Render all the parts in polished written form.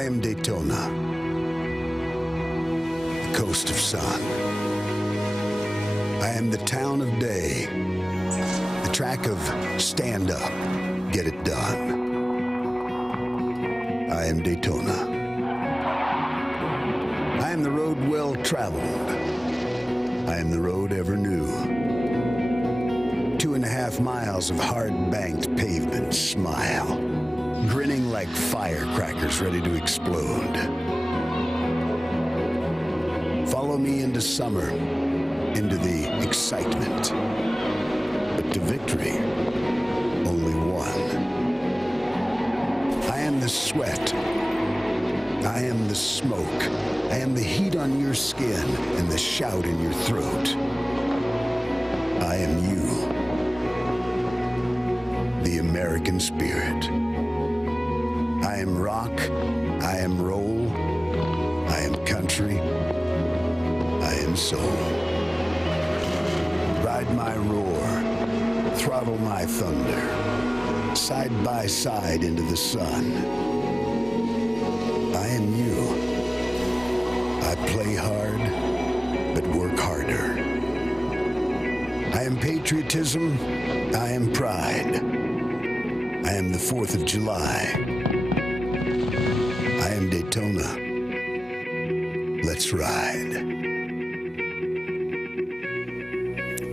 I am Daytona, the coast of sun. I am the town of day, the track of stand up, get it done. I am Daytona. I am the road well traveled. I am the road ever new. 2.5 miles of hard-banked pavement smile, grinning like firecrackers ready to explode. Follow me into summer, into the excitement, but to victory, only one. I am the sweat. I am the smoke. I am the heat on your skin and the shout in your throat. I am you, the American spirit. I am rock, I am roll, I am country, I am soul. Ride my roar, throttle my thunder, side by side into the sun. I am you. I play hard, but work harder. I am patriotism, I am pride. I am the 4th of July. I am Daytona. Let's ride.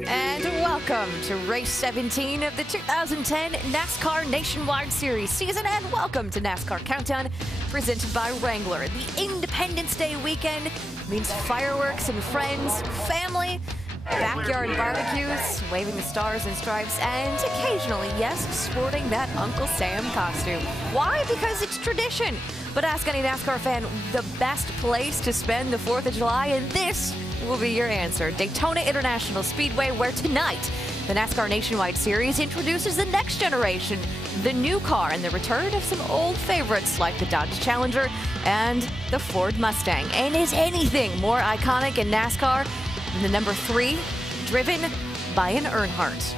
And welcome to race 17 of the 2010 NASCAR Nationwide Series season, and welcome to NASCAR Countdown, presented by Wrangler. The Independence Day weekend means fireworks and friends, family, backyard barbecues, waving the stars and stripes, and occasionally, yes, sporting that Uncle Sam costume. Why? Because it's tradition. But ask any NASCAR fan the best place to spend the 4th of July, and this will be your answer. Daytona International Speedway, where tonight the NASCAR Nationwide Series introduces the next generation, the new car, and the return of some old favorites like the Dodge Challenger and the Ford Mustang. And is anything more iconic in NASCAR than the number 3, driven by an Earnhardt?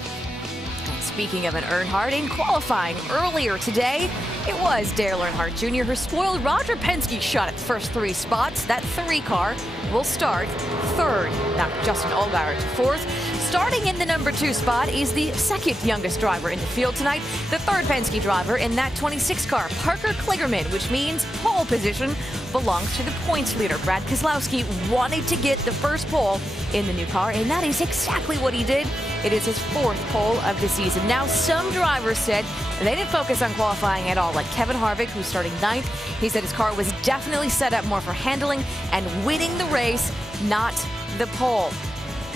And speaking of an Earnhardt, in qualifying earlier today, it was Dale Earnhardt Jr. who spoiled Roger Penske's shot at the first 3 spots. That 3 car will start 3rd, not Justin Allgaier to 4th. Starting in the number 2 spot is the 2nd youngest driver in the field tonight, the 3rd Penske driver in that 26 car, Parker Kligerman, which means pole position belongs to the points leader. Brad Keselowski wanted to get the first pole in the new car, and that is exactly what he did. It is his 4th pole of the season. Now, some drivers said they didn't focus on qualifying at all, like Kevin Harvick, who's starting 9th. He said his car was definitely set up more for handling and winning the race, not the pole.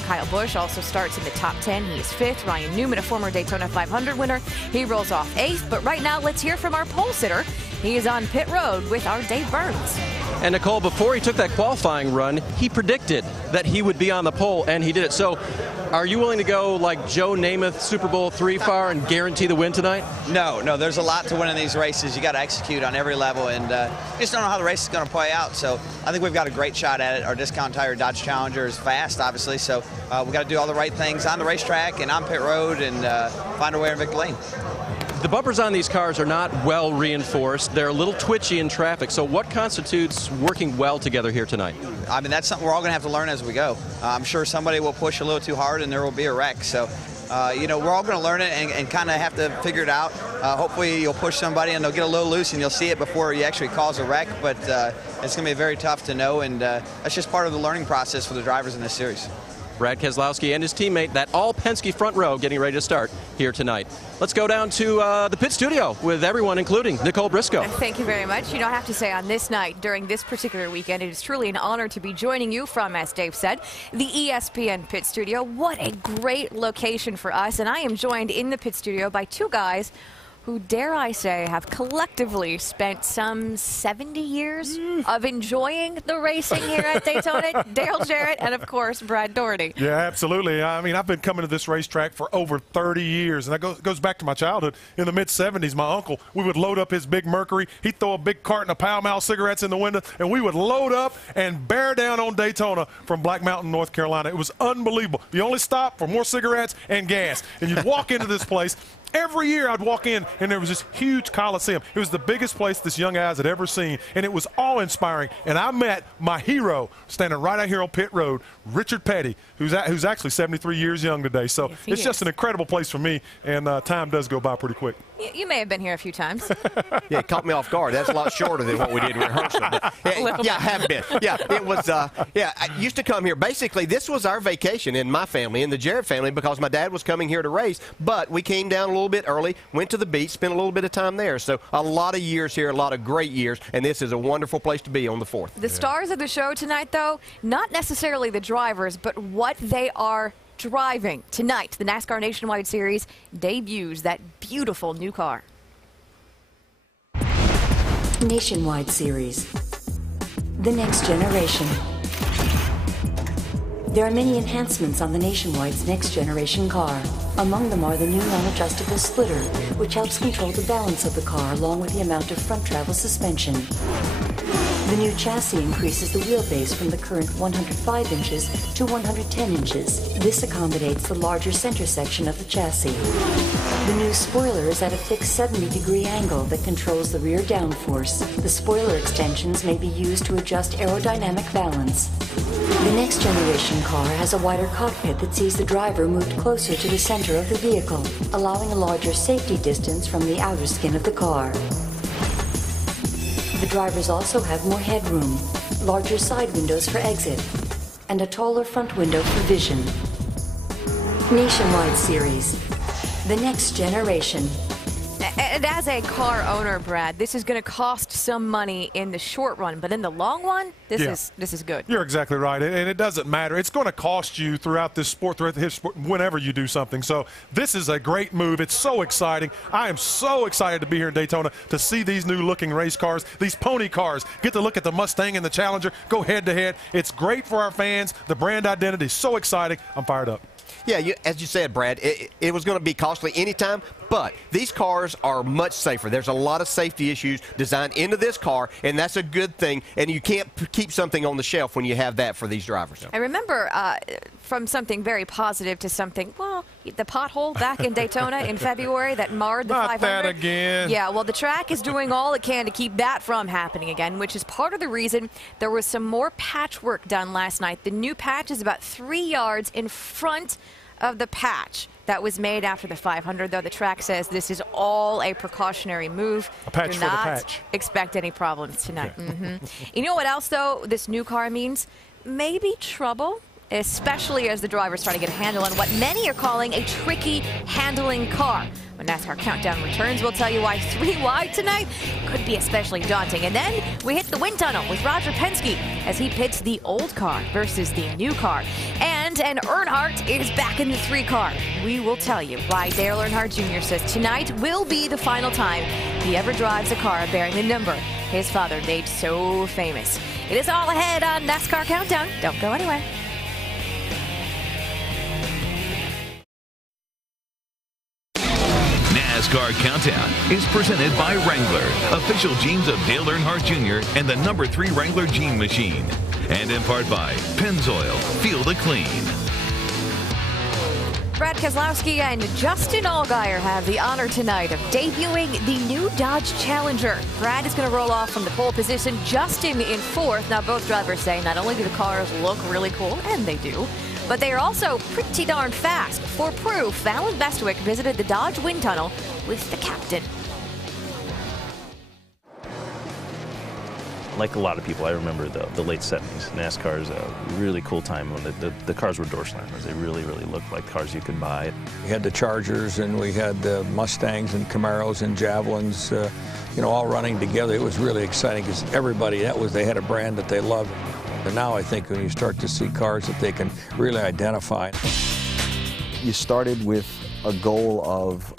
Kyle Busch also starts in the top 10. He is 5th. Ryan Newman, a former Daytona 500 winner, he rolls off 8th. But right now, let's hear from our pole sitter. He is on pit road with our Dave Burns. And Nicole, before he took that qualifying run, he predicted that he would be on the pole, and he did it. So are you willing to go like Joe Namath, Super Bowl 3 far, and guarantee the win tonight? No, there's a lot to win in these races. You got to execute on every level, and you just don't know how the race is going to play out. So I think we've got a great shot at it. Our discount tire Dodge Challenger is fast, obviously, so we've got to do all the right things on the racetrack and on pit road and find our way in Victor Lane. The bumpers on these cars are not well reinforced. They're a little twitchy in traffic. So what constitutes working well together here tonight? I mean, that's something we're all going to have to learn as we go. I'm sure somebody will push a little too hard and there will be a wreck. So, we're all going to learn it and kind of have to figure it out. Hopefully you'll push somebody and they'll get a little loose and you'll see it before you actually cause a wreck. But it's going to be very tough to know, and that's just part of the learning process for the drivers in this series. Brad Keselowski and his teammate, that all Penske front row, getting ready to start here tonight. Let's go down to the pit studio with everyone, including Nicole Briscoe. Thank you very much. You know, I have to say, on this night, during this particular weekend, it is truly an honor to be joining you from, as Dave said, the ESPN pit studio. What a great location for us. And I am joined in the pit studio by 2 guys who, dare I say, have collectively spent some 70 years of enjoying the racing here at Daytona. Dale Jarrett and, of course, Brad Doherty. Yeah, absolutely. I mean, I've been coming to this racetrack for over 30 years, and that goes back to my childhood. In the mid-'70s, my uncle, we would load up his big Mercury. He'd throw a big carton of Pall Mall cigarettes in the window, and we would load up and bear down on Daytona from Black Mountain, North Carolina. It was unbelievable. The only stop for more cigarettes and gas. And you'd walk into this place, every year I'd walk in and there was this huge Coliseum. It was the biggest place this young guys had ever seen, and it was awe-inspiring. And I met my hero standing right out here on pit road, Richard Petty, who's actually 73 years young today. So yes, it's just an incredible place for me, and time does go by pretty quick. You may have been here a few times. Yeah, it caught me off guard. That's a lot shorter than what we did in rehearsal. But, yeah, I have been. Yeah, it was, I used to come here. Basically, this was our vacation in my family, in the Jarrett family, because my dad was coming here to race. But we came down a little bit early, went to the beach, spent a little bit of time there. So a lot of years here, a lot of great years, and this is a wonderful place to be on the 4th. The stars of the show tonight, though, not necessarily the drivers, but what they are driving tonight. The NASCAR Nationwide Series debuts that beautiful new car. Nationwide Series, the next generation. There are many enhancements on the Nationwide's next generation car. Among them are the new non-adjustable splitter, which helps control the balance of the car along with the amount of front travel suspension. The new chassis increases the wheelbase from the current 105 inches to 110 inches. This accommodates the larger center section of the chassis. The new spoiler is at a fixed 70-degree angle that controls the rear downforce. The spoiler extensions may be used to adjust aerodynamic balance. The next generation car has a wider cockpit that sees the driver moved closer to the center of the vehicle, allowing a larger safety distance from the outer skin of the car. The drivers also have more headroom, larger side windows for exit, and a taller front window for vision. Nationwide Series, the next generation. And as a car owner, Brad, this is going to cost some money in the short run, but in the long run, this is good. You're exactly right, and it doesn't matter. It's going to cost you throughout this sport, throughout his sport, whenever you do something. So this is a great move. It's so exciting. I am so excited to be here in Daytona to see these new-looking race cars, these pony cars. Get to look at the Mustang and the Challenger, go head-to-head. It's great for our fans. The brand identity is so exciting. I'm fired up. Yeah, as you said, Brad, it was going to be costly anytime, but these cars are much safer. There's a lot of safety issues designed into this car, and that's a good thing, and you can't keep something on the shelf when you have that for these drivers. I remember from something very positive to something, well, the pothole back in Daytona in February that marred the 500. Not that again. Yeah, well, the track is doing all it can to keep that from happening again, which is part of the reason there was some more patchwork done last night. The new patch is about 3 yards in front of the patch that was made after the 500, though the track says this is all a precautionary move. A patch Do for the not patch. expect any problems tonight. You know what else, though, this new car means? Maybe trouble, especially as the drivers try to get a handle on what many are calling a tricky handling car. When NASCAR Countdown returns, we'll tell you why 3 wide tonight could be especially daunting. And then we hit the wind tunnel with Roger Penske as he pits the old car versus the new car. And Earnhardt is back in the 3 car. We will tell you why Dale Earnhardt Jr. says tonight will be the final time he ever drives a car bearing the number his father made so famous. It is all ahead on NASCAR Countdown. Don't go anywhere. NASCAR Countdown is presented by Wrangler, official jeans of Dale Earnhardt Jr. and the number 3 Wrangler Jean Machine. And in part by Pennzoil, Feel the Clean. Brad Keselowski and Justin Allgaier have the honor tonight of debuting the new Dodge Challenger. Brad is going to roll off from the pole position, Justin in 4th. Now, both drivers say not only do the cars look really cool, and they do, but they are also pretty darn fast. For proof, Fallon Bestwick visited the Dodge wind tunnel with the captain. Like a lot of people, I remember the late 70s. NASCAR's a really cool time when the cars were door slammers. They really, really looked like cars you could buy. We had the Chargers and we had the Mustangs and Camaros and Javelins, you know, all running together. It was really exciting because everybody, they had a brand that they loved. And now I think when you start to see cars that they can really identify. You started with a goal of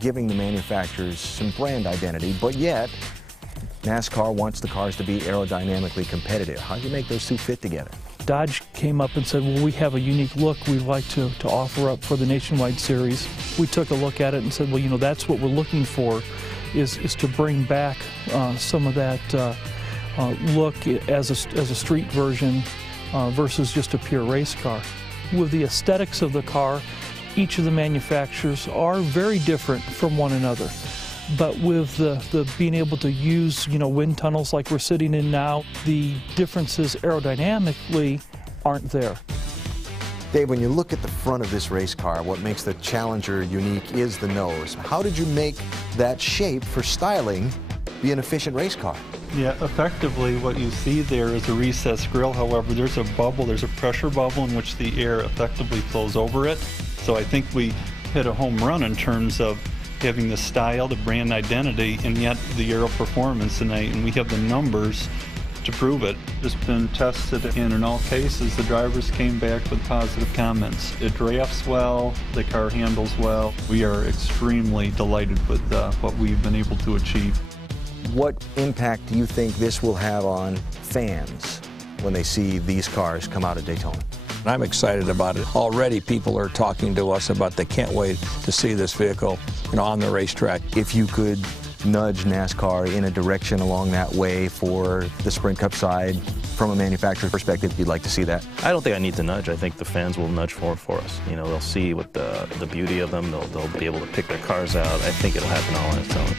giving the manufacturers some brand identity, but yet NASCAR wants the cars to be aerodynamically competitive. How do you make those two fit together? Dodge came up and said, well, we have a unique look we'd like to offer up for the Nationwide Series. We took a look at it and said, well, you know, that's what we're looking for, is to bring back some of that look as a street version versus just a pure race car. With the aesthetics of the car each of the manufacturers are very different from one another. But with the being able to use, wind tunnels like we're sitting in now, the differences aerodynamically aren't there. Dave, when you look at the front of this race car, what makes the Challenger unique is the nose. How did you make that shape for styling be an efficient race car? Yeah, effectively what you see there is a recessed grille. However, there's a bubble, there's a pressure bubble in which the air effectively flows over it. So I think we hit a home run in terms of having the style, the brand identity, and yet the aero performance tonight, and we have the numbers to prove it. It's been tested, and in all cases the drivers came back with positive comments. It drafts well, the car handles well. We are extremely delighted with what we've been able to achieve. What impact do you think this will have on fans when they see these cars come out at Daytona? I'm excited about it. Already people are talking to us about they can't wait to see this vehicle, on the racetrack. If you could nudge NASCAR in a direction along that way for the Sprint Cup side, from a manufacturer's perspective, you'd like to see that? I don't think I need to nudge. I think the fans will nudge forward for us. They'll see what the beauty of them. They'll be able to pick their cars out. I think it'll happen all on its own.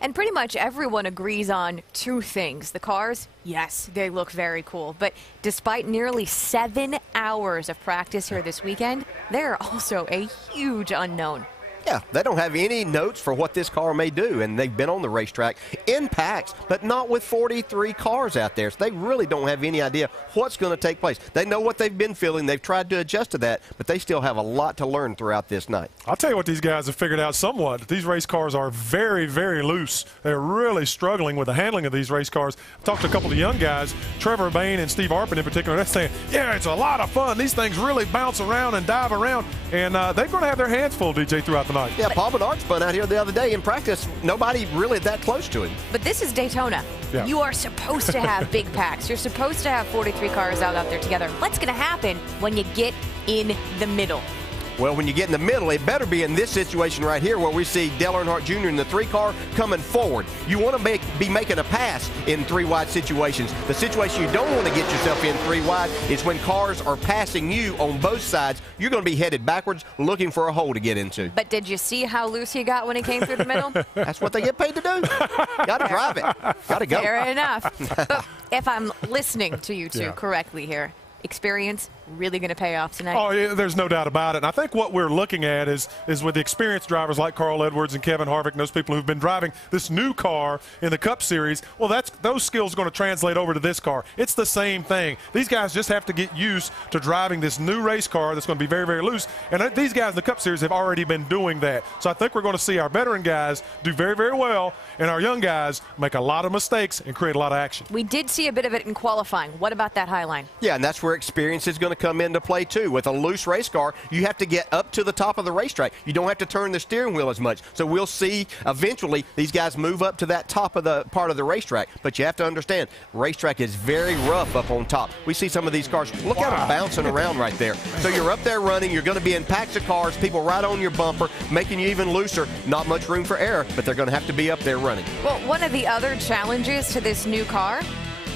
And pretty much everyone agrees on two things. The cars, yes, they look very cool. But despite nearly 7 hours of practice here this weekend, they're also a huge unknown. Yeah, they don't have any notes for what this car may do, and they've been on the racetrack in packs, but not with 43 cars out there. So they really don't have any idea what's going to take place. They know what they've been feeling. They've tried to adjust to that, but they still have a lot to learn throughout this night. I'll tell you what these guys have figured out somewhat. These race cars are very, very loose. They're really struggling with the handling of these race cars. I talked to a couple of young guys, Trevor Bain and Steve Arpin in particular. They're saying, yeah, it's a lot of fun. These things really bounce around and dive around, and they're going to have their hands full, DJ, throughout the night. Yeah, Paul Bernard spun out here the other day in practice. Nobody really that close to him. But this is Daytona. Yeah. You are supposed to have big packs. You're supposed to have 43 cars out there together. What's going to happen when you get in the middle? Well, when you get in the middle, it better be in this situation right here where we see Dale Earnhardt Jr. in the 3 car coming forward. You want to be making a pass in 3 wide situations. The situation you don't want to get yourself in 3 wide is when cars are passing you on both sides. You're going to be headed backwards looking for a hole to get into. But did you see how loose he got when he came through the middle? That's what they get paid to do. Got to drive it. Got to go. Fair enough. But if I'm listening to you two correctly here, experience really going to pay off tonight? Oh, yeah, there's no doubt about it. And I think what we're looking at is with the experienced drivers like Carl Edwards and Kevin Harvick and those people who've been driving this new car in the Cup Series, well, those skills are going to translate over to this car. It's the same thing. These guys just have to get used to driving this new race car that's going to be very, very loose. And these guys in the Cup Series have already been doing that. So I think we're going to see our veteran guys do very, very well, and our young guys make a lot of mistakes and create a lot of action. We did see a bit of it in qualifying. What about that high line? Yeah, and that's where experience is going to come into play too. With a loose race car, you have to get up to the top of the racetrack. You don't have to turn the steering wheel as much. So we'll see eventually these guys move up to that top of the part of the racetrack. But you have to understand, racetrack is very rough up on top. We see some of these cars, look at them bouncing around right there. So you're up there running, you're going to be in packs of cars, people right on your bumper, making you even looser. Not much room for error, but they're going to have to be up there running. Well, one of the other challenges to this new car,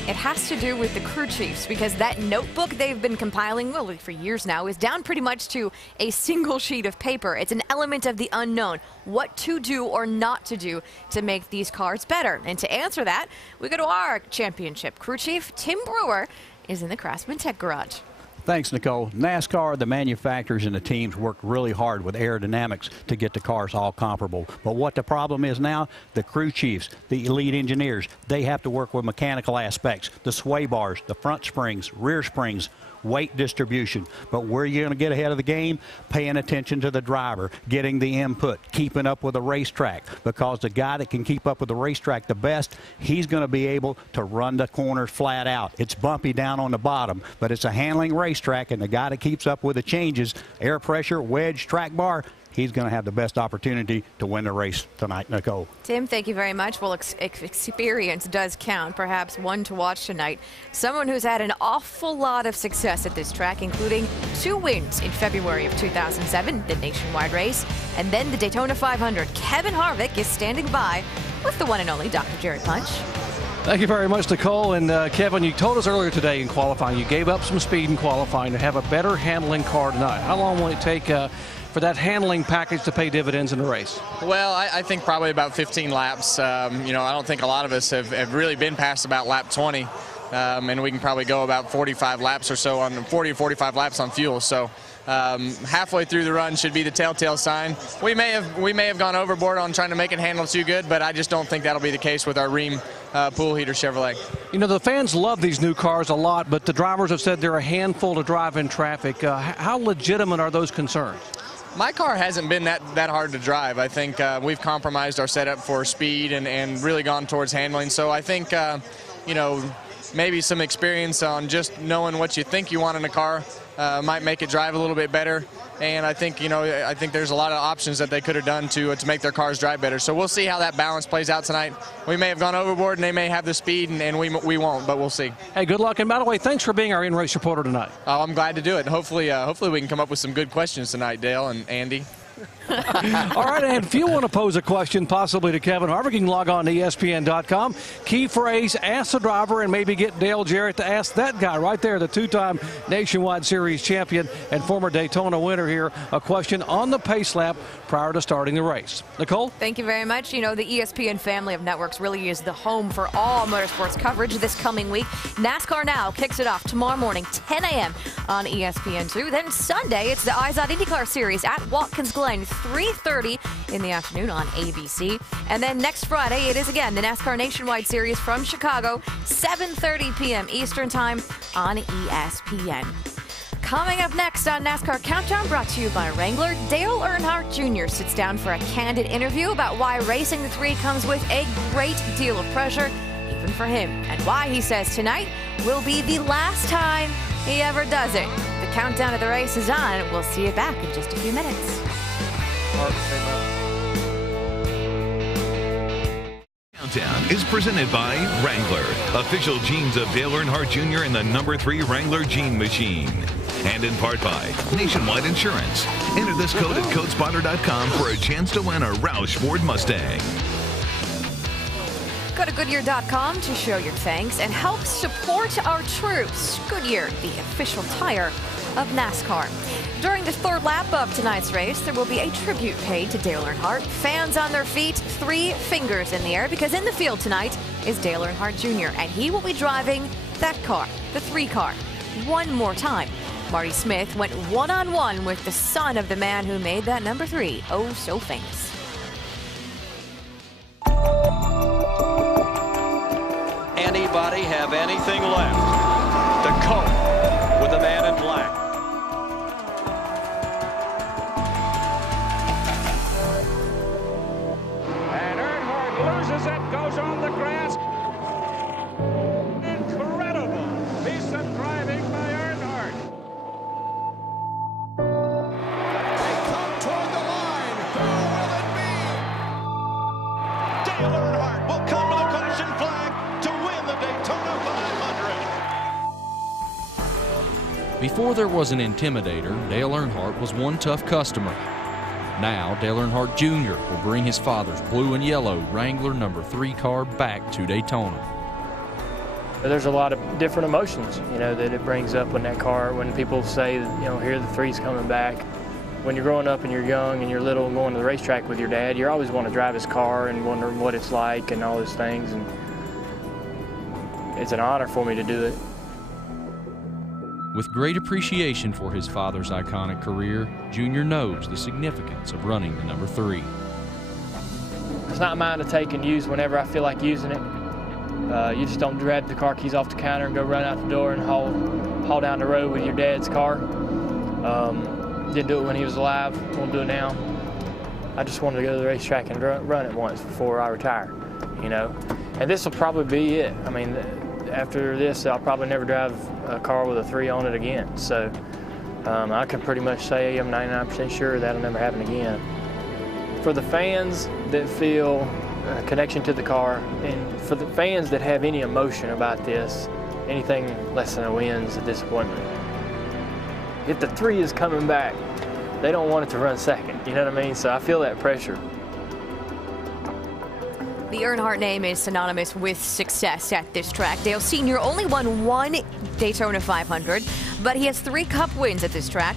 it has to do with the crew chiefs, because that notebook they've been compiling for years now is down pretty much to a single sheet of paper. It's an element of the unknown, what to do or not to do to make these cars better. And to answer that, we go to our championship crew chief. Tim Brewer is in the Craftsman Tech Garage. Thanks, Nicole. NASCAR, the manufacturers and the teams worked really hard with aerodynamics to get the cars all comparable. But what the problem is now, the crew chiefs, the elite engineers, they have to work with mechanical aspects, the sway bars, the front springs, rear springs, weight distribution. But where you're going to get ahead of the game, paying attention to the driver, getting the input, keeping up with the racetrack, because the guy that can keep up with the racetrack the best, he's going to be able to run the corners flat out. It's bumpy down on the bottom, but it's a handling racetrack, and the guy that keeps up with the changes, air pressure, wedge, track bar, he's going to have the best opportunity to win the race tonight, Nicole. Tim, thank you very much. Well, experience does count. Perhaps one to watch tonight. Someone who's had an awful lot of success at this track, including 2 wins in February of 2007, the nationwide race, and then the Daytona 500. Kevin Harvick is standing by with the one and only Dr. Jared Punch. Thank you very much, Nicole. And Kevin, you told us earlier today in qualifying, you gave up some speed in qualifying to have a better handling car tonight. How long will it take for that handling package to pay dividends in the race? Well, I think probably about 15 laps. I don't think a lot of us have really been past about lap 20. And we can probably go about 45 laps or so on 40 or 45 laps on fuel. So halfway through the run should be the telltale sign. We may have gone overboard on trying to make it handle too good, but I just don't think that'll be the case with our Rheem pool heater Chevrolet. You know, the fans love these new cars a lot, but the drivers have said they're a handful to drive in traffic. How legitimate are those concerns? My car hasn't been that hard to drive. I think we've compromised our setup for speed and really gone towards handling. So I think, maybe some experience on just knowing what you think you want in a car might make it drive a little bit better. And I think, there's a lot of options that they could have done to make their cars drive better. So we'll see how that balance plays out tonight. We may have gone overboard and they may have the speed and we won't, but we'll see. Hey, good luck. And by the way, thanks for being our in-race reporter tonight. Oh, I'm glad to do it. Hopefully we can come up with some good questions tonight, Dale and Andy. All right, and if you want to pose a question possibly to Kevin Harvick, you can log on to ESPN.com. Key phrase, ask the driver, and maybe get Dale Jarrett to ask that guy right there, the two-time Nationwide Series champion and former Daytona winner here, a question on the pace lap prior to starting the race. Nicole? Thank you very much. You know, the ESPN family of networks really is the home for all motorsports coverage this coming week. NASCAR Now kicks it off tomorrow morning, 10 a.m. on ESPN2. Then Sunday, it's the IZOD IndyCar Series at Watkins Glen, 3:30 in the afternoon on ABC. And then next Friday, it is again the NASCAR Nationwide Series from Chicago, 7:30 p.m. Eastern Time on ESPN. Coming up next on NASCAR Countdown, brought to you by Wrangler, Dale Earnhardt Jr. sits down for a candid interview about why racing the 3 comes with a great deal of pressure, even for him, and why he says tonight will be the last time he ever does it. The countdown of the race is on. We'll see you back in just a few minutes. Countdown is presented by Wrangler, official jeans of Dale Earnhardt Jr. and the number 3 Wrangler Jean Machine. And in part by Nationwide Insurance. Enter this code at codespotter.com for a chance to win a Roush Ford Mustang. Go to Goodyear.com to show your thanks and help support our troops. Goodyear, the official tire of NASCAR. During the third lap of tonight's race, there will be a tribute paid to Dale Earnhardt. Fans on their feet, 3 fingers in the air, because in the field tonight is Dale Earnhardt Jr., and he will be driving that car, the 3 car, one more time. Marty Smith went one-on-one with the son of the man who made that number 3 oh so famous. Anybody have anything left? The coat with the man in black. And Earnhardt loses it, goes on the grass. Incredible piece of driving by Earnhardt. They come toward the line. Who will it be? Dale Earnhardt will come to the caution flag to win the Daytona 500. Before there was an intimidator, Dale Earnhardt was one tough customer. Now, Dale Earnhardt Jr. will bring his father's blue and yellow Wrangler number 3 car back to Daytona. There's a lot of different emotions, that it brings up when people say, here the 3's coming back. When you're growing up and you're young and you're little and going to the racetrack with your dad, you always want to drive his car and wondering what it's like and all those things. And it's an honor for me to do it. With great appreciation for his father's iconic career, Junior knows the significance of running the number 3. It's not mine to take and use whenever I feel like using it. You just don't grab the car keys off the counter and go run out the door and haul down the road with your dad's car. Didn't do it when he was alive, won't do it now. I just wanted to go to the racetrack and run it once before I retire, And this will probably be it. I mean, after this, I'll probably never drive a car with a 3 on it again. So I can pretty much say I'm 99% sure that'll never happen again. For the fans that feel a connection to the car, and for the fans that have any emotion about this, anything less than a win is a disappointment. If the 3 is coming back, they don't want it to run second, you know what I mean? So I feel that pressure. The Earnhardt name is synonymous with success at this track. Dale Sr. only won one Daytona 500, but he has 3 Cup wins at this track.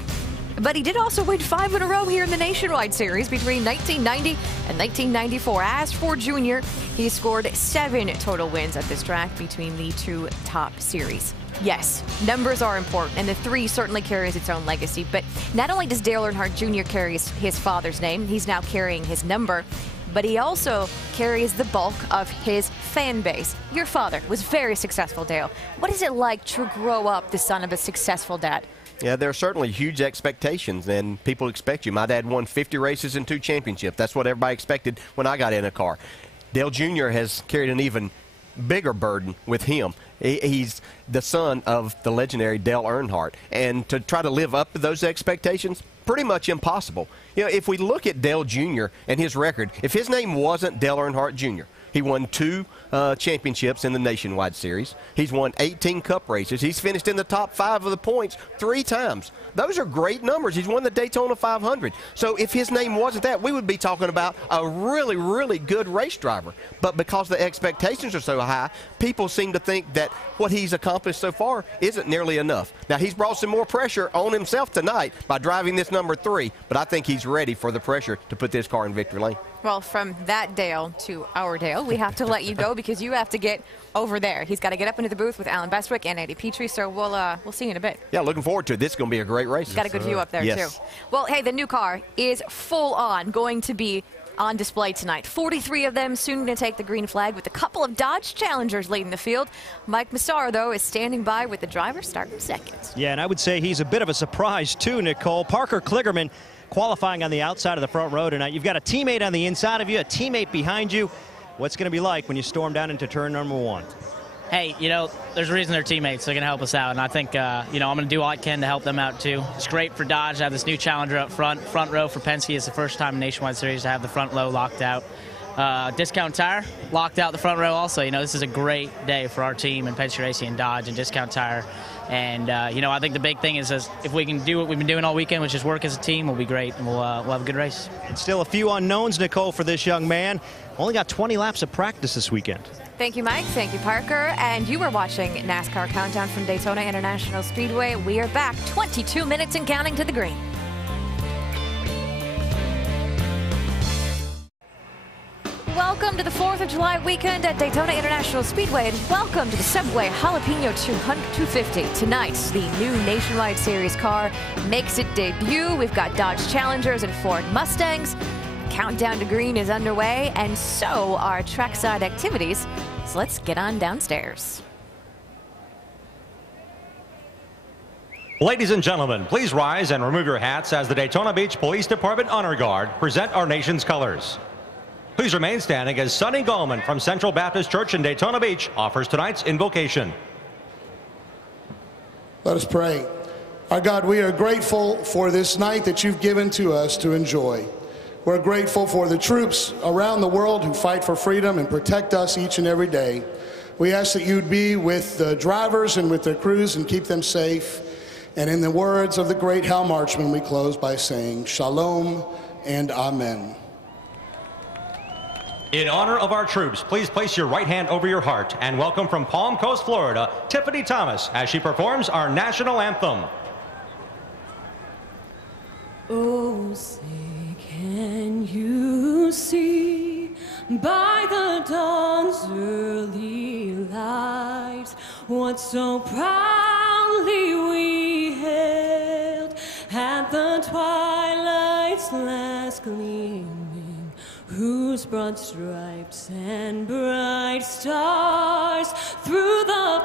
But he did also win 5 in a row here in the Nationwide Series between 1990 and 1994. As for Junior, he scored 7 total wins at this track between the 2 top series. Yes, numbers are important, and the 3 certainly carries its own legacy. But not only does Dale Earnhardt Jr. carry his father's name, he's now carrying his number, but he also carries the bulk of his fan base. Your father was very successful, Dale. What is it like to grow up the son of a successful dad? Yeah, there are certainly huge expectations, and people expect you. My dad won 50 races and 2 championships. That's what everybody expected when I got in a car. Dale Jr. has carried an even bigger burden with him. He's the son of the legendary Dale Earnhardt, and to try to live up to those expectations, pretty much impossible. You know, if we look at Dale Jr. and his record, if his name wasn't Dale Earnhardt Jr., he won 2 championships in the Nationwide Series. He's won 18 Cup races. He's finished in the top 5 of the points 3 times. Those are great numbers. He's won the Daytona 500. So if his name wasn't that, we would be talking about a really, really good race driver. But because the expectations are so high, people seem to think that what he's accomplished so far isn't nearly enough. Now, he's brought some more pressure on himself tonight by driving this number 3, but I think he's ready for the pressure to put this car in victory lane. Well, from that Dale to our Dale, we have to let you go because you have to get over there. He's got to get up into the booth with Alan Bestwick and Andy Petrie, so we'll see you in a bit. Yeah, looking forward to it. This is going to be a great race. Got a good view up there, yes. too. Well, hey, the new car is full on going to be on display tonight. 43 of them soon going to take the green flag with a couple of Dodge Challengers leading the field. Mike Massar, though, is standing by with the driver starting second. Yeah, and I would say he's a bit of a surprise, too, Nicole. Parker Kligerman qualifying on the outside of the front row tonight. You've got a teammate on the inside of you, a teammate behind you. What's going to be like when you storm down into turn number 1? Hey, you know, there's a reason they're teammates. They're going to help us out, and I think, you know, I'm going to do all I can to help them out, too. It's great for Dodge to have this new Challenger up front. Front row for Penske is the first time in Nationwide Series to have the front row locked out. Discount Tire locked out the front row also. You know, this is a great day for our team and Penske Racing and Dodge and Discount Tire. And, you know, I think the big thing is if we can do what we've been doing all weekend, which is work as a team, we'll be great, and we'll have a good race. And still a few unknowns, Nicole, for this young man. Only got 20 laps of practice this weekend. Thank you, Mike. Thank you, Parker. And you were watching NASCAR Countdown from Daytona International Speedway. We are back 22 minutes and counting to the green. Welcome to the 4th of July weekend at Daytona International Speedway, and welcome to the Subway Jalapeno 250. Tonight, the new Nationwide Series car makes its debut. We've got Dodge Challengers and Ford Mustangs. Countdown to green is underway, and so are trackside activities. So let's get on downstairs. Ladies and gentlemen, please rise and remove your hats as the Daytona Beach Police Department Honor Guard present our nation's colors. Please remain standing as Sonny Gallman from Central Baptist Church in Daytona Beach offers tonight's invocation. Let us pray. Our God, we are grateful for this night that you've given to us to enjoy. We're grateful for the troops around the world who fight for freedom and protect us each and every day. We ask that you'd be with the drivers and with their crews and keep them safe. And in the words of the great Hal Marchman, we close by saying, Shalom and Amen. In honor of our troops, please place your right hand over your heart and welcome from Palm Coast, Florida, Tiffany Thomas as she performs our national anthem. Oh, say can you see by the dawn's early light what so proudly we hailed at the twilight's last gleaming, whose broad stripes and bright stars through the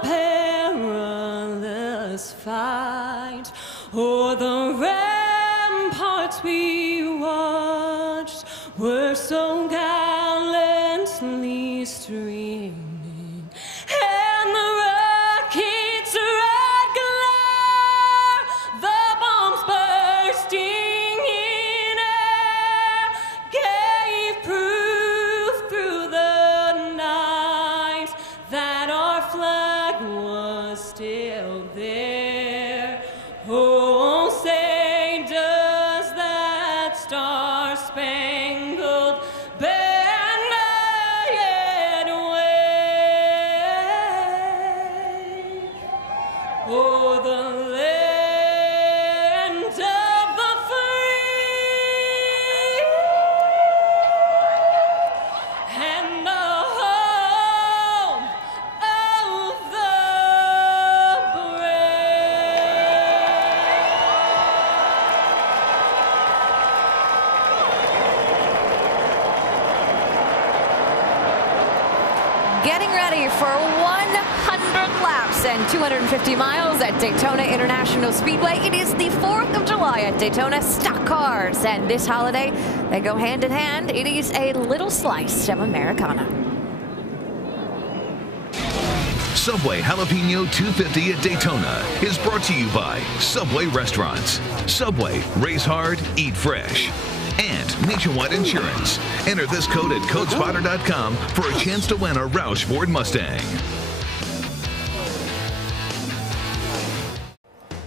perilous fight o'er the ramparts we watched were so gallantly streaming, and the rocket's red glare, the bombs bursting in air, gave proof through the night that our flag was still there. Oh, say does that star-spangled banner yet getting ready for 100 laps and 250 miles at Daytona International Speedway. It is the 4th of July at Daytona. Stock cars, and this holiday, they go hand in hand. It is a little slice of Americana. Subway Jalapeno 250 at Daytona is brought to you by Subway Restaurants. Subway, race hard, eat fresh. And Nationwide Insurance. Enter this code at codespotter.com for a chance to win a Roush Ford Mustang.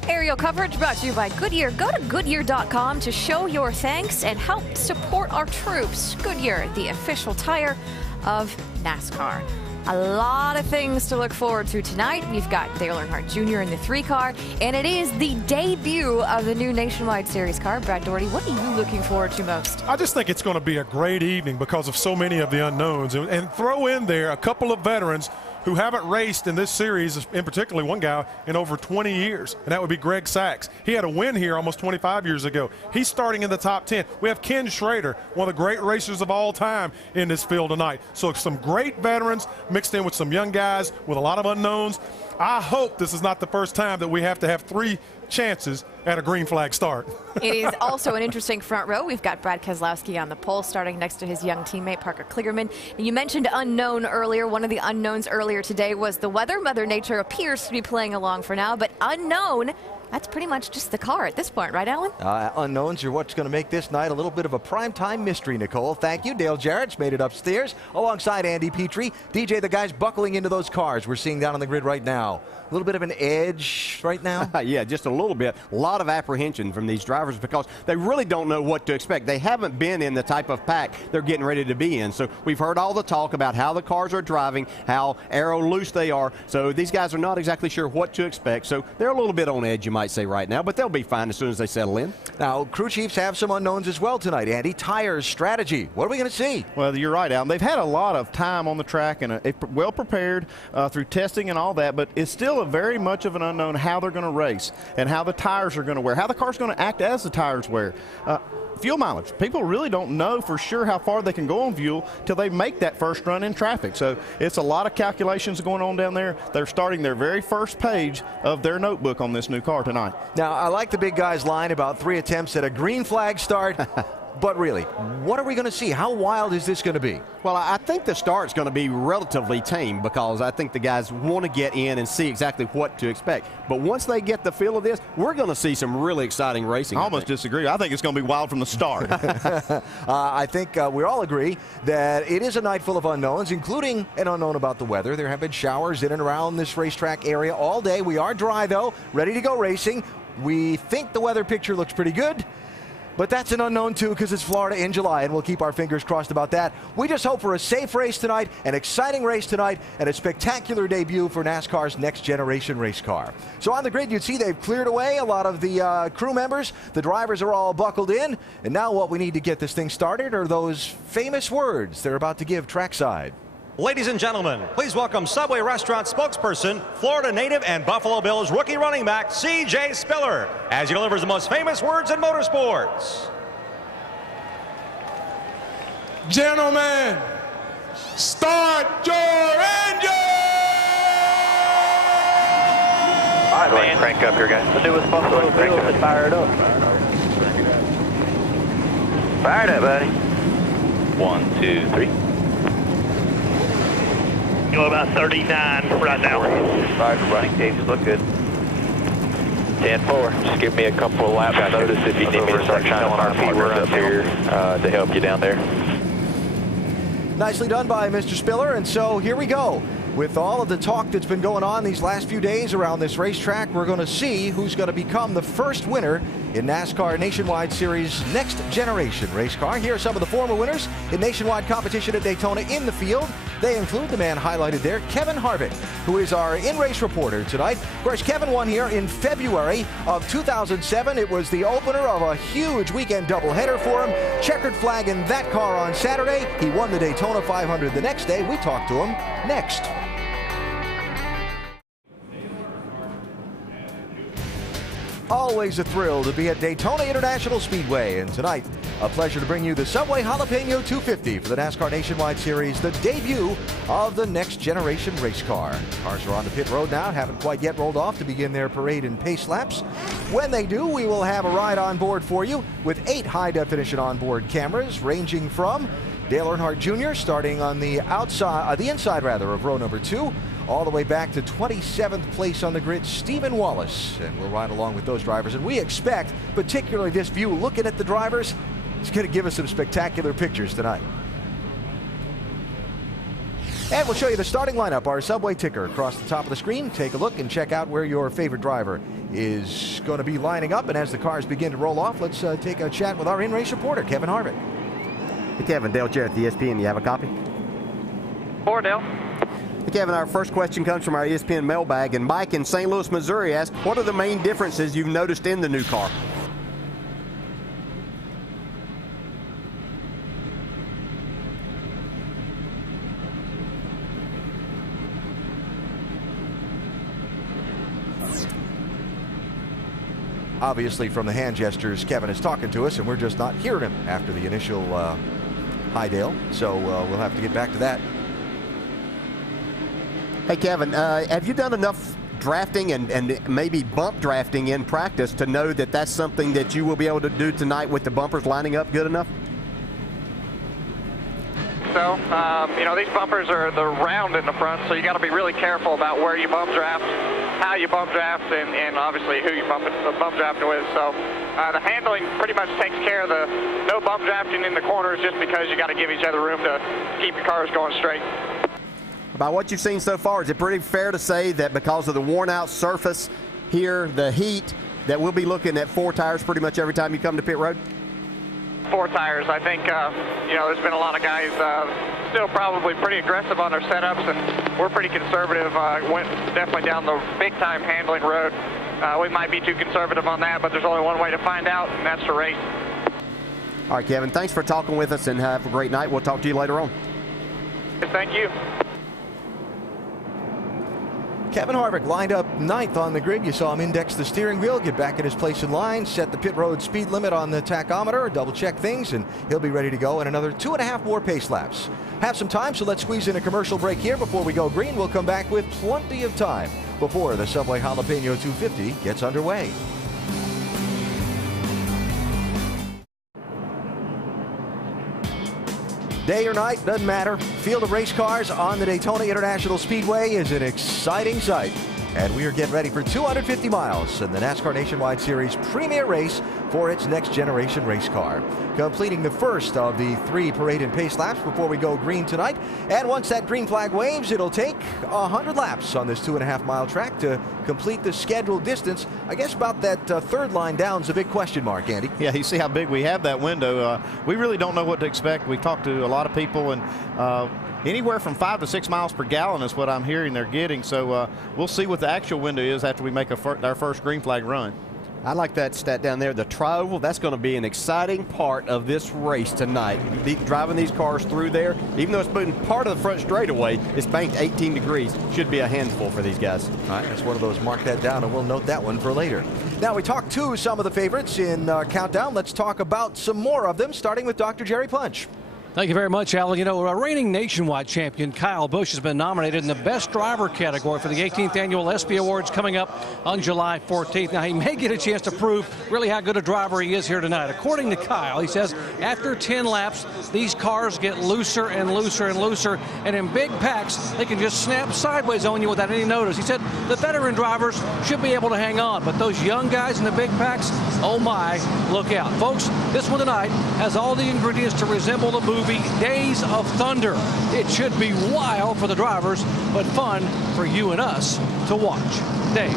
Aerial coverage brought to you by Goodyear. Go to Goodyear.com to show your thanks and help support our troops. Goodyear, the official tire of NASCAR. A lot of things to look forward to tonight. We've got Dale Earnhardt Jr. in the 3-car, and it is the debut of the new Nationwide Series car. Brad Doherty, what are you looking forward to most? I just think it's going to be a great evening because of so many of the unknowns. And throw in there a couple of veterans who haven't raced in this series, in particular one guy, in over 20 years, and that would be Greg Sachs. He had a win here almost 25 years ago. He's starting in the top 10. We have Ken Schrader, one of the great racers of all time in this field tonight. So some great veterans mixed in with some young guys with a lot of unknowns. I hope this is not the first time that we have to have 3 chances at a green flag start. It is also an interesting front row. We've got Brad Keselowski on the pole, starting next to his young teammate Parker Kligerman. And you mentioned unknown earlier. One of the unknowns earlier today was the weather. Mother Nature appears to be playing along for now, but unknown, that's pretty much just the car at this point, right, Alan? Unknowns are what's going to make this night a little bit of a primetime mystery, Nicole. Thank you. Dale Jarrett's made it upstairs alongside Andy Petrie. DJ, the guys buckling into those cars we're seeing down on the grid right now. A little bit of an edge right now? Yeah, just a little bit. A lot of apprehension from these drivers because they really don't know what to expect. They haven't been in the type of pack they're getting ready to be in. So we've heard all the talk about how the cars are driving, how aero loose they are. So these guys are not exactly sure what to expect. So they're a little bit on edge, you might say, right now, but they'll be fine as soon as they settle in. Now, crew chiefs have some unknowns as well tonight. Andy, tires, strategy. What are we going to see? Well, you're right, Alan. They've had a lot of time on the track and well prepared through testing and all that, but it's still a very much of an unknown how they're going to race and how the tires are going to wear, how the car's going to act as the tires wear. Fuel mileage. People really don't know for sure how far they can go on fuel till they make that first run in traffic. So it's a lot of calculations going on down there. They're starting their very first page of their notebook on this new car tonight. Now, I like the big guy's line about 3 attempts at a green flag start. But really, what are we going to see? How wild is this going to be? Well, I think the start's going to be relatively tame because I think the guys want to get in and see exactly what to expect. But once they get the feel of this, we're going to see some really exciting racing. I almost disagree. I think it's going to be wild from the start. I think we all agree that it is a night full of unknowns, including an unknown about the weather. There have been showers in and around this racetrack area all day. We are dry, though, ready to go racing. We think the weather picture looks pretty good. But that's an unknown, too, because it's Florida in July, and we'll keep our fingers crossed about that. We just hope for a safe race tonight, an exciting race tonight, and a spectacular debut for NASCAR's next-generation race car. So on the grid, you'd see they've cleared away a lot of the crew members. The drivers are all buckled in. And now what we need to get this thing started are those famous words they're about to give trackside. Ladies and gentlemen, please welcome Subway Restaurant spokesperson, Florida native and Buffalo Bills rookie running back C.J. Spiller, as he delivers the most famous words in motorsports. Gentlemen, start your engine! All right, man. Crank up here, guys. The newest Buffalo Bills is fired up. Fired up, buddy. 1, 2, 3. Go about 39 right now. Fired running cages look good. 10-4. Just give me a couple of laps notice if you need me to start shining our feet up here to help you down there. Nicely done by Mr. Spiller, and so here we go. With all of the talk that's been going on these last few days around this racetrack, we're going to see who's going to become the first winner in NASCAR Nationwide Series Next Generation race car. Here are some of the former winners in nationwide competition at Daytona in the field. They include the man highlighted there, Kevin Harvick, who is our in-race reporter tonight. Of course, Kevin won here in February of 2007. It was the opener of a huge weekend doubleheader for him. Checkered flag in that car on Saturday. He won the Daytona 500 the next day. We talked to him next. always a thrill to be at Daytona International Speedway, and tonight, a pleasure to bring you the Subway Jalapeno 250 for the NASCAR Nationwide Series, the debut of the next generation race car. Cars are on the pit road now, haven't quite yet rolled off to begin their parade and pace laps. When they do, we will have a ride on board for you with 8 high-definition onboard cameras ranging from Dale Earnhardt Jr. starting on the inside of row number 2, all the way back to 27th place on the grid, Stephen Wallace. And we'll ride along with those drivers. And we expect, particularly this view, looking at the drivers, it's going to give us some spectacular pictures tonight. And we'll show you the starting lineup, our Subway ticker across the top of the screen. Take a look and check out where your favorite driver is going to be lining up. And as the cars begin to roll off, let's take a chat with our in-race reporter, Kevin Harvick. Hey, Kevin, Dale Jarrett, the ESPN. You have a copy? For Dale. Hey, Kevin, our first question comes from our ESPN mailbag, and Mike in St. Louis, Missouri asked, what are the main differences you've noticed in the new car? Obviously, from the hand gestures, Kevin is talking to us, and we're just not hearing him after the initial hi, Dale. So we'll have to get back to that. Hey, Kevin, have you done enough drafting and maybe bump drafting in practice to know that that's something that you will be able to do tonight with the bumpers lining up good enough? So, you know, these bumpers are round in the front, so you got to be really careful about where you bump draft, how you bump draft, and obviously who you bump drafting with. So the handling pretty much takes care of the no bump drafting in the corners, just because you got to give each other room to keep your cars going straight. About what you've seen so far, is it pretty fair to say that because of the worn out surface here, the heat, that we'll be looking at 4 tires pretty much every time you come to pit road? 4 tires. I think, you know, there's been a lot of guys still probably pretty aggressive on their setups, and we're pretty conservative. Went definitely down the big-time handling road. We might be too conservative on that, but there's only one way to find out, and that's to race. All right, Kevin, thanks for talking with us, and have a great night. We'll talk to you later on. Thank you. Kevin Harvick lined up 9th on the grid. You saw him index the steering wheel, get back at his place in line, set the pit road speed limit on the tachometer, double check things, and he'll be ready to go in another 2.5 more pace laps. Have some time, so let's squeeze in a commercial break here before we go green. We'll come back with plenty of time before the Subway Jalapeno 250 gets underway. Day or night, doesn't matter. Field of race cars on the Daytona International Speedway is an exciting sight. And we are getting ready for 250 miles in the NASCAR Nationwide Series premier race for its next generation race car. Completing the first of the 3 parade and pace laps before we go green tonight. And once that green flag waves, it'll take 100 laps on this 2.5 mile track to complete the scheduled distance. I guess about that third line down is a big question mark, Andy. Yeah, you see how big we have that window. We really don't know what to expect. We talked to a lot of people, and anywhere from 5 to 6 miles per gallon is what I'm hearing they're getting. So we'll see what the actual window is after we make our first green flag run. I like that stat down there, the tri-oval. That's going to be an exciting part of this race tonight. Driving these cars through there, even though it's been part of the front straightaway, it's banked 18 degrees. Should be a handful for these guys. All right, that's one of those. Mark that down, and we'll note that one for later. Now, we talked to some of the favorites in Countdown. Let's talk about some more of them, starting with Dr. Jerry Punch. Thank you very much, Alan. You know, reigning nationwide champion Kyle Busch has been nominated in the Best Driver category for the 18th Annual ESPY Awards coming up on July 14th. Now, he may get a chance to prove really how good a driver he is here tonight. According to Kyle, he says after 10 laps, these cars get looser and looser and looser, and in big packs, they can just snap sideways on you without any notice. He said the veteran drivers should be able to hang on, but those young guys in the big packs, oh my, look out. Folks, this one tonight has all the ingredients to resemble the movie Days of Thunder. It should be wild for the drivers, but fun for you and us to watch. Dave.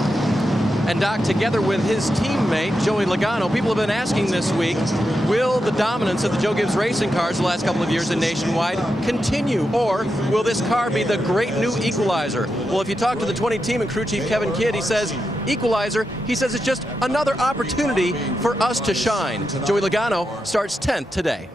And Doc, together with his teammate, Joey Logano, people have been asking this week, will the dominance of the Joe Gibbs racing cars the last couple of years in Nationwide continue, or will this car be the great new equalizer? Well, if you talk to the 20 team and crew chief Kevin Kidd, he says equalizer. He says it's just another opportunity for us to shine. Joey Logano starts 10th today.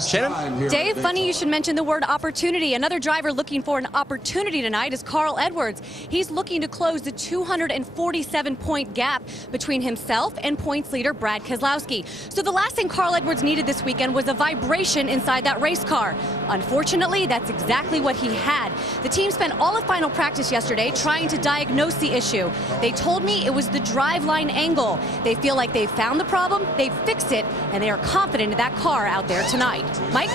Shannon? Dave, funny you should mention the word opportunity. Another driver looking for an opportunity tonight is Carl Edwards. He's looking to close the 247-point gap between himself and points leader Brad Keselowski. So the last thing Carl Edwards needed this weekend was a vibration inside that race car. Unfortunately, that's exactly what he had. The team spent all of final practice yesterday trying to diagnose the issue. They told me it was the driveline angle. They feel like they found the problem, they fixed it, and they are confident in that car out there tonight. Mike?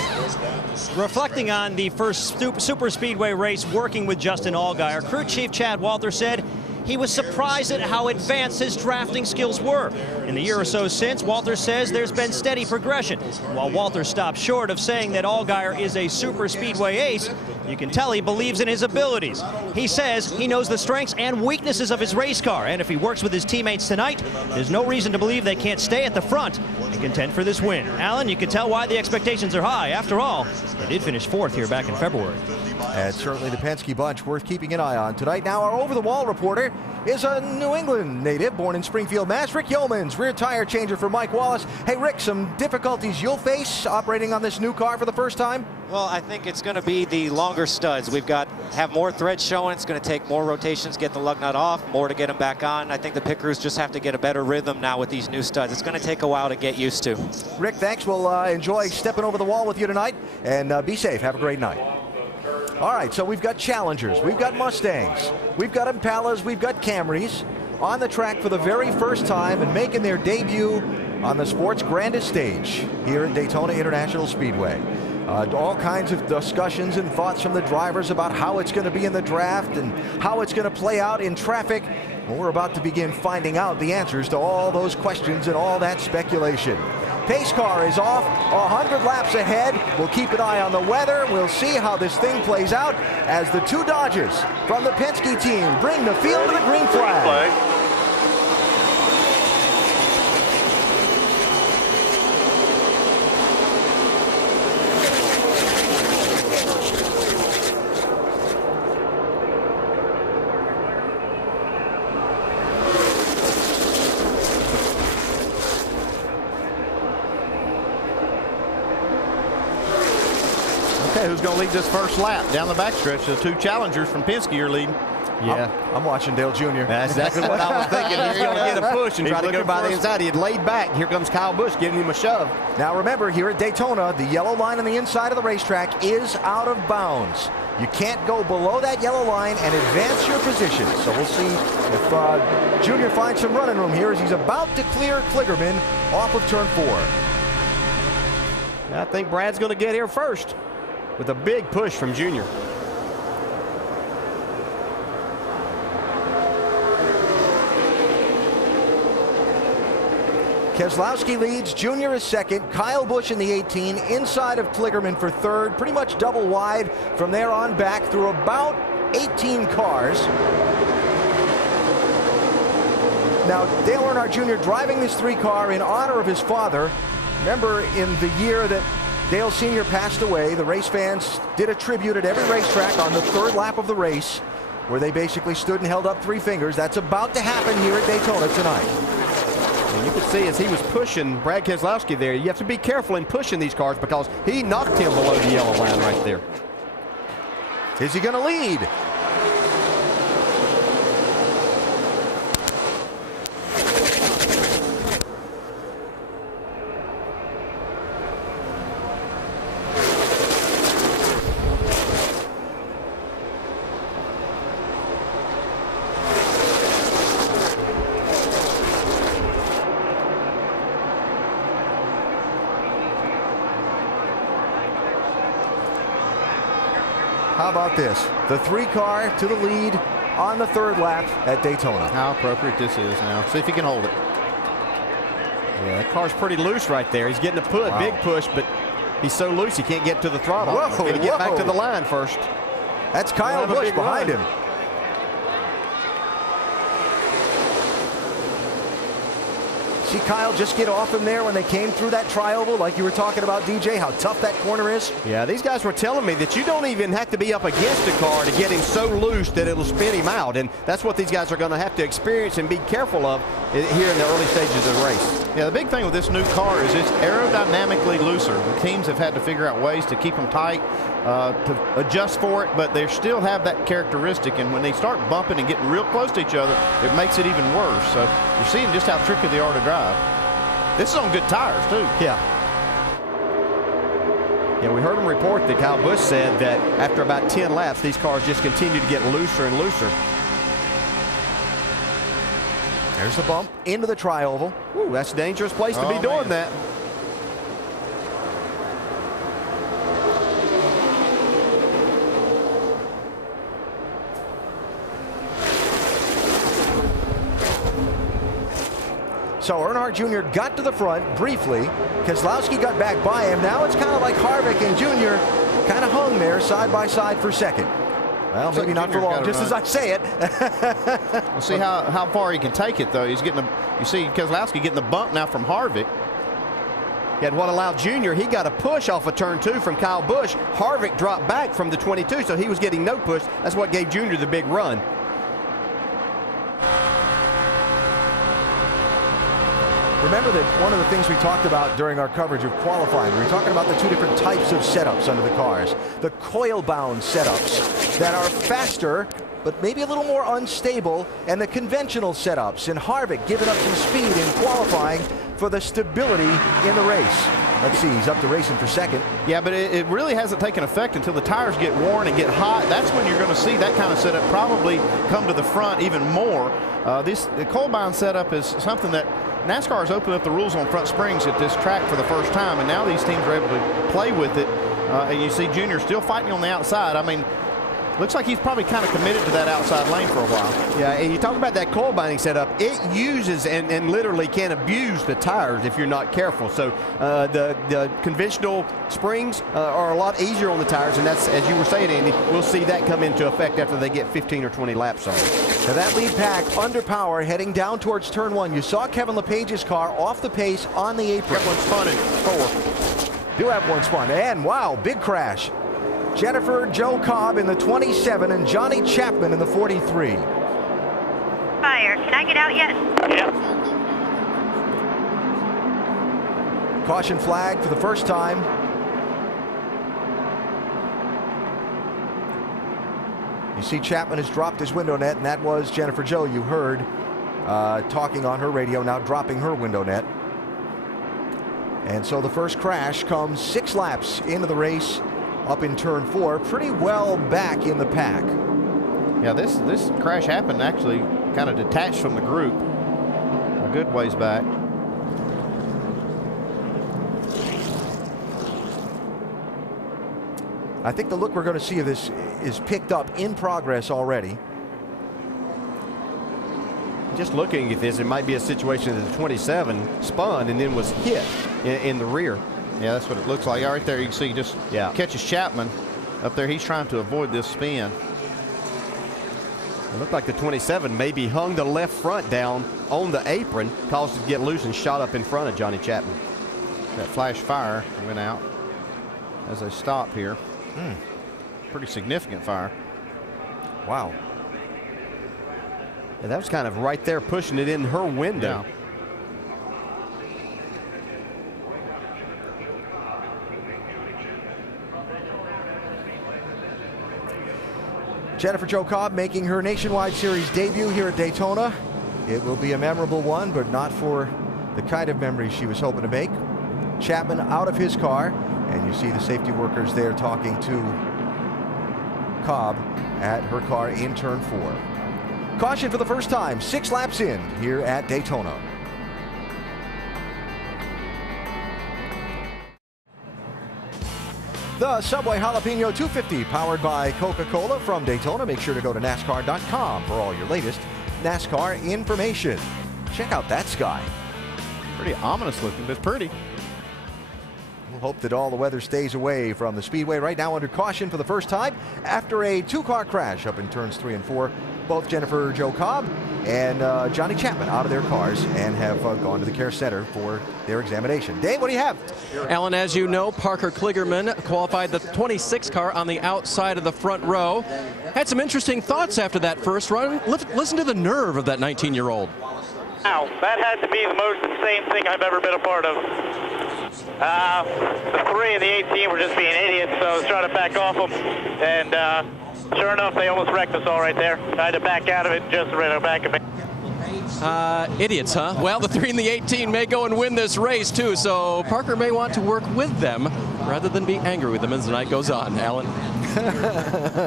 Reflecting on the first super speedway race working with Justin Allgaier, crew chief Chad Walter said he was surprised at how advanced his drafting skills were. In the year or so since, Walter says there's been steady progression. While Walter stopped short of saying that Allgaier is a super speedway ace, you can tell he believes in his abilities. He says he knows the strengths and weaknesses of his race car, and if he works with his teammates tonight, there's no reason to believe they can't stay at the front and contend for this win. Alan, you can tell why the expectations are high. After all, they did finish fourth here back in February. And certainly the Penske bunch worth keeping an eye on tonight. Now our over-the-wall reporter is a New England native born in Springfield, Mass. Rick Yeomans, rear tire changer for Mike Wallace. Hey, Rick, some difficulties you'll face operating on this new car for the first time? Well, I think it's going to be the longer studs. We've got have more threads showing. It's going to take more rotations, get the lug nut off, more to get them back on. I think the pit crews just have to get a better rhythm now with these new studs. It's going to take a while to get used to. Rick, thanks. We'll enjoy stepping over the wall with you tonight, and be safe. Have a great night. All right, so we've got Challengers, we've got Mustangs, we've got Impalas, we've got Camrys on the track for the very first time and making their debut on the sport's grandest stage here at Daytona International Speedway. All kinds of discussions and thoughts from the drivers about how it's going to be in the draft and how it's going to play out in traffic. Well, we're about to begin finding out the answers to all those questions and all that speculation. Pace car is off, 100 laps ahead. We'll keep an eye on the weather. We'll see how this thing plays out as the two Dodges from the Penske team bring the field to the green flag. Who's going to lead this first lap down the backstretch? The two Challengers from Penske are leading. Yeah, I'm watching Dale Jr. That's exactly what I was thinking. He's going to get a push and try to go by the inside. He had laid back. Here comes Kyle Busch giving him a shove. Now remember, here at Daytona, the yellow line on the inside of the racetrack is out of bounds. You can't go below that yellow line and advance your position. So we'll see if Junior finds some running room here as he's about to clear Kligerman off of turn 4. I think Brad's going to get here first with a big push from Junior. Keselowski leads, Junior is second, Kyle Busch in the 18, inside of Kligerman for third, pretty much double wide from there on back through about 18 cars. Now, Dale Earnhardt Jr. driving this 3-car in honor of his father. Remember, in the year that Dale Sr. passed away, the race fans did a tribute at every racetrack on the 3rd lap of the race, where they basically stood and held up 3 fingers. That's about to happen here at Daytona tonight. And you can see as he was pushing Brad Keselowski there, you have to be careful in pushing these cars because he knocked him below the yellow line right there. Is he going to lead? How about this? The 3-car to the lead on the 3rd lap at Daytona. How appropriate this is now. See if he can hold it. Yeah, that car's pretty loose right there. He's getting a big push, but he's so loose he can't get to the throttle. Got to get back to the line first. That's Kyle Busch behind him. See Kyle just get off him there when they came through that tri-oval, like you were talking about, DJ, how tough that corner is. Yeah, these guys were telling me that you don't even have to be up against a car to get him so loose that it'll spin him out. And that's what these guys are going to have to experience and be careful of here in the early stages of the race. Yeah, the big thing with this new car is it's aerodynamically looser. The teams have had to figure out ways to keep them tight, to adjust for it, but they still have that characteristic. And when they start bumping and getting real close to each other, it makes it even worse. So you're seeing just how tricky they are to drive. This is on good tires, too. Yeah. Yeah, we heard him report that Kyle Busch said that after about 10 laps, these cars just continue to get looser and looser. There's the bump into the tri-oval. Ooh, that's a dangerous place to be doing that. So Earnhardt Jr. got to the front briefly. Keselowski got back by him. Now it's kind of like Harvick and Jr. kind of hung there side by side for second. Well, maybe not for long, just as I say it. We'll see how far he can take it, though. He's getting you see Keselowski getting the bump now from Harvick. Yeah, and what allowed Junior, he got a push off of turn 2 from Kyle Busch. Harvick dropped back from the 22, so he was getting no push. That's what gave Junior the big run. Remember that one of the things we talked about during our coverage of qualifying, we were talking about the two different types of setups under the cars. The coil-bound setups that are faster, but maybe a little more unstable, and the conventional setups. And Harvick giving up some speed in qualifying for the stability in the race. Let's see, he's up to racing for second. Yeah, but it really hasn't taken effect until the tires get worn and get hot. That's when you're going to see that kind of setup probably come to the front even more. The coil-bound setup is something that NASCAR has opened up the rules on front springs at this track for the first time, and now these teams are able to play with it. And you see Junior still fighting on the outside. I mean, looks like he's probably kind of committed to that outside lane for a while. Yeah, and you talk about that coil binding setup. It uses and literally can abuse the tires if you're not careful. So the conventional springs are a lot easier on the tires, and that's, as you were saying, Andy, we'll see that come into effect after they get 15 or 20 laps on it. Now that lead pack under power heading down towards turn 1. You saw Kevin LePage's car off the pace on the apron. Got one spun in 4. Do have one spun, and wow, big crash. Jennifer Joe Cobb in the 27 and Johnny Chapman in the 43. Fire, can I get out yet? Yeah. Caution flag for the first time. You see Chapman has dropped his window net, and that was Jennifer Joe you heard talking on her radio, now dropping her window net. And so the first crash comes 6 laps into the race up in turn 4, pretty well back in the pack. Yeah, this crash happened actually kind of detached from the group a good ways back. I think the look we're going to see of this is picked up in progress already. Just looking at this, it might be a situation that the 27 spun and then was hit in the rear. Yeah, that's what it looks like. Right there, you can see just catches Chapman up there. He's trying to avoid this spin. It looked like the 27 maybe hung the left front down on the apron, caused it to get loose and shot up in front of Johnny Chapman. That flash fire went out as they stop here. Pretty significant fire. Wow. Yeah, that was kind of right there pushing it in her window. Yeah. Jennifer Joe Cobb making her Nationwide Series debut here at Daytona. It will be a memorable one, but not for the kind of memories she was hoping to make. Chapman out of his car, and you see the safety workers there talking to Cobb at her car in turn 4. Caution for the first time, 6 laps in here at Daytona. The Subway Jalapeno 250, powered by Coca-Cola from Daytona. Make sure to go to NASCAR.com for all your latest NASCAR information. Check out that sky. Pretty ominous looking, but pretty. We'll hope that all the weather stays away from the speedway. Right now under caution for the first time after a 2-car crash up in turns 3 and 4. Both Jennifer Joe Cobb and Johnny Chapman out of their cars and have gone to the care center for their examination. Dave, what do you have? Alan, as you know, Parker Kligerman qualified the 26 car on the outside of the front row. Had some interesting thoughts after that first run. Listen to the nerve of that 19-year-old. Wow, that had to be the most insane thing I've ever been a part of. The 3 and the 18 were just being idiots, so I was trying to back off them, and sure enough, they almost wrecked us all right there. I had to back out of it just ran the back of me. Idiots, huh? Well, the 3 and the 18 may go and win this race, too, so Parker may want to work with them rather than be angry with them as the night goes on. Alan?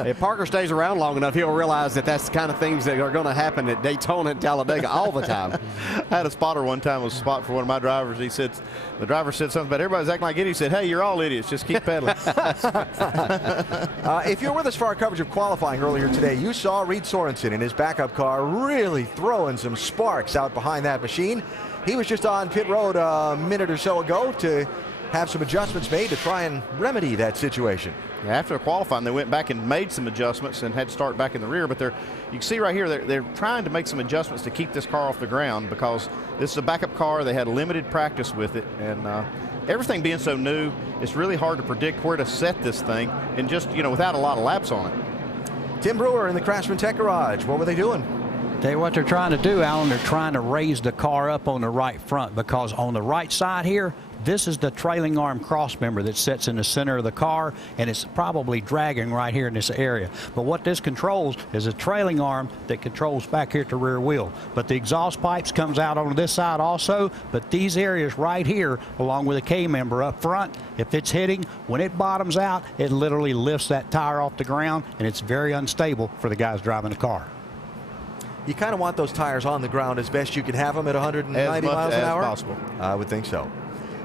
If Parker stays around long enough, he'll realize that that's the kind of things that are going to happen at Daytona and Talladega all the time. I had a spotter one time, was a spot for one of my drivers. He said, the driver said something about everybody's acting like idiots. He said, hey, you're all idiots. Just keep pedaling. If you're with us for our coverage of qualifying earlier today, you saw Reed Sorensen in his backup car really throwing some sparks out behind that machine. He was just on pit road a minute or so ago to have some adjustments made to try and remedy that situation. Yeah, after qualifying, they went back and made some adjustments and had to start back in the rear. But you can see right here, they're trying to make some adjustments to keep this car off the ground because this is a backup car. They had limited practice with it, and everything being so new, it's really hard to predict where to set this thing, and just without a lot of laps on it. Tim Brewer in the Craftsman Tech Garage. What were they doing? Tell you what they're trying to do, Alan. They're trying to raise the car up on the right front, because on the right side here, this is the trailing arm cross member that sits in the center of the car, and it's probably dragging right here in this area. But what this controls is a trailing arm that controls back here at the rear wheel. But the exhaust pipes comes out on this side also, but these areas right here, along with a K member up front, if it's hitting, when it bottoms out, it literally lifts that tire off the ground, and it's very unstable for the guys driving the car. You kind of want those tires on the ground as best you can have them at 190 miles an hour? As possible. I would think so.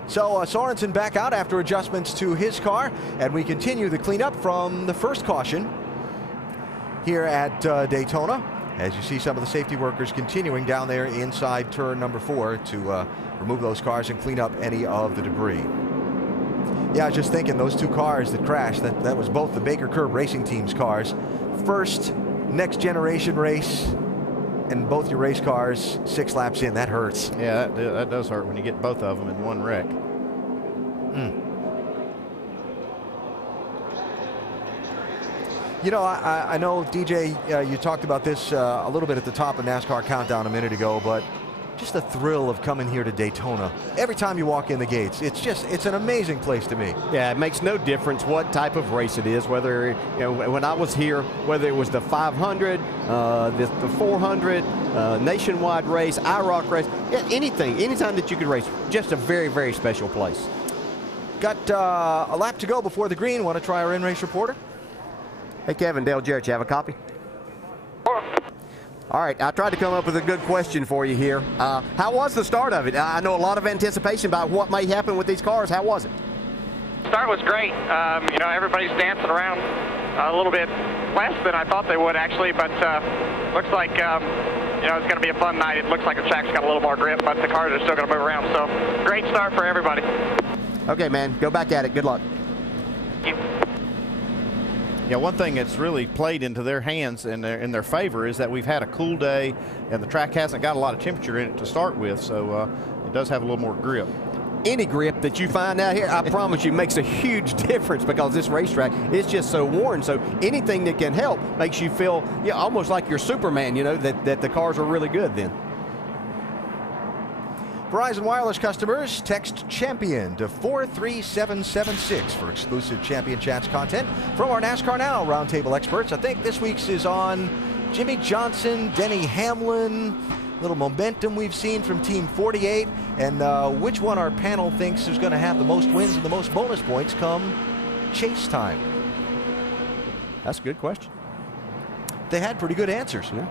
So Sorensen back out after adjustments to his car, and we continue the cleanup from the first caution here at Daytona, as you see some of the safety workers continuing down there inside turn number 4 to remove those cars and clean up any of the debris. Yeah, I was just thinking, those two cars that crashed, that was both the Baker Curb Racing Team's cars. First next generation race, and both your race cars 6 laps in. That hurts. Yeah, that does hurt when you get both of them in one wreck. You know, I know, DJ, you talked about this a little bit at the top of NASCAR Countdown a minute ago, but just the thrill of coming here to Daytona. Every time you walk in the gates, it's an amazing place to me. Yeah, it makes no difference what type of race it is, whether, when I was here, whether it was the 500, the 400, nationwide race, IROC race, anything, anytime that you could race, just a very, very special place. Got a lap to go before the green. Want to try our in-race reporter? Hey, Kevin, Dale Jarrett, you have a copy? All right, I tried to come up with a good question for you here. How was the start of it? I know a lot of anticipation about what may happen with these cars. How was it? Start was great. Everybody's dancing around a little bit less than I thought they would, actually, but looks like, it's going to be a fun night. It looks like the track's got a little more grip, but the cars are still going to move around. So great start for everybody. Okay, man, go back at it. Good luck. Thank you. Yeah, one thing that's really played into their hands and in their favor is that we've had a cool day, and the track hasn't got a lot of temperature in it to start with, so it does have a little more grip. Any grip that you find out here, I promise you, makes a huge difference, because this racetrack is just so worn. So anything that can help makes you feel almost like you're Superman, that the cars are really good then. Verizon Wireless customers, text CHAMPION to 43776 for exclusive Champion Chats content from our NASCAR Now Roundtable experts. I think this week's is on Jimmy Johnson, Denny Hamlin, little momentum we've seen from Team 48, and which one our panel thinks is going to have the most wins and the most bonus points come chase time. That's a good question. They had pretty good answers. Yeah.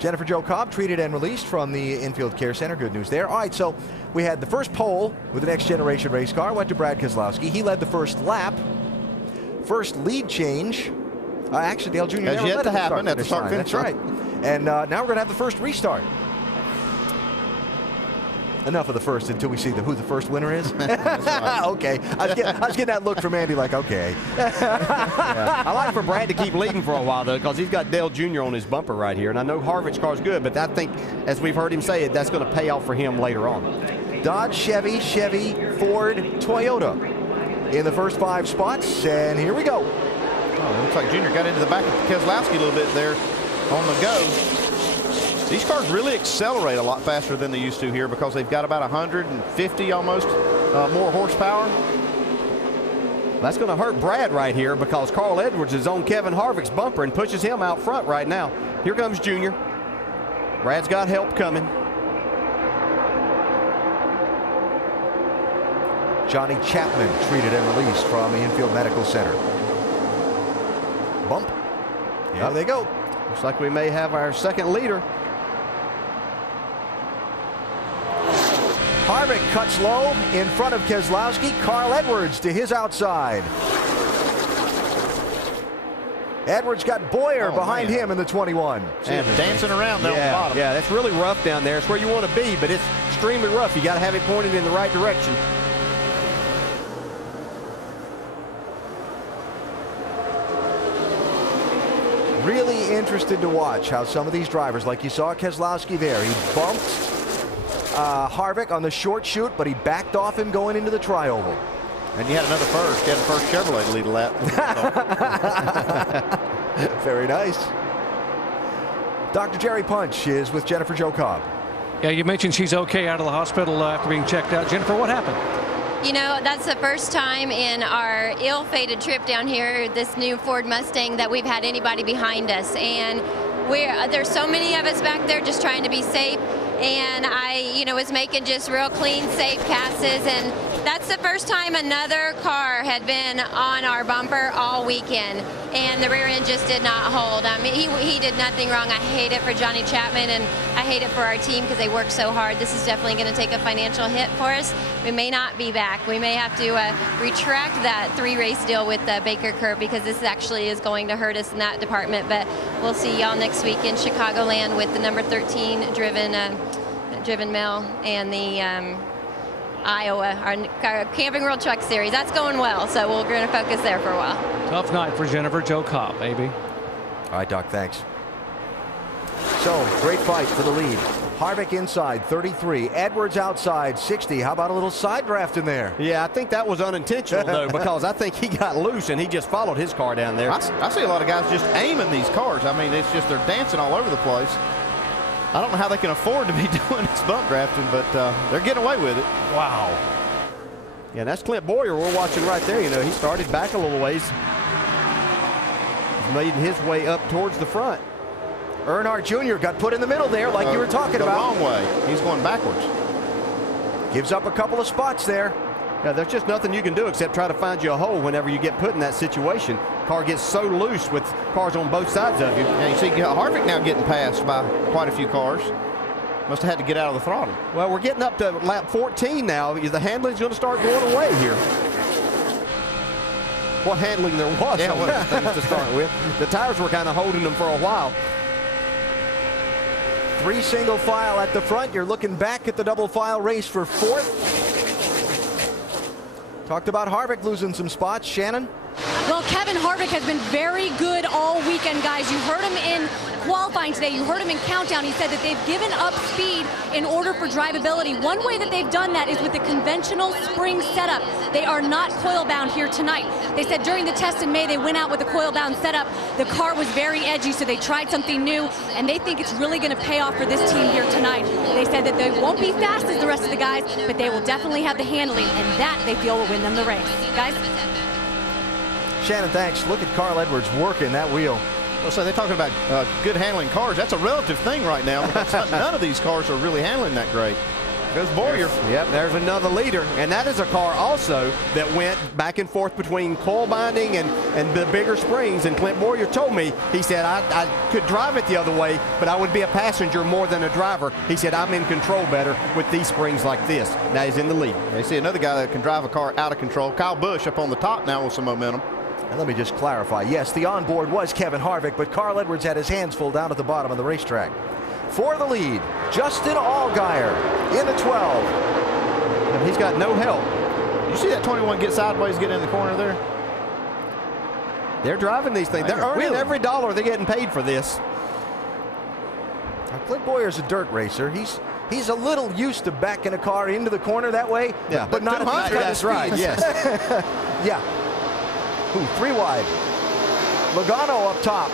Jennifer Jo Cobb treated and released from the Infield Care Center. Good news there. All right, so we had the first pole with the next generation race car. Went to Brad Keselowski. He led the first lap. First lead change. Actually, Dale Jr. has yet to happen at the start finish. That's right. And now we're going to have the first restart. Enough of the first until we see who the first winner is. Right. Okay. I was getting that look from Andy like, okay. Yeah. I like for Brad to keep leading for a while, though, because he's got Dale Jr. on his bumper right here. And I know Harvick's car's good, but I think, as we've heard him say it, that's going to pay off for him later on. Dodge, Chevy, Ford, Toyota in the first 5 spots. And here we go. Oh, it looks like Junior got into the back of Keselowski a little bit there on the go. These cars really accelerate a lot faster than they used to here because they've got about 150 almost more horsepower. That's going to hurt Brad right here because Carl Edwards is on Kevin Harvick's bumper and pushes him out front right now. Here comes Junior. Brad's got help coming. Johnny Chapman treated and released from the Infield Medical Center. Bump. There they go. Looks like we may have our second leader. Harvick cuts low in front of Keselowski. Carl Edwards to his outside. Edwards got Boyer behind him in the 21. And dancing around down the bottom. Yeah, that's really rough down there. It's where you want to be, but it's extremely rough. You got to have it pointed in the right direction. Really interested to watch how some of these drivers, like you saw Keselowski there, he bumped Harvick on the short chute, but he backed off him going into the tri-oval. And you had another first. You had the first Chevrolet to lead a lap. Very nice. Dr. Jerry Punch is with Jennifer Jo Cobb. Yeah, you mentioned she's okay out of the hospital after being checked out. Jennifer, what happened? You know, that's the first time in our ill-fated trip down here, this new Ford Mustang, that we've had anybody behind us. And there's so many of us back there just trying to be safe. And I, was making just real clean, safe passes. And that's the first time another car had been on our bumper all weekend. And the rear end just did not hold. I mean, he did nothing wrong. I hate it for Johnny Chapman, and I hate it for our team because they work so hard. This is definitely going to take a financial hit for us. We may not be back. We may have to retract that 3-race deal with Baker Curve because this actually is going to hurt us in that department. But we'll see y'all next week in Chicagoland with the number 13 driven male and the Iowa, our Camping World Truck Series. That's going well, so we're going to focus there for a while. Tough night for Jennifer Jo Cobb, baby. All right, Doc, thanks. So, great fight for the lead. Harvick inside, 33. Edwards outside, 60. How about a little side draft in there? Yeah, I think that was unintentional, though, because I think he got loose and he just followed his car down there. I see a lot of guys just aiming these cars. I mean, it's just they're dancing all over the place. I don't know how they can afford to be doing this bump drafting, but they're getting away with it. Wow. Yeah, that's Clint Boyer we're watching right there. He started back a little ways. He's made his way up towards the front. Earnhardt Jr. got put in the middle there like you were talking about. The wrong way. He's going backwards. Gives up a couple of spots there. Yeah, there's just nothing you can do except try to find you a hole whenever you get put in that situation. Car gets so loose with cars on both sides of you. And you see Harvick now getting passed by quite a few cars. Must have had to get out of the throttle. Well, we're getting up to lap 14 now. The handling's going to start going away here. What handling there was on things to start with. The tires were kind of holding them for a while. 3 single file at the front. You're looking back at the double file race for 4th. Talked about Harvick losing some spots. Shannon? Well, Kevin Harvick has been very good all weekend, guys. You heard him in qualifying today. You heard him in countdown. He said that they've given up speed in order for drivability. One way that they've done that is with the conventional spring setup. They are not coil bound here tonight. They said during the test in May, they went out with a coil bound setup. The car was very edgy, so they tried something new, and they think it's really going to pay off for this team here tonight. They said that they won't be fast as the rest of the guys, but they will definitely have the handling, and that they feel will win them the race. Guys? Shannon, thanks. Look at Carl Edwards working that wheel. Well, so they're talking about good handling cars. That's a relative thing right now. None of these cars are really handling that great. Goes Boyer. Yep, there's another leader. And that is a car also that went back and forth between coil binding and the bigger springs. And Clint Boyer told me, he said, I could drive it the other way, but I would be a passenger more than a driver. He said, I'm in control better with these springs like this. Now he's in the lead. They see another guy that can drive a car out of control. Kyle Busch up on the top now with some momentum. And let me just clarify. Yes, the onboard was Kevin Harvick, but Carl Edwards had his hands full down at the bottom of the racetrack. For the lead, Justin Allgaier in the 12. And he's got no help. You see that 21 get sideways, get in the corner there? They're driving these things. They're earning every dollar they're getting paid for this. Now, Clint Boyer's a dirt racer. He's a little used to backing a car into the corner that way, yeah, but not at these kind of That's right, speeds. yes. Yeah. 3 wide. Logano up top.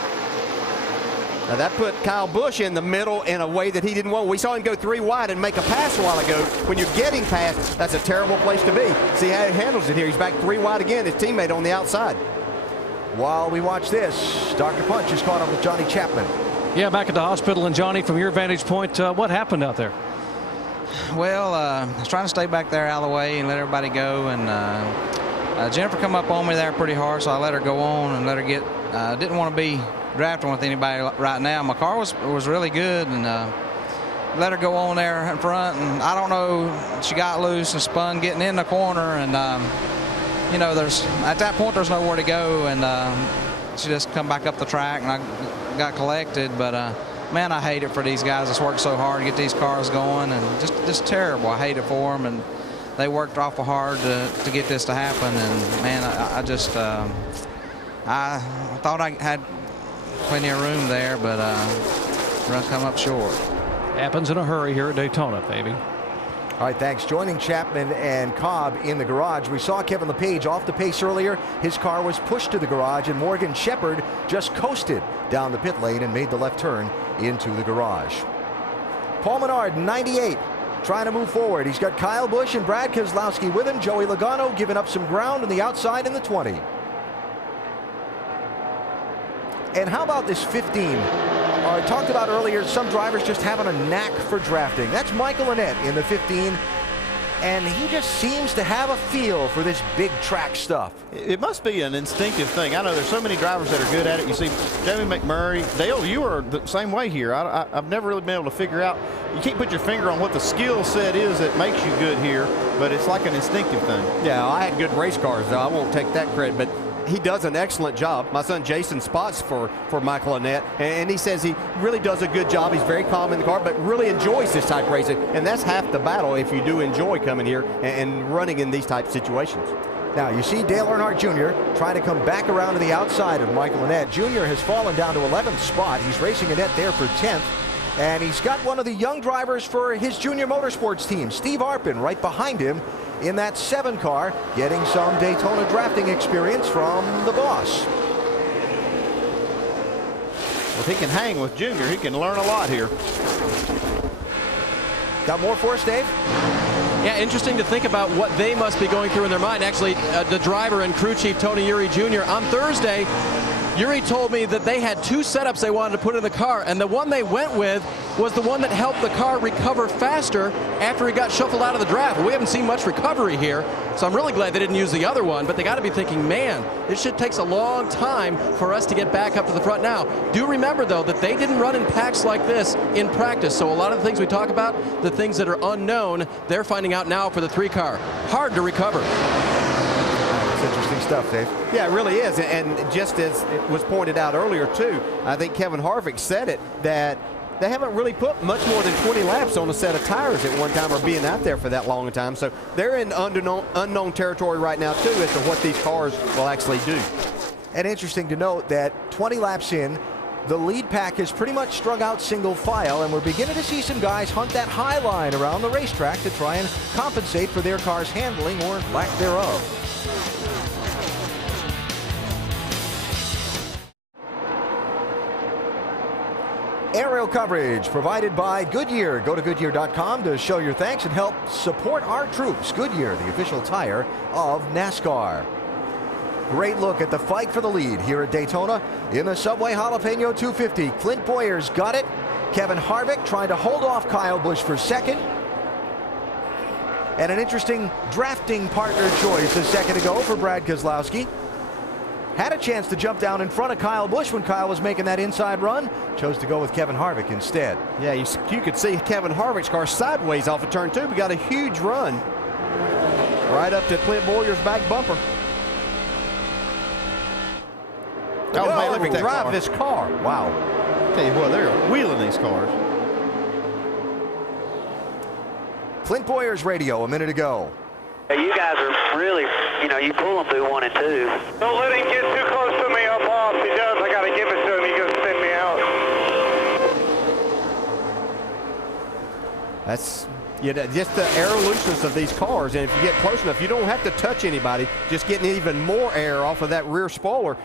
Now that put Kyle Busch in the middle in a way that he didn't want. We saw him go 3 wide and make a pass a while ago. When you're getting past, that's a terrible place to be. See how he handles it here. He's back 3 wide again, his teammate on the outside. While we watch this, Dr. Punch is caught up with Johnny Chapman. Yeah, back at the hospital. And Johnny, from your vantage point, what happened out there? Well, I was trying to stay back there out of the way and let everybody go. And Jennifer come up on me there pretty hard, so I let her go on and let her get. Didn't want to be drafting with anybody right now. My car was really good, and let her go on there in front. And I don't know, she got loose and spun getting in the corner. And you know, at that point there's nowhere to go, and she just come back up the track, and I got collected. But man, I hate it for these guys that's worked so hard to get these cars going, and just terrible. I hate it for them, and they worked awful hard to get this to happen. And man, I just I thought I had plenty of room there, but run come up short. Happens in a hurry here at Daytona, baby. All right, thanks. Joining Chapman and Cobb in the garage, we saw Kevin LePage off the pace earlier. His car was pushed to the garage, and Morgan Shepherd just coasted down the pit lane and made the left turn into the garage. Paul Menard, 98, trying to move forward. He's got Kyle Busch and Brad Keselowski with him. Joey Logano giving up some ground on the outside in the 20. And how about this 15? I talked about earlier, some drivers just having a knack for drafting. That's Michael Annett in the 15, and he just seems to have a feel for this big track stuff. It must be an instinctive thing. I know there's so many drivers that are good at it. You see Jamie McMurray. Dale, you are the same way here. I've never really been able to figure out. You can't put your finger on what the skill set is that makes you good here, but it's like an instinctive thing. Yeah, I had good race cars, though. I won't take that credit, but he does an excellent job. My son Jason spots for Michael Annett, and he says he really does a good job. He's very calm in the car, but really enjoys this type of racing, and that's half the battle if you do enjoy coming here and running in these type situations. Now you see Dale Earnhardt Jr. trying to come back around to the outside of Michael Annett. Jr. has fallen down to 11th spot. He's racing Annett there for 10th. And he's got one of the young drivers for his junior motorsports team, Steve Arpin, right behind him in that 7 car, getting some Daytona drafting experience from the boss. Well, if he can hang with Junior, he can learn a lot here. Got more for us, Dave? Yeah, interesting to think about what they must be going through in their mind. Actually, the driver and crew chief, Tony Eury Jr., on Thursday, Eury told me that they had 2 setups they wanted to put in the car, and the one they went with was the one that helped the car recover faster after he got shuffled out of the draft. We haven't seen much recovery here, so I'm really glad they didn't use the other one, but they got to be thinking, man, this shit takes a long time for us to get back up to the front now. Do remember, though, that they didn't run in packs like this in practice, so a lot of the things we talk about, the things that are unknown, they're finding out now for the 3 car. Hard to recover. That's interesting stuff, Dave. Yeah, it really is. And just as it was pointed out earlier, too, I think Kevin Harvick said it, that they haven't really put much more than 20 laps on a set of tires at one time or being out there for that long a time. So they're in unknown territory right now, too, as to what these cars will actually do. And interesting to note that 20 laps in, the lead pack has pretty much strung out single file, and we're beginning to see some guys hunt that high line around the racetrack to try and compensate for their car's handling or lack thereof. Aerial coverage provided by Goodyear. Go to Goodyear.com to show your thanks and help support our troops. Goodyear, the official tire of NASCAR. Great look at the fight for the lead here at Daytona in the Subway Jalapeno 250. Clint Boyer's got it. Kevin Harvick trying to hold off Kyle Busch for second. And an interesting drafting partner choice a second ago for Brad Keselowski. Had a chance to jump down in front of Kyle Busch when Kyle was making that inside run. Chose to go with Kevin Harvick instead. Yeah, you could see Kevin Harvick's car sideways off of turn 2. We got a huge run right up to Clint Boyer's back bumper. Oh, man, look at that drive car. this car. Wow. Tell you what, they're wheeling these cars. Clint Boyer's radio a minute ago. You guys are really, you pull them through 1 and 2. Don't let him get too close to me up off. If he does, I got to give it to him. He's going to send me out. That's just the air looseness of these cars, and if you get close enough, you don't have to touch anybody. Just getting even more air off of that rear spoiler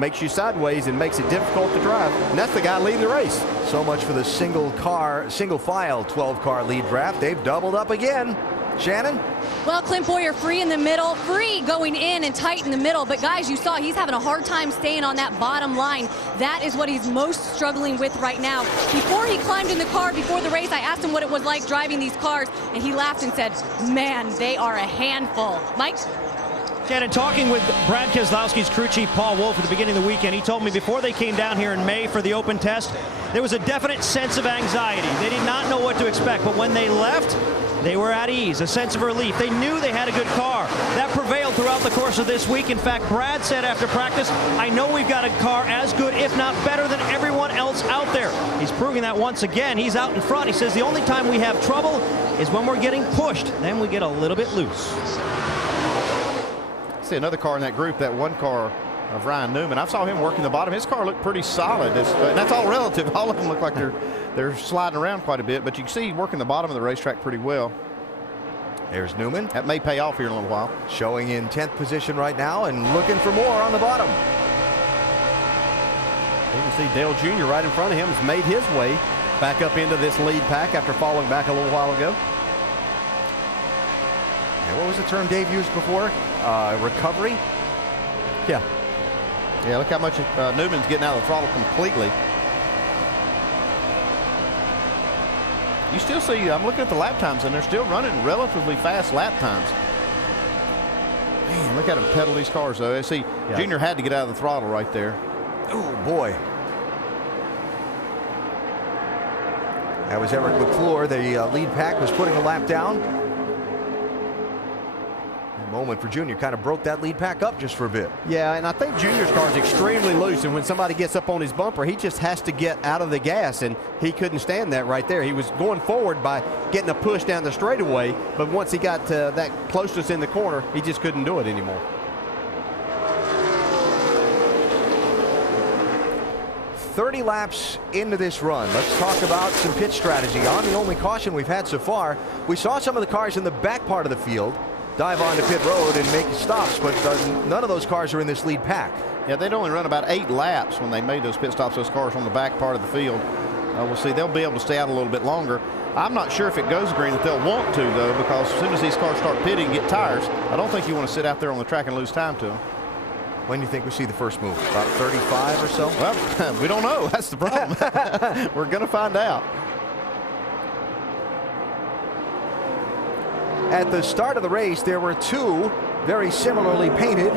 makes you sideways and makes it difficult to drive. And that's the guy leading the race. So much for the single file 12-car lead draft. They've doubled up again. Shannon? Well, Clint Boyer free in the middle, free going in and tight in the middle. But guys, you saw he's having a hard time staying on that bottom line. That is what he's most struggling with right now. Before he climbed in the car before the race, I asked him what it was like driving these cars, and he laughed and said, man, they are a handful. Mike? Shannon, talking with Brad Keselowski's crew chief, Paul Wolfe, at the beginning of the weekend, he told me before they came down here in May for the open test, there was a definite sense of anxiety. They did not know what to expect, but when they left, they were at ease, a sense of relief. They knew they had a good car. That prevailed throughout the course of this week. In fact, Brad said after practice, I know we've got a car as good, if not better, than everyone else out there. He's proving that once again. He's out in front. He says the only time we have trouble is when we're getting pushed. Then we get a little bit loose. See another car in that group, that one car of Ryan Newman. I saw him working the bottom. His car looked pretty solid. And that's all relative. All of them look like they're sliding around quite a bit, but you can see working the bottom of the racetrack pretty well. There's Newman. That may pay off here in a little while. Showing in 10th position right now and looking for more on the bottom. You can see Dale Jr. right in front of him has made his way back up into this lead pack after falling back a little while ago. And what was the term Dave used before? Recovery? Yeah. Yeah, look how much Newman's getting out of the throttle completely. You still see, I'm looking at the lap times, and they're still running relatively fast lap times. Man, look at him pedal these cars, though. See, yeah. Junior had to get out of the throttle right there. Oh, boy. That was Eric McClure. The lead pack was putting a lap down. Moment for Junior, kind of broke that lead pack up just for a bit. Yeah, and I think Junior's car is extremely loose, and when somebody gets up on his bumper, he just has to get out of the gas, and he couldn't stand that right there. He was going forward by getting a push down the straightaway, but once he got to that closeness in the corner, he just couldn't do it anymore. "30 laps into this run. Let's talk about some pit strategy. On the only caution we've had so far, we saw some of the cars in the back part of the field dive onto pit road and make stops, but none of those cars are in this lead pack. Yeah, they'd only run about 8 laps when they made those pit stops, those cars on the back part of the field. We'll see. They'll be able to stay out a little bit longer. I'm not sure if it goes green that they'll want to, though, because as soon as these cars start pitting and get tires, I don't think you want to sit out there on the track and lose time to them. When do you think we see the first move? About 35 or so? Well, we don't know. That's the problem. We're going to find out. At the start of the race, there were 2 very similarly painted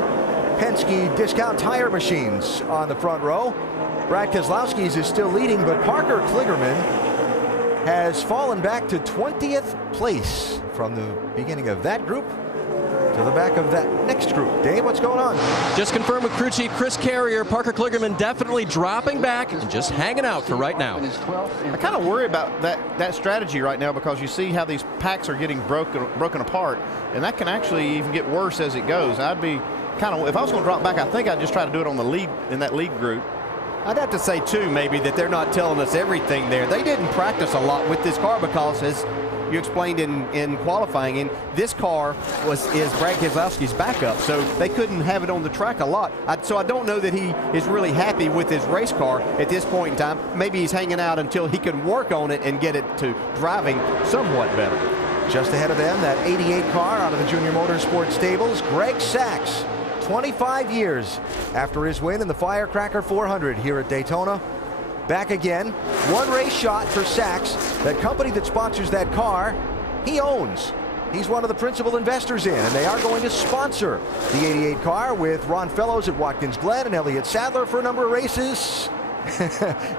Penske discount tire machines on the front row. Brad Keselowski's is still leading, but Parker Kligerman has fallen back to 20th place from the beginning of that group to the back of that next group. Dave, what's going on? Just confirmed with crew chief Chris Carrier, Parker Kligerman definitely dropping back and just hanging out for right now. I kind of worry about that strategy right now, because you see how these packs are getting broken apart, and that can actually even get worse as it goes. I'd be kind of, if I was going to drop back, I think I'd just try to do it on the lead, in that lead group. I'd have to say, too, maybe that they're not telling us everything there. They didn't practice a lot with this car because, as you explained in qualifying, and this car is Brad Keselowski's backup, so they couldn't have it on the track a lot. So I don't know that he is really happy with his race car at this point in time. Maybe he's hanging out until he can work on it and get it to driving somewhat better. Just ahead of them, that 88 car out of the Junior Motorsports stables, Greg Sachs, 25 years after his win in the Firecracker 400 here at Daytona. Back again, 1 race shot for Sachs. That company that sponsors that car, he owns. He's one of the principal investors in, and they are going to sponsor the 88 car with Ron Fellows at Watkins Glen and Elliott Sadler for a number of races.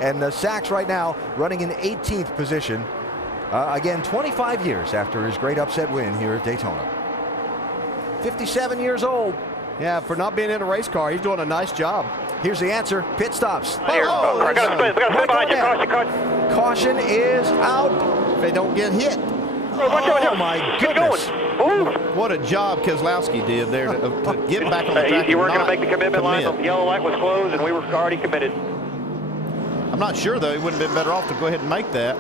And Sachs right now running in 18th position. Again, 25 years after his great upset win here at Daytona. 57 years old. Yeah, for not being in a race car, he's doing a nice job. Here's the answer. Pit stops. I got a split behind you. Caution. Caution is out. If they don't get hit. Oh, my goodness. What a job Keselowski did there to get back on the track. You weren't going to make the commitment line. The yellow light was closed, and we were already committed. I'm not sure, though. He wouldn't have been better off to go ahead and make that.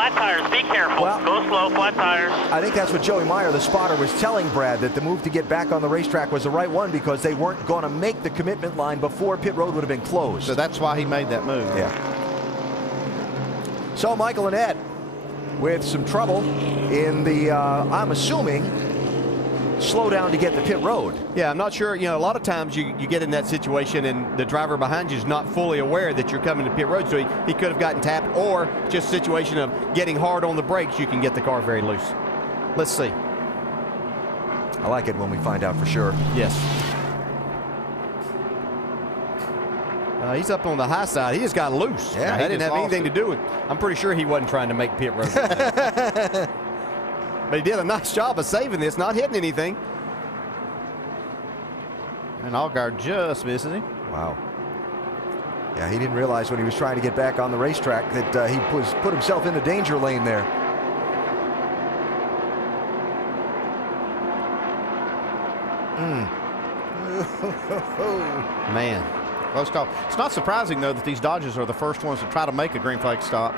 flat tires. Be careful. Well, go slow, flat tires. I think that's what Joey Meyer, the spotter, was telling Brad, that the move to get back on the racetrack was the right one because they weren't going to make the commitment line before pit road would have been closed. So that's why he made that move. Yeah. So Michael and Ed with some trouble in the, I'm assuming, slow down to get the pit road. Yeah, I'm not sure. You know, a lot of times you get in that situation and the driver behind you is not fully aware that you're coming to pit road, so he could have gotten tapped, or just a situation of getting hard on the brakes, you can get the car very loose. Let's see. I like it when we find out for sure. Yes. He's up on the high side. He just got loose. Yeah, that didn't have anything to do with. I'm pretty sure he wasn't trying to make pit road. But he did a nice job of saving this, not hitting anything. And Allgaier just misses him. Wow. Yeah, he didn't realize when he was trying to get back on the racetrack that he put himself in the danger lane there. Man. Close call. It's not surprising, though, that these Dodges are the first ones to try to make a green flag stop.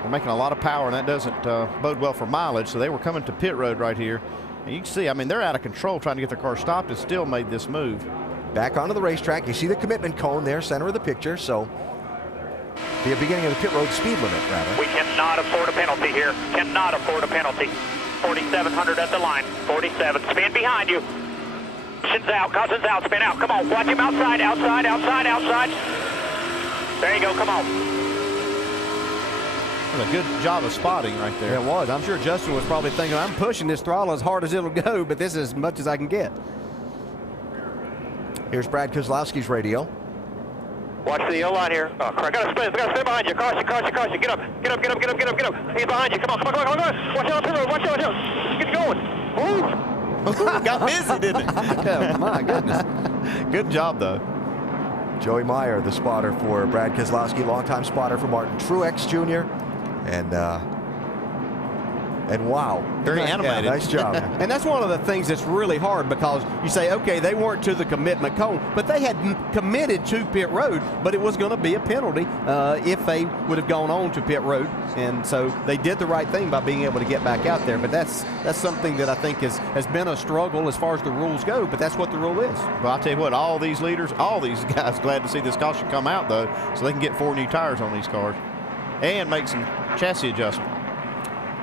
They're making a lot of power, and that doesn't bode well for mileage, so they were coming to pit road right here. And you can see, I mean, they're out of control trying to get their car stopped and still made this move. Back onto the racetrack. You see the commitment cone there, center of the picture, so the beginning of the pit road speed limit, rather. We cannot afford a penalty here. Cannot afford a penalty. 4,700 at the line. 47. Spin behind you. Caution's out, spin out. Come on, watch him outside, outside, outside, outside. There you go, come on. A good job of spotting right there. Yeah, it was. I'm sure Justin was probably thinking, I'm pushing this throttle as hard as it'll go, but this is as much as I can get. Here's Brad Keselowski's radio. Watch the yellow line here. Oh, crap. Got to spin behind you. Caution. Get up. He's behind you. Come on. Watch out, watch out. Get going. Move. Got busy, didn't it? Yeah, my goodness. Good job, though. Joey Meyer, the spotter for Brad Keselowski, longtime spotter for Martin Truex Jr. And wow, very animated. Yeah, nice job. And that's one of the things that's really hard, because you say, okay, they weren't to the commitment cone, but they had committed to pit road, but it was going to be a penalty if they would have gone on to pit road. And so they did the right thing by being able to get back out there. But that's something that I think has been a struggle as far as the rules go, but that's what the rule is. Well, I'll tell you what, all these leaders, all these guys glad to see this caution come out, though, so they can get 4 new tires on these cars and make some chassis adjustment.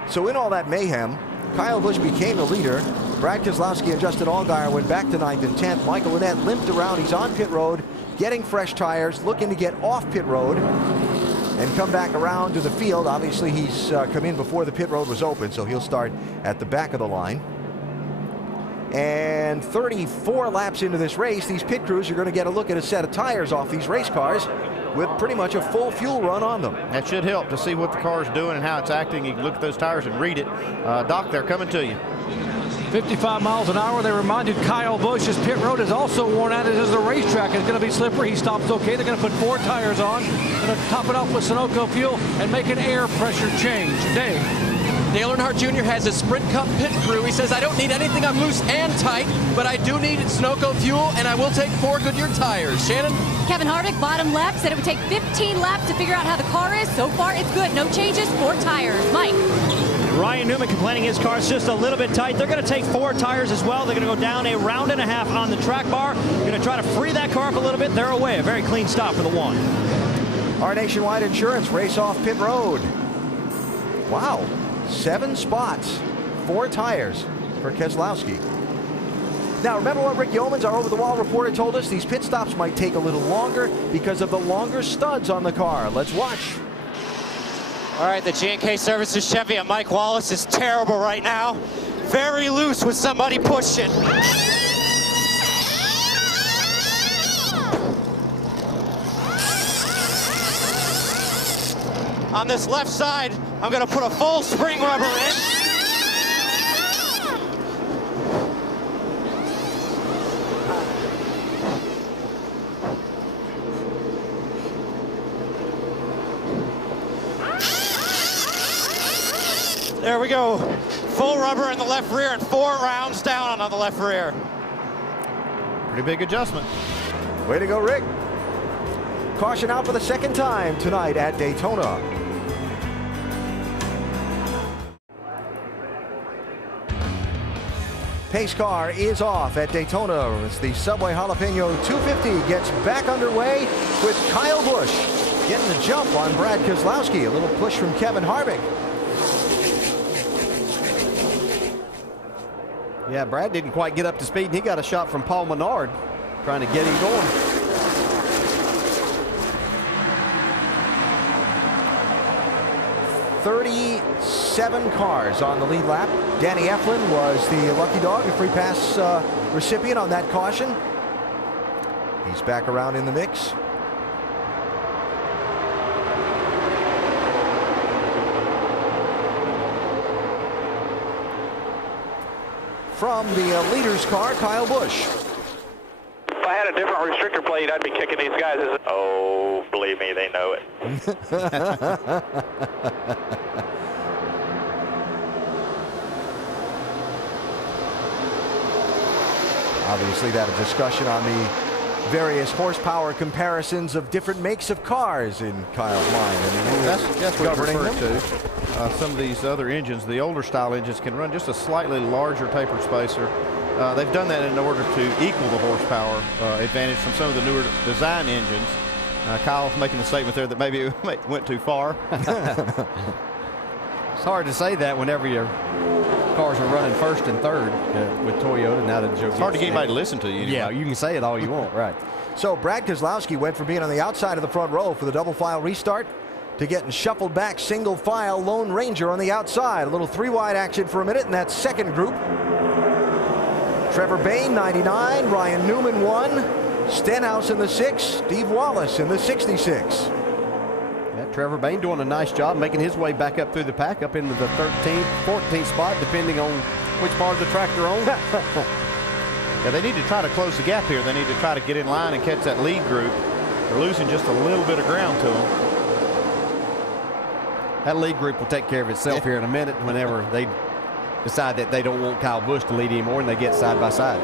So in all that mayhem, Kyle Busch became the leader. Brad Keselowski and Justin Allgaier went back to 9th and 10th. Michael Annett limped around. He's on pit road, getting fresh tires, looking to get off pit road and come back around to the field. Obviously, he's come in before the pit road was open, so he'll start at the back of the line. And 34 laps into this race, these pit crews are going to get a look at a set of tires off these race cars with pretty much a full fuel run on them. That should help to see what the car is doing and how it's acting. You can look at those tires and read it. Doc, they're coming to you. 55 miles an hour. They reminded Kyle Busch his pit road is also worn out as the racetrack is going to be slippery. He stops okay. They're going to put 4 tires on. Going to top it off with Sunoco fuel and make an air pressure change. Dave. Dale Earnhardt Jr. has a Sprint Cup pit crew. He says, I don't need anything. I'm loose and tight, but I do need Sunoco fuel, and I will take 4 Goodyear tires. Shannon? Kevin Harvick, bottom left, said it would take 15 laps to figure out how the car is. So far, it's good. No changes, 4 tires. Mike? Ryan Newman complaining his car's just a little bit tight. They're going to take 4 tires as well. They're going to go down a round and a half on the track bar. Going to try to free that car up a little bit. They're away. A very clean stop for the 1. Our Nationwide Insurance race off pit road. Wow. 7 spots, 4 tires for Keselowski. Now, remember what Rick Yeomans, our over-the-wall reporter, told us? These pit stops might take a little longer because of the longer studs on the car. Let's watch. All right, the G&K Services Chevy and Mike Wallace is terrible right now. Very loose with somebody pushing. On this left side, I'm going to put a full spring rubber in. There we go. Full rubber in the left rear and 4 rounds down on the left rear. Pretty big adjustment. Way to go, Rick. Caution out for the 2nd time tonight at Daytona. Pace car is off at Daytona as the Subway Jalapeno 250 gets back underway with Kyle Busch getting the jump on Brad Keselowski. A little push from Kevin Harvick. Yeah, Brad didn't quite get up to speed, and he got a shot from Paul Menard trying to get him going. "37 cars on the lead lap. Danny Eflin was the lucky dog, a free pass recipient on that caution. He's back around in the mix. From the leader's car, Kyle Busch. If I had a different restrictor plate, I'd be kicking these guys. Oh, believe me, they know it. Obviously, that a discussion on the various horsepower comparisons of different makes of cars in Kyle's mind. And that's what governing we're them. referring to. Some of these other engines, the older style engines, can run just a slightly larger tapered spacer. They've done that in order to equal the horsepower advantage from some of the newer design engines. Kyle's making a statement there that maybe it went too far. It's hard to say that whenever your cars are running first and third with Toyota. Now that Joe, it's hard to get anybody to listen to you. Yeah, you can say it all you want, right? So Brad Keselowski went from being on the outside of the front row for the double file restart to getting shuffled back single file Lone Ranger on the outside. A little three-wide action for a minute in that second group. Trevor Bayne, 99. Ryan Newman, 1. Stenhouse in the 6. Steve Wallace in the 66. Yeah, Trevor Bayne doing a nice job making his way back up through the pack, up into the 13th, 14th spot, depending on which part of the track they're on. Yeah, they need to try to close the gap here. They need to try to get in line and catch that lead group. They're losing just a little bit of ground to them. That lead group will take care of itself here in a minute whenever they decide that they don't want Kyle Busch to lead anymore and they get side by side.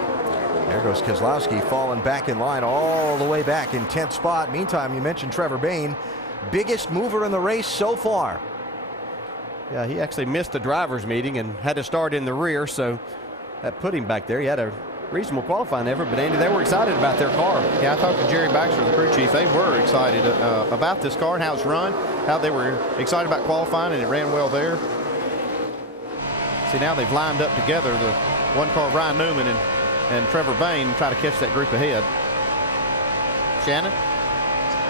There goes Keselowski falling back in line all the way back in 10th spot. Meantime, you mentioned Trevor Bayne, biggest mover in the race so far. Yeah, he actually missed the driver's meeting and had to start in the rear, so that put him back there. He had a reasonable qualifying effort, but Andy, they were excited about their car. Yeah, I talked to Jerry Baxter, the crew chief. They were excited about this car and how it's run, how they were excited about qualifying, and it ran well there. See, now they've lined up together, the one car, Ryan Newman and Trevor Bayne, and try to catch that group ahead. Shannon?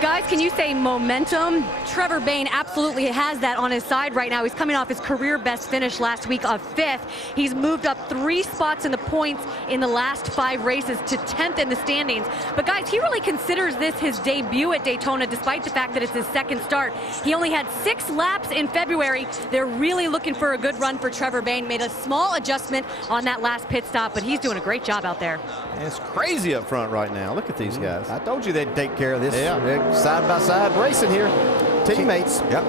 Guys, can you say momentum? Trevor Bayne absolutely has that on his side right now. He's coming off his career best finish last week of 5th. He's moved up 3 spots in the points in the last 5 races to 10th in the standings. But guys, he really considers this his debut at Daytona, despite the fact that it's his second start. He only had 6 laps in February. They're really looking for a good run for Trevor Bayne. Made a small adjustment on that last pit stop, but he's doing a great job out there. And it's crazy up front right now. Look at these guys. I told you they'd take care of this. Yeah. They're side by side racing here. Teammates. Yep.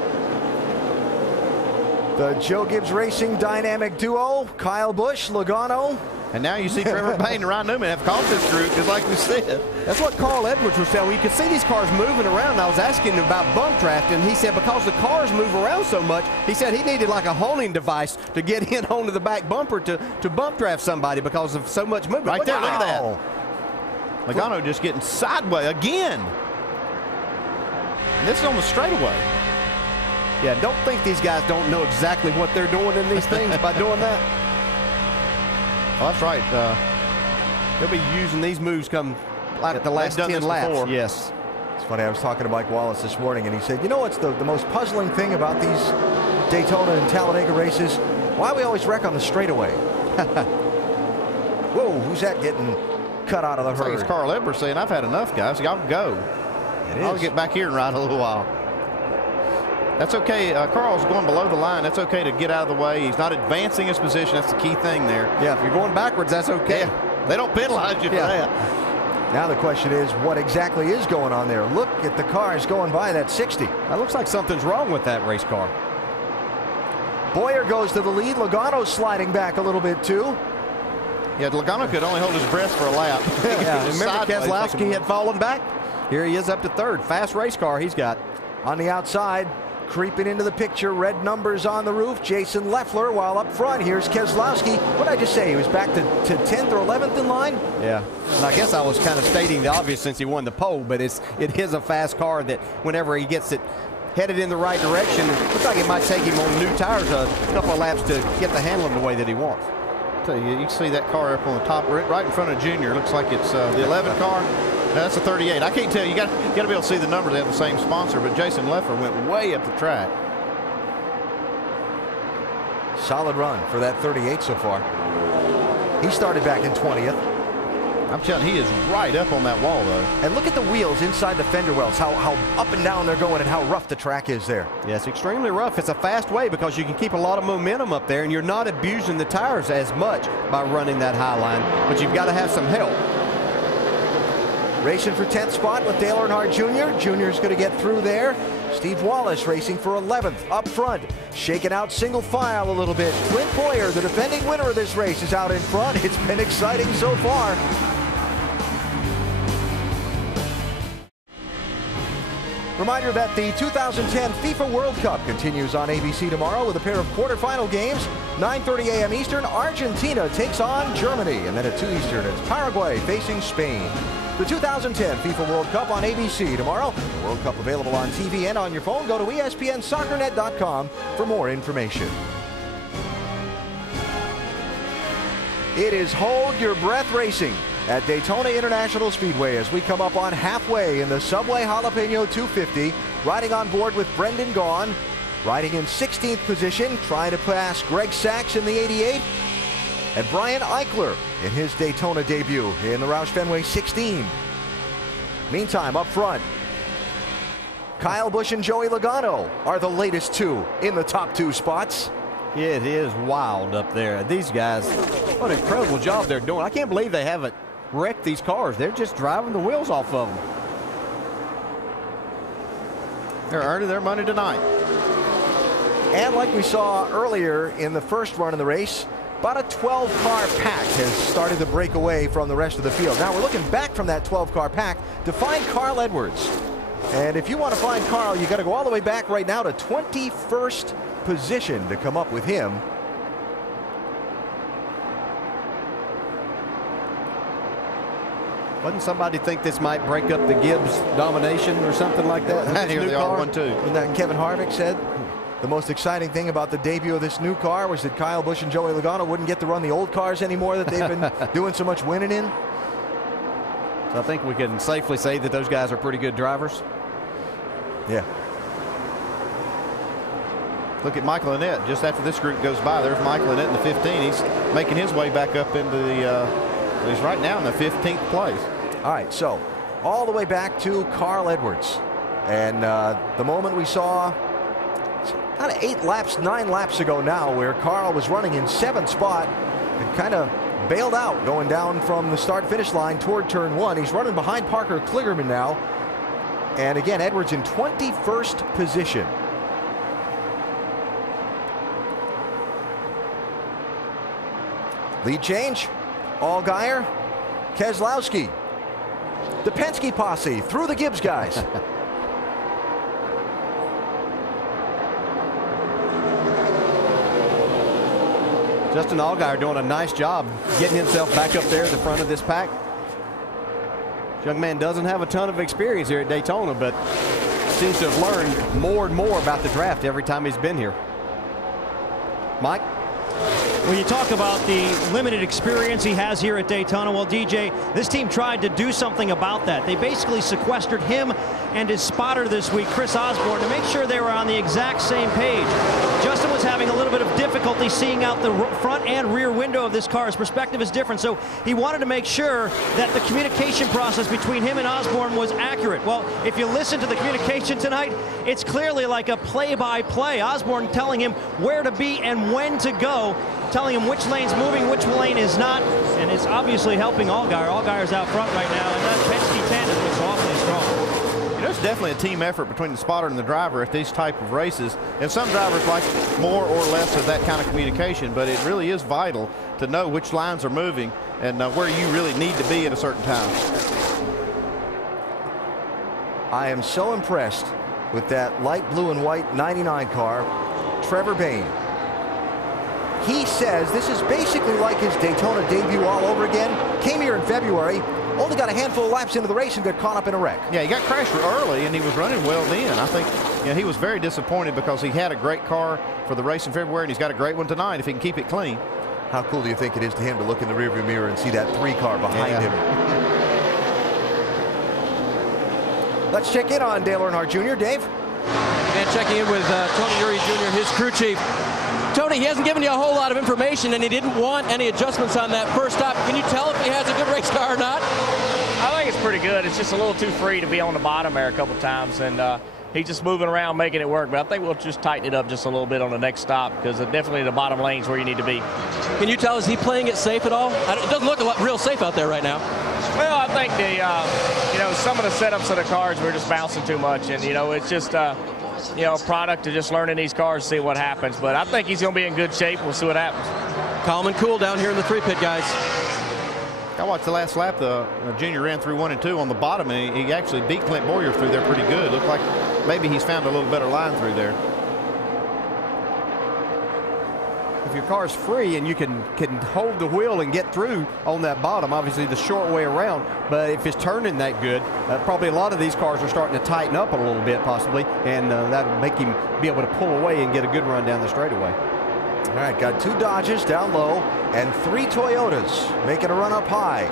The Joe Gibbs Racing dynamic duo, Kyle Busch, Logano. And now you see Trevor Bayne and Ryan Newman have caught this group, just like we said. That's what Carl Edwards was telling me. You could see these cars moving around. I was asking him about bump draft, and he said because the cars move around so much, he said he needed like a homing device to get in onto the back bumper to bump draft somebody because of so much movement. Right there, look at that. Logano just getting sideways again. And this is on the straightaway. Yeah, don't think these guys don't know exactly what they're doing in these things by doing that. Oh, that's right. They'll be using these moves come like the last 10 laps. Before. Yes. It's funny, I was talking to Mike Wallace this morning, and he said, you know what's the most puzzling thing about these Daytona and Talladega races? Why we always wreck on the straightaway. Whoa, who's that getting cut out of the herd? It's Carl Edwards saying, I've had enough, guys. Y'all can go. I'll get back here and ride a little while. That's okay. Carl's going below the line. That's okay to get out of the way. He's not advancing his position. That's the key thing there. Yeah, if you're going backwards, that's okay. Yeah. They don't penalize you for that. Now the question is, what exactly is going on there? Look at the cars going by that 60. That looks like something's wrong with that race car. Boyer goes to the lead. Logano's sliding back a little bit too. Yeah, Logano could only hold his breath for a lap. Yeah, remember Keselowski had fallen back? Here he is up to 3rd. Fast race car he's got. On the outside, creeping into the picture. Red numbers on the roof. Jason Leffler, while up front, here's Keselowski. What did I just say? He was back to 10th or 11th in line? Yeah. And I guess I was kind of stating the obvious since he won the pole, but it is a fast car that whenever he gets it headed in the right direction, it looks like it might take him on new tires a couple of laps to get the handling the way that he wants. Tell you, you can see that car up on the top, right in front of Junior. Looks like it's the 11 car. No, that's a 38. I can't tell. You got to be able to see the numbers. They have the same sponsor, but Jason Leffler went way up the track. Solid run for that 38 so far. He started back in 20th. I'm telling you, he is right up on that wall, though. And look at the wheels inside the fender wells, how up and down they're going and how rough the track is there. Yeah, it's extremely rough. It's a fast way because you can keep a lot of momentum up there, and you're not abusing the tires as much by running that high line, but you've got to have some help. Racing for 10th spot with Dale Earnhardt Jr. Jr.'s going to get through there. Steve Wallace racing for 11th up front, shaking out single file a little bit. Clint Boyer, the defending winner of this race, is out in front. It's been exciting so far. Reminder that the 2010 FIFA World Cup continues on ABC tomorrow with a pair of quarterfinal games. 9:30 a.m. Eastern, Argentina takes on Germany. And then at 2 Eastern, it's Paraguay facing Spain. The 2010 FIFA World Cup on ABC tomorrow. World Cup available on TV and on your phone. Go to ESPNSoccerNet.com for more information. It is Hold Your Breath Racing at Daytona International Speedway as we come up on halfway in the Subway Jalapeno 250. Riding on board with Brendan Gaughan, riding in 16th position, trying to pass Greg Sachs in the 88. And Brian Eichler in his Daytona debut in the Roush Fenway 16. Meantime, up front, Kyle Busch and Joey Logano are the latest two in the top two spots. It is wild up there. These guys, what an incredible job they're doing. I can't believe they haven't wrecked these cars. They're just driving the wheels off of them. They're earning their money tonight. And like we saw earlier in the first run of the race, about a 12-car pack has started to break away from the rest of the field. Now we're looking back from that 12-car pack to find Carl Edwards. And if you want to find Carl, you got to go all the way back right now to 21st position to come up with him. Wouldn't somebody think this might break up the Gibbs domination or something like that? I hear they all one too. And that Kevin Harvick said the most exciting thing about the debut of this new car was that Kyle Busch and Joey Logano wouldn't get to run the old cars anymore that they've been doing so much winning in. So I think we can safely say that those guys are pretty good drivers. Yeah. Look at Michael Annett. Just after this group goes by, there's Michael Annett in the 15. He's making his way back up into the, he's right now in the 15th place. All right, so all the way back to Carl Edwards. And the moment we saw kind of 9 laps ago now, where Carl was running in 7th spot and kind of bailed out going down from the start-finish line toward turn 1. He's running behind Parker Kligerman now. And again, Edwards in 21st position. Lead change, Allgaier, Keselowski. The Penske posse through the Gibbs guys. Justin Allgaier doing a nice job getting himself back up there at the front of this pack. Young man doesn't have a ton of experience here at Daytona, but seems to have learned more and more about the draft every time he's been here. Mike? When you talk about the limited experience he has here at Daytona, well, DJ, this team tried to do something about that. They basically sequestered him and his spotter this week, Chris Osborne, to make sure they were on the exact same page. Justin was having a little bit of difficulty seeing out the front and rear window of this car. His perspective is different, so he wanted to make sure that the communication process between him and Osborne was accurate. Well, if you listen to the communication tonight, it's clearly like a play-by-play. Osborne telling him where to be and when to go, telling him which lane's moving, which lane is not, and it's obviously helping Allgaier. Allgaier's out front right now, and that Penske tandem looks awfully strong. You know, it's definitely a team effort between the spotter and the driver at these type of races, and some drivers like more or less of that kind of communication, but it really is vital to know which lines are moving and where you really need to be at a certain time. I am so impressed with that light blue and white 99 car, Trevor Bayne. He says this is basically like his Daytona debut all over again. Came here in February, only got a handful of laps into the race and got caught up in a wreck. Yeah, he got crashed early and he was running well then. I think he was very disappointed because he had a great car for the race in February and he's got a great one tonight if he can keep it clean. How cool do you think it is to him to look in the rearview mirror and see that 3 car behind him? Let's check in on Dale Earnhardt Jr. Dave? And checking in with Tony Eury Jr., his crew chief. Tony, he hasn't given you a whole lot of information, and he didn't want any adjustments on that first stop. Can you tell if he has a good race car or not? I think it's pretty good. It's just a little too free to be on the bottom there a couple times, and he's just moving around making it work. But I think we'll just tighten it up just a little bit on the next stop because definitely the bottom lane's where you need to be. Can you tell, is he playing it safe at all? It doesn't look real safe out there right now. Well, I think some of the setups of the cars were just bouncing too much, and it's just product of just learning these cars, see what happens. But I think he's going to be in good shape. We'll see what happens. Calm and cool down here in the 3-pit, guys. I watched the last lap. The Junior ran through 1 and 2 on the bottom, and he actually beat Clint Boyer through there pretty good. Looked like maybe he's found a little better line through there. If your car's free and you can hold the wheel and get through on that bottom, obviously the short way around, but if it's turning that good, probably a lot of these cars are starting to tighten up a little bit possibly, and that'll make him be able to pull away and get a good run down the straightaway. All right, got 2 Dodges down low and 3 Toyotas making a run up high.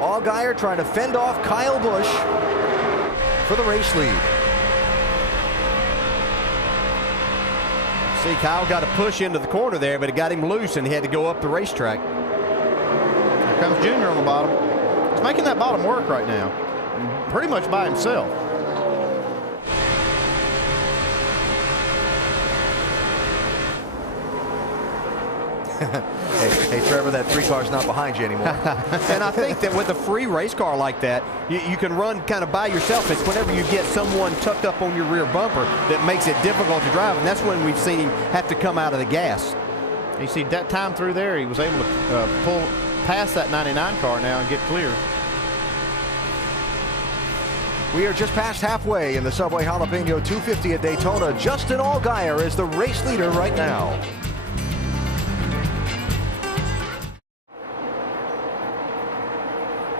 Allgaier trying to fend off Kyle Busch for the race lead. See, Kyle got to push into the corner there, but it got him loose and he had to go up the racetrack. Here comes Junior on the bottom. He's making that bottom work right now, pretty much by himself. Hey, Trevor, that 3 car's not behind you anymore. And I think that with a free race car like that, you can run kind of by yourself. It's whenever you get someone tucked up on your rear bumper that makes it difficult to drive, and that's when we've seen him have to come out of the gas. You see that time through there, he was able to pull past that 99 car now and get clear. We are just past halfway in the Subway Jalapeno 250 at Daytona. Justin Allgaier is the race leader right now.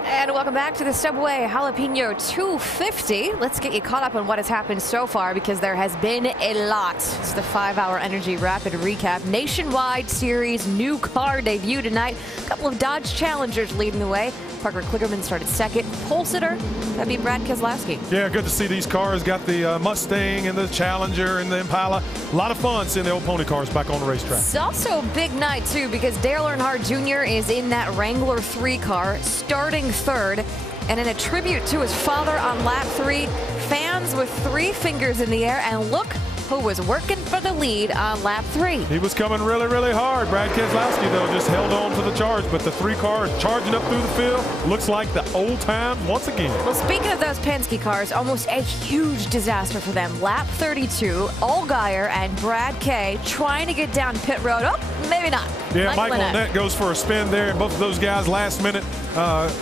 And welcome back to the Subway Jalapeno 250. Let's get you caught up on what has happened so far because there has been a lot. It's the 5-hour Energy Rapid Recap. Nationwide Series new car debut tonight. A couple of Dodge Challengers leading the way. Parker Kligerman started second. Pole sitter, that'd be Brad Keselowski. Yeah, good to see these cars. Got the Mustang and the Challenger and the Impala. A lot of fun seeing the old pony cars back on the racetrack. It's also a big night, too, because Dale Earnhardt Jr. is in that Wrangler 3 car, starting third. And in a tribute to his father on lap 3, fans with 3 fingers in the air, and look who was working for the lead on lap 3. He was coming really, really hard. Brad Keselowski, though, just held on to the charge, but the 3 cars charging up through the field looks like the old times once again. Well, speaking of those Penske cars, almost a huge disaster for them. Lap 32, Allgaier and Brad K trying to get down pit road. Oh, maybe not. Yeah, Michael Annett goes for a spin there, and both of those guys last minute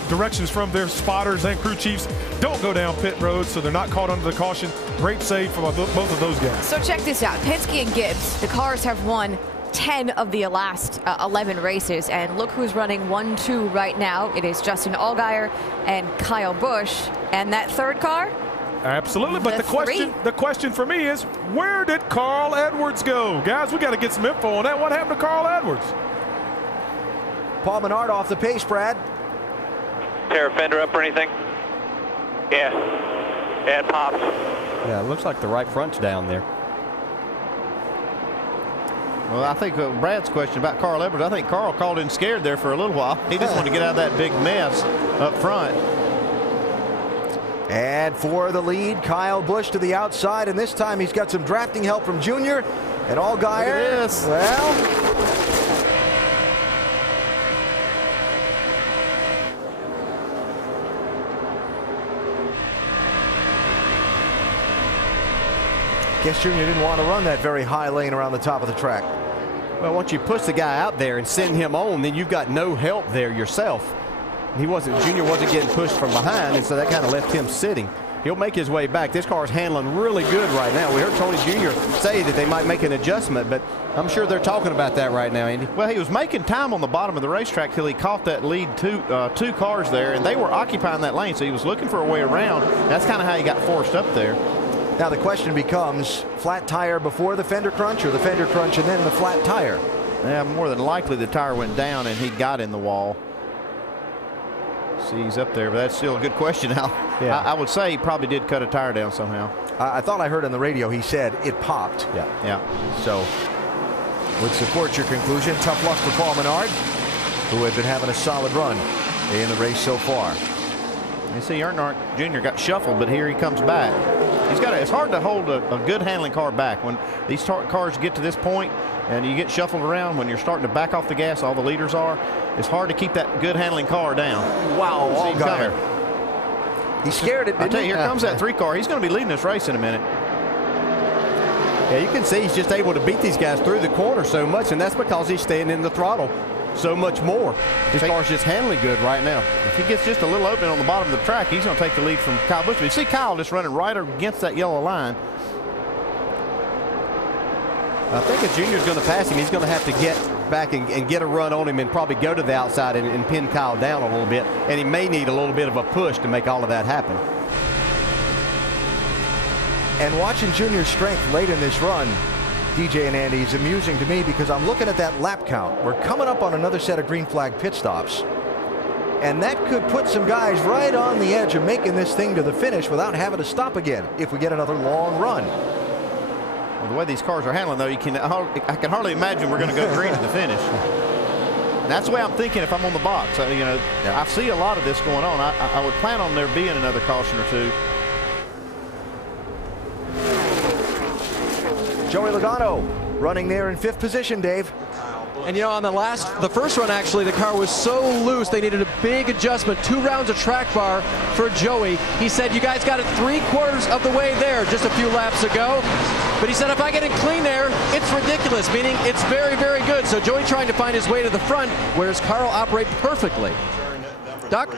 directions from their spotters and crew chiefs don't go down pit road, so they're not caught under the caution. Great save from both of those guys. So check this out. Penske and Gibbs, the cars have won 10 of the last 11 races, and look who's running 1-2 right now. It is Justin Allgaier and Kyle Busch, and that third car. Absolutely, but the question for me is, where did Carl Edwards go? Guys, we got to get some info on that. What happened to Carl Edwards? Paul Menard off the pace, Brad. Tear a fender up or anything? Yeah. Yeah, it pops. Yeah, it looks like the right front's down there. Well, I think Brad's question about Carl Edwards, I think Carl called in scared there for a little while. He just wanted to get out of that big mess up front. And for the lead, Kyle Busch to the outside, and this time he's got some drafting help from Junior. And Allgaier, well, guess Junior didn't want to run that very high lane around the top of the track. Well, once you push the guy out there and send him on, then you've got no help there yourself. Junior wasn't getting pushed from behind, and so that kind of left him sitting. he'll make his way back. This car is handling really good right now. We heard Tony Jr. say that they might make an adjustment, but I'm sure they're talking about that right now, Andy. Well, he was making time on the bottom of the racetrack till he caught that lead two cars there, and they were occupying that lane, so he was looking for a way around. That's kind of how he got forced up there. Now the question becomes, flat tire before the fender crunch, or the fender crunch and then the flat tire? Yeah, more than likely the tire went down and he got in the wall. See, he's up there, but that's still a good question. Yeah. I would say he probably did cut a tire down somehow. I thought I heard on the radio he said it popped. Yeah. So would support your conclusion. Tough luck for Paul Menard, who had been having a solid run in the race so far. You see, Earnhardt Jr. got shuffled, but here he comes back. It's hard to hold a good handling car back when these cars get to this point and you get shuffled around. When you're starting to back off the gas, all the leaders are. It's hard to keep that good handling car down. Wow, coming. He scared it. I tell you, here comes that 3 car. He's going to be leading this race in a minute. Yeah, you can see he's just able to beat these guys through the corner so much, and that's because he's staying in the throttle so much more. His car's just handling good right now. If he gets just a little opening on the bottom of the track, he's going to take the lead from Kyle Busch. But you see Kyle just running right against that yellow line. I think if Junior's going to pass him, he's going to have to get back and get a run on him and probably go to the outside and pin Kyle down a little bit. And he may need a little bit of a push to make all of that happen. And watching Junior's strength late in this run, DJ and Andy, is amusing to me because I'm looking at that lap count. We're coming up on another set of green flag pit stops. And that could put some guys right on the edge of making this thing to the finish without having to stop again if we get another long run. Well, the way these cars are handling, though, I can hardly imagine we're going to go green to the finish. And that's the way I'm thinking if I'm on the box. I see a lot of this going on. I would plan on there being another caution or two. Joey Logano running there in 5th position, Dave. And on the first run, actually, the car was so loose they needed a big adjustment. 2 rounds of track bar for Joey. He said, you guys got it 3/4 of the way there just a few laps ago. But he said, if I get it clean there, it's ridiculous, meaning it's very, very good. So Joey trying to find his way to the front, whereas Carl operate perfectly. Doc?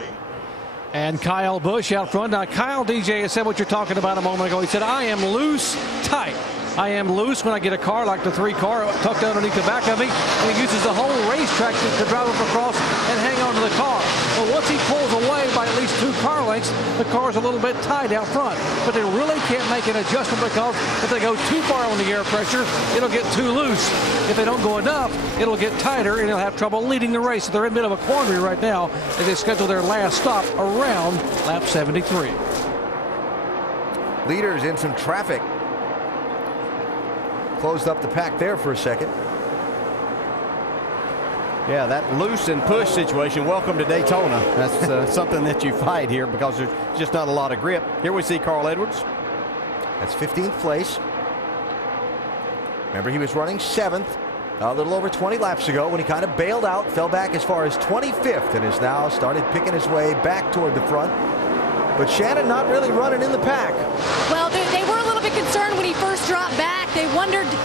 And Kyle Busch out front. Now, Kyle, DJ, said what you're talking about a moment ago. He said, I am loose, tight. I am loose when I get a car like the 3 car tucked underneath the back of me, and he uses the whole racetrack to drive up across and hang on to the car. Well, once he pulls away by at least 2 car lengths, the car's a little bit tight out front. But they really can't make an adjustment because if they go too far on the air pressure, it'll get too loose. If they don't go enough, it'll get tighter, and they'll have trouble leading the race. So they're in a bit of a quandary right now as they schedule their last stop around lap 73. Leaders in some traffic. Closed up the pack there for a second. Yeah, that loose and push situation, welcome to Daytona. That's something that you fight here because there's just not a lot of grip. Here we see Carl Edwards. That's 15th place. Remember, he was running 7th a little over 20 laps ago when he kind of bailed out, fell back as far as 25th, and has now started picking his way back toward the front. But Shannon not really running in the pack. Well, they were a little bit concerned when he first dropped back.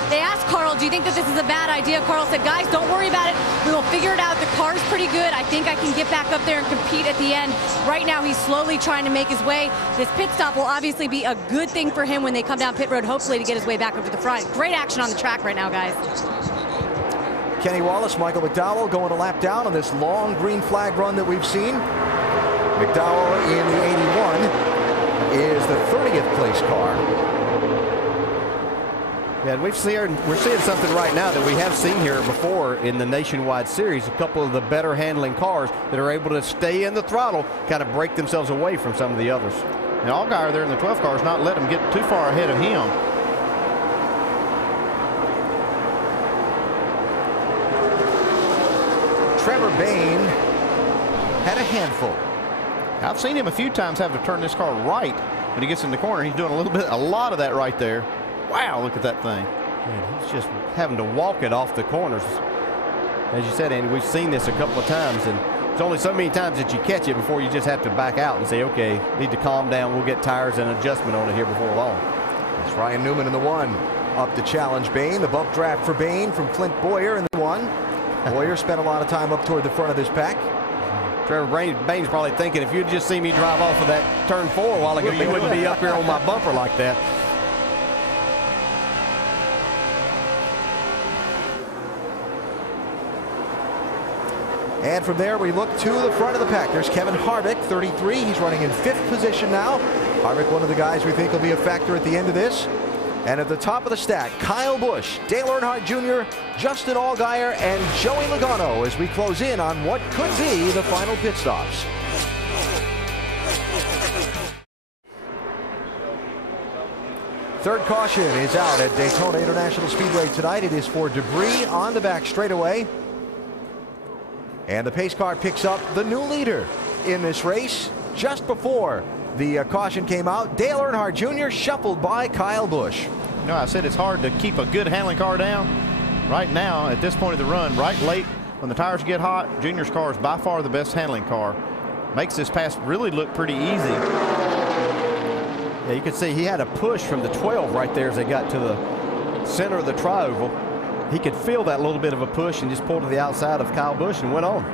They asked Carl, do you think that this is a bad idea? Carl said, guys, don't worry about it. We will figure it out. The car's pretty good. I think I can get back up there and compete at the end. Right now, he's slowly trying to make his way. This pit stop will obviously be a good thing for him when they come down pit road, hopefully to get his way back up to the front. Great action on the track right now, guys. Kenny Wallace, Michael McDowell going a lap down on this long green flag run that we've seen. McDowell in the 81 is the 30th place car. Yeah, we're seeing something right now that we have seen here before in the Nationwide Series. A couple of the better handling cars that are able to stay in the throttle, kind of break themselves away from some of the others. And Allgaier there in the 12 car is not letting them get too far ahead of him. Trevor Bayne had a handful. I've seen him a few times have to turn this car right when he gets in the corner. He's doing a lot of that right there. Wow, look at that thing. Man, he's just having to walk it off the corners. As you said, Andy, we've seen this a couple of times, and there's only so many times that you catch it before you just have to back out and say, okay, need to calm down. We'll get tires and adjustment on it here before long. It's Ryan Newman in the 1. Up to challenge Bayne. The bump draft for Bayne from Clint Boyer in the 1. Boyer spent a lot of time up toward the front of this pack. Trevor Bain's probably thinking, if you'd just seen me drive off of that turn 4 a while ago, you wouldn't be up here on my bumper like that. And from there, we look to the front of the pack. There's Kevin Harvick, 33. He's running in 5th position now. Harvick, one of the guys we think will be a factor at the end of this. And at the top of the stack, Kyle Busch, Dale Earnhardt Jr., Justin Allgaier, and Joey Logano as we close in on what could be the final pit stops. Third caution is out at Daytona International Speedway tonight. It is for debris on the back straightaway. And the pace car picks up the new leader in this race just before the caution came out. Dale Earnhardt Jr. shuffled by Kyle Busch. You know, I said it's hard to keep a good handling car down. Right now, at this point of the run, right late, when the tires get hot, Junior's car is by far the best handling car. Makes this pass really look pretty easy. Yeah, you can see he had a push from the 12 right there as they got to the center of the tri-oval. He could feel that little bit of a push and just pulled to the outside of Kyle Busch and went on.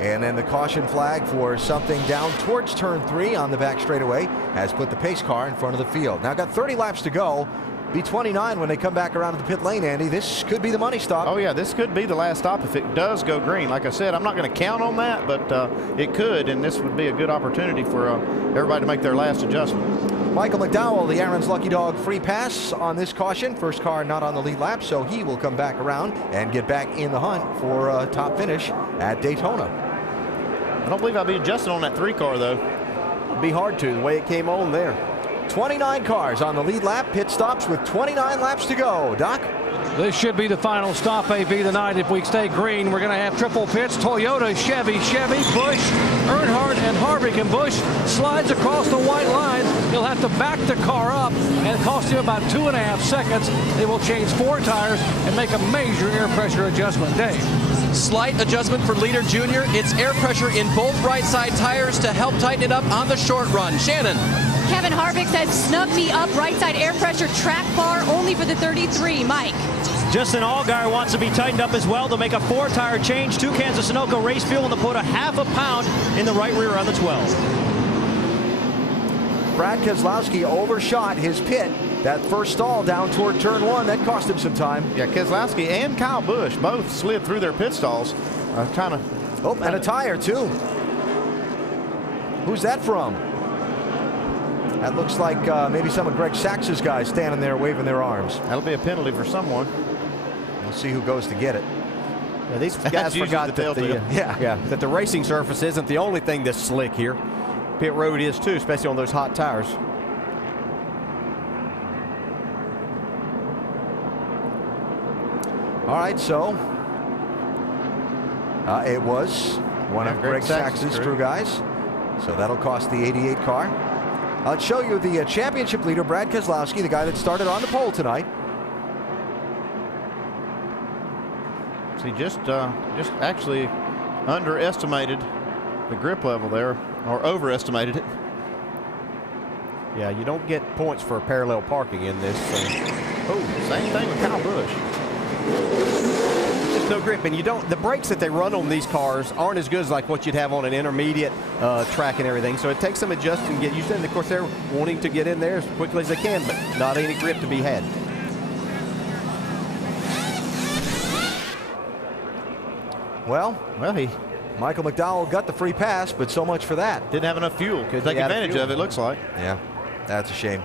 And then the caution flag for something down towards turn 3 on the back straightaway has put the pace car in front of the field. Now got 30 laps to go. Be 29 when they come back around to the pit lane, Andy. This could be the money stop. Oh, yeah, this could be the last stop if it does go green. Like I said, I'm not going to count on that, but it could, and this would be a good opportunity for everybody to make their last adjustment. Michael McDowell, the Aaron's Lucky Dog free pass on this caution. First car not on the lead lap, so he will come back around and get back in the hunt for a top finish at Daytona. I don't believe I'll be adjusting on that 3 car, though. It'd be hard to, the way it came on there. 29 cars on the lead lap. Pit stops with 29 laps to go. Doc? This should be the final stop, AV, tonight. If we stay green, we're going to have triple pits. Toyota, Chevy, Busch, Earnhardt, and Harvick. And Busch slides across the white line. He'll have to back the car up, and it costs him about 2.5 seconds. They will change 4 tires and make a major air pressure adjustment. Dave. Slight adjustment for leader Junior. It's air pressure in both right side tires to help tighten it up on the short run. Shannon. Kevin Harvick says, snug me up, right side air pressure, track bar only for the 33. Mike. Justin Allgaier wants to be tightened up as well to make a 4-tire change. 2 cans of Sunoco race fuel and to put a ½ pound in the right rear on the 12. Brad Keselowski overshot his pit. That first stall down toward turn 1, that cost him some time. Yeah, Keselowski and Kyle Busch both slid through their pit stalls. Oh, and a tire, too. Who's that from? That looks like maybe some of Greg Sachs's guys standing there waving their arms. That'll be a penalty for someone. We'll see who goes to get it. Yeah, these guys forgot that the racing surface isn't the only thing that's slick here. Pit road is too, especially on those hot tires. All right, so it was one of Greg Sachs's crew guys. So that'll cost the 88 car. I'll show you the championship leader, Brad Keselowski, the guy that started on the pole tonight. So he just actually underestimated the grip level there, or overestimated it. Yeah, you don't get points for parallel parking in this. Oh, same thing with Kyle Busch. Just no grip, and you don't. The brakes that they run on these cars aren't as good as like what you'd have on an intermediate track and everything. So it takes some adjusting to get used to it. And of course, they're wanting to get in there as quickly as they can, but not any grip to be had. Well, Michael McDowell got the free pass, but so much for that. Didn't have enough fuel to take advantage of it, looks like. Yeah, that's a shame.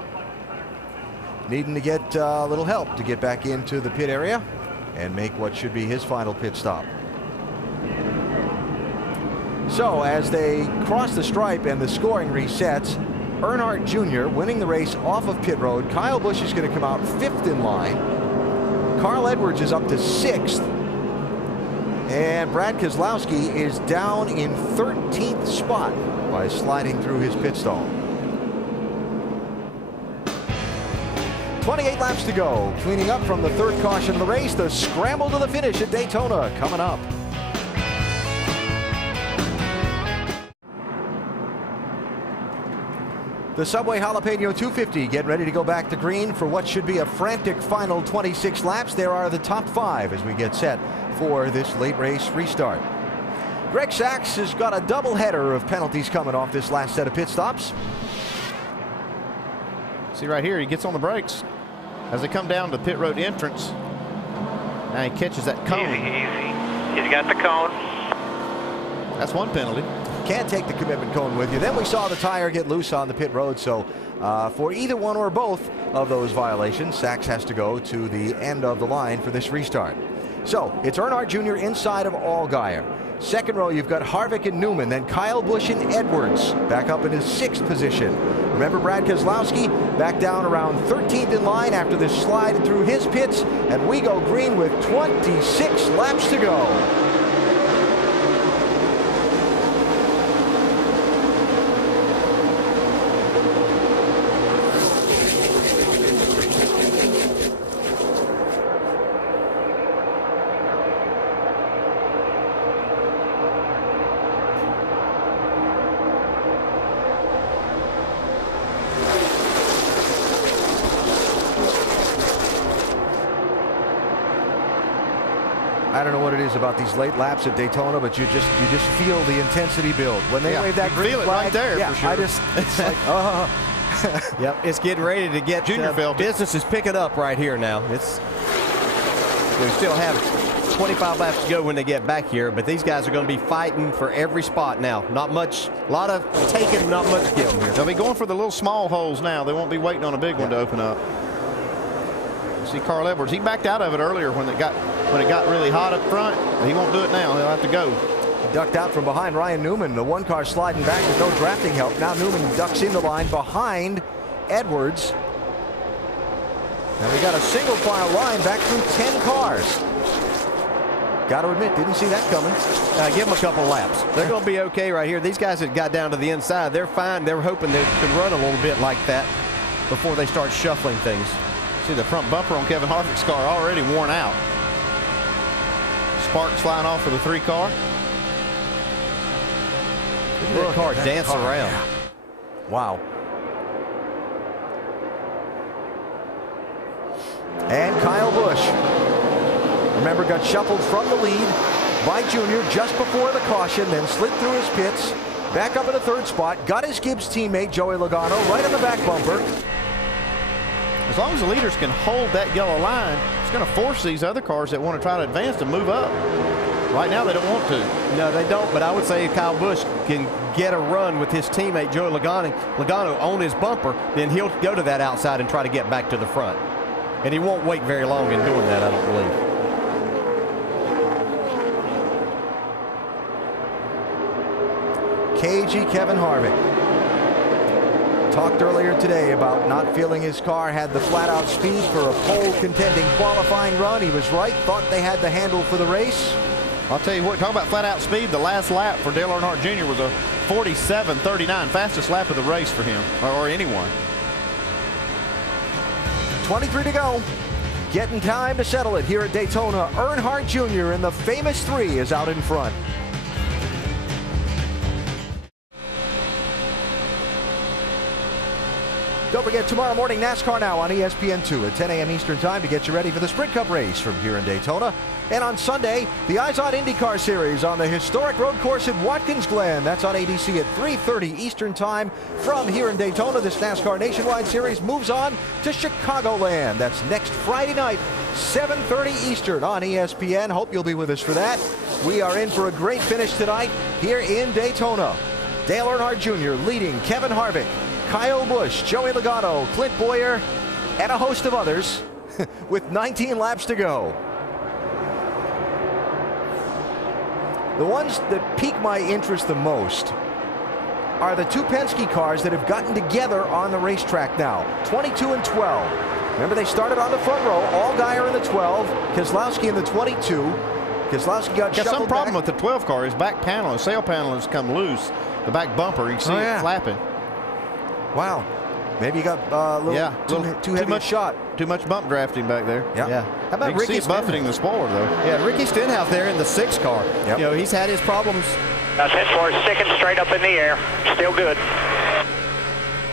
Needing to get a little help to get back into the pit area and make what should be his final pit stop. So as they cross the stripe and the scoring resets, Earnhardt Jr. winning the race off of pit road. Kyle Busch is going to come out 5th in line. Carl Edwards is up to 6th. And Brad Keselowski is down in 13th spot by sliding through his pit stall. 28 laps to go. Cleaning up from the 3rd caution of the race, the scramble to the finish at Daytona coming up. The Subway Jalapeno 250 getting ready to go back to green for what should be a frantic final 26 laps. There are the top 5 as we get set for this late race restart. Greg Sachs has got a doubleheader of penalties coming off this last set of pit stops. See right here, he gets on the brakes as they come down to the pit road entrance. Now he catches that cone. Easy. He's got the cone. That's one penalty. Can't take the commitment cone with you. Then we saw the tire get loose on the pit road, so for either one or both of those violations, Sachs has to go to the end of the line for this restart. So it's Earnhardt Jr. inside of Allgaier. Second row, you've got Harvick and Newman, then Kyle Busch and Edwards back up in his 6th position. Remember Brad Keselowski back down around 13th in line after this slide through his pits, and we go green with 26 laps to go. I don't know what it is about these late laps at Daytona, but you just feel the intensity build when they wave that green feel flag. it right there. Yeah, for sure. it's like Yep, it's getting ready to get business is picking up right here now. We still have 25 laps to go when they get back here, but these guys are going to be fighting for every spot now. Not much, a lot of taking, not much giving here. They'll be going for the little small holes now. They won't be waiting on a big one to open up. See Carl Edwards, he backed out of it earlier when it got really hot up front. He won't do it now. He'll have to go. He ducked out from behind Ryan Newman. The one car sliding back with no drafting help. Now Newman ducks in the line behind Edwards. Now we got a single file line back through 10 cars. Got to admit, didn't see that coming. Give them a couple laps. They're going to be okay right here. These guys that got down to the inside, they're fine. They're hoping they can run a little bit like that before they start shuffling things. See the front bumper on Kevin Harvick's car already worn out. Sparks flying off for the 3 car. Look at that car dance around. Yeah. Wow. And Kyle Busch, remember, got shuffled from the lead by Junior just before the caution, then slid through his pits, back up in the 3rd spot, got his Gibbs teammate Joey Logano right on the back bumper. As long as the leaders can hold that yellow line, it's going to force these other cars that want to try to advance to move up. Right now, they don't want to. No, they don't, but I would say if Kyle Busch can get a run with his teammate Joey Logano on his bumper, then he'll go to that outside and try to get back to the front. And he won't wait very long in doing that, I don't believe. KG Kevin Harvick talked earlier today about not feeling his car had the flat-out speed for a pole contending qualifying run. He was right, thought they had the handle for the race. I'll tell you what, talk about flat-out speed. The last lap for Dale Earnhardt Jr. was a 47.39, fastest lap of the race for him, or anyone. 23 to go. Getting time to settle it here at Daytona. Earnhardt Jr. in the famous 3 is out in front. Don't forget, tomorrow morning, NASCAR Now on ESPN2 at 10 a.m. Eastern Time to get you ready for the Sprint Cup race from here in Daytona. And on Sunday, the Eyes on IndyCar Series on the historic road course at Watkins Glen. That's on ABC at 3:30 Eastern Time. From here in Daytona, this NASCAR Nationwide Series moves on to Chicagoland. That's next Friday night, 7:30 Eastern on ESPN. Hope you'll be with us for that. We are in for a great finish tonight here in Daytona. Dale Earnhardt Jr. leading Kevin Harvick, Kyle Busch, Joey Logano, Clint Boyer, and a host of others with 19 laps to go. The ones that pique my interest the most are the 2 Penske cars that have gotten together on the racetrack now, 22 and 12. Remember, they started on the front row, Allgaier in the 12, Keselowski in the 22. Keselowski got shuffled some problem back. with the 12 car. His back panel, his sail panel has come loose. The back bumper, you can see it flapping. Wow. Maybe he got a little too heavy a shot. Too much bump drafting back there. Yeah. How about Ricky Ricky buffeting the spoiler, though? Yeah, Ricky Stenhouse there in the 6 car. Yep. You know, he's had his problems. That's it for a second straight up in the air. Still good.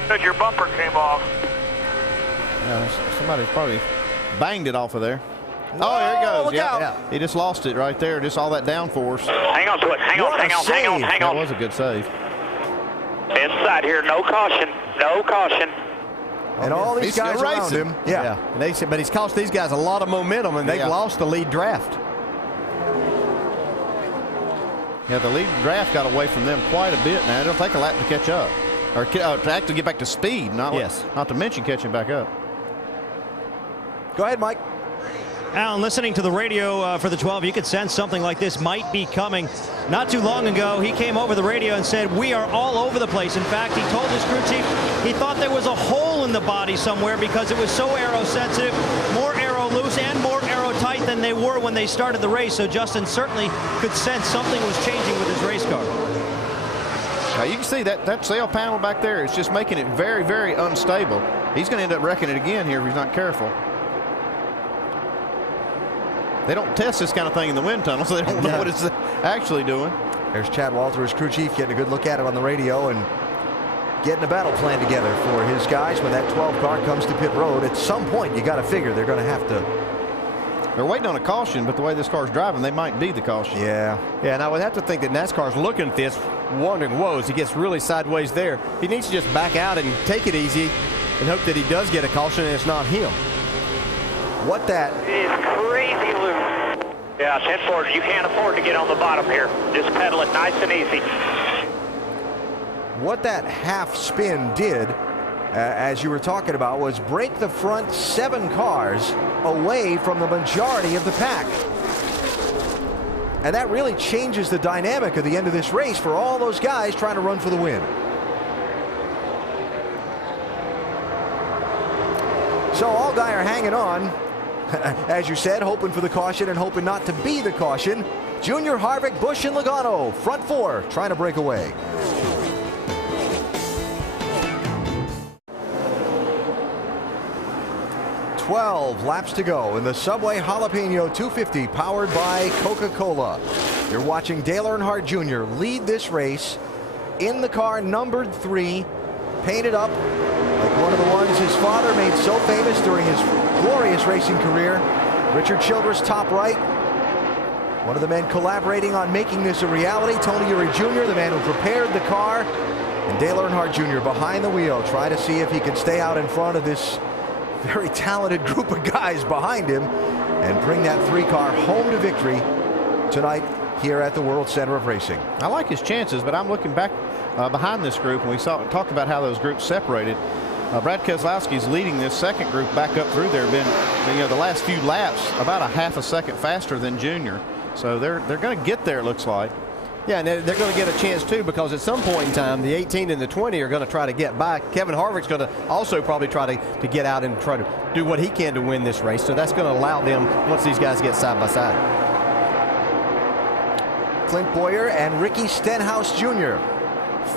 Good, your bumper came off. Yeah, somebody probably banged it off of there. Oh, there he goes. Look out. Yeah. He just lost it right there. Just all that downforce. Hang on to it. Hang on. That was a good save. Inside here. No caution. No caution. And all these guys around him. Yeah. But he's cost these guys a lot of momentum, and they've lost the lead draft. Yeah, the lead draft got away from them quite a bit now. It'll take a lap to catch up. Or to actually get back to speed, not to mention catching back up. Go ahead, Mike. Alan, listening to the radio for the 12, you could sense something like this might be coming. Not too long ago, he came over the radio and said, we are all over the place. In fact, he told his crew chief he thought there was a hole in the body somewhere because it was so aero sensitive, more aero loose and more aero tight than they were when they started the race. So Justin certainly could sense something was changing with his race car. You can see that sail panel back there. It's just making it very, very unstable. He's going to end up wrecking it again here if he's not careful. They don't test this kind of thing in the wind tunnel, so they don't know what it's actually doing. There's Chad Walter, his crew chief, getting a good look at it on the radio and getting a battle plan together for his guys when that 12 car comes to pit road. At some point, you got to figure they're going to have to. They're waiting on a caution, but the way this car's driving, they might be the caution. Yeah, and I would have to think that NASCAR's looking at this, wondering, whoa, as he gets really sideways there, he needs to just back out and take it easy and hope that he does get a caution and it's not him. What that is crazy loose. Yeah, 10 forward. You can't afford to get on the bottom here. Just pedal it nice and easy. What that half spin did, as you were talking about, was break the front 7 cars away from the majority of the pack. And that really changes the dynamic of the end of this race for all those guys trying to run for the win. So Allgaier are hanging on, as you said, hoping for the caution and hoping not to be the caution. Junior, Harvick, Busch, and Logano, front 4, trying to break away. "12 laps to go in the Subway Jalapeno 250 powered by Coca-Cola. You're watching Dale Earnhardt Jr. lead this race in the car numbered 3, painted up like one of the ones his father made so famous during his glorious racing career. Richard Childress top right. One of the men collaborating on making this a reality, Tony Eury Jr., the man who prepared the car, and Dale Earnhardt Jr. behind the wheel, try to see if he can stay out in front of this very talented group of guys behind him and bring that 3-car home to victory tonight here at the World Center of Racing. I like his chances, but I'm looking back behind this group, and we talked about how those groups separated. Brad Keselowski's leading this second group back up through there. Been the last few laps about a half a second faster than Junior, so they're going to get there, it looks like. Yeah, and they're going to get a chance too, because at some point in time the 18 and the 20 are going to try to get by. Kevin Harvick's going to also probably try to get out and try to do what he can to win this race, so that's going to allow them once these guys get side by side. Clint Boyer and Ricky Stenhouse Jr.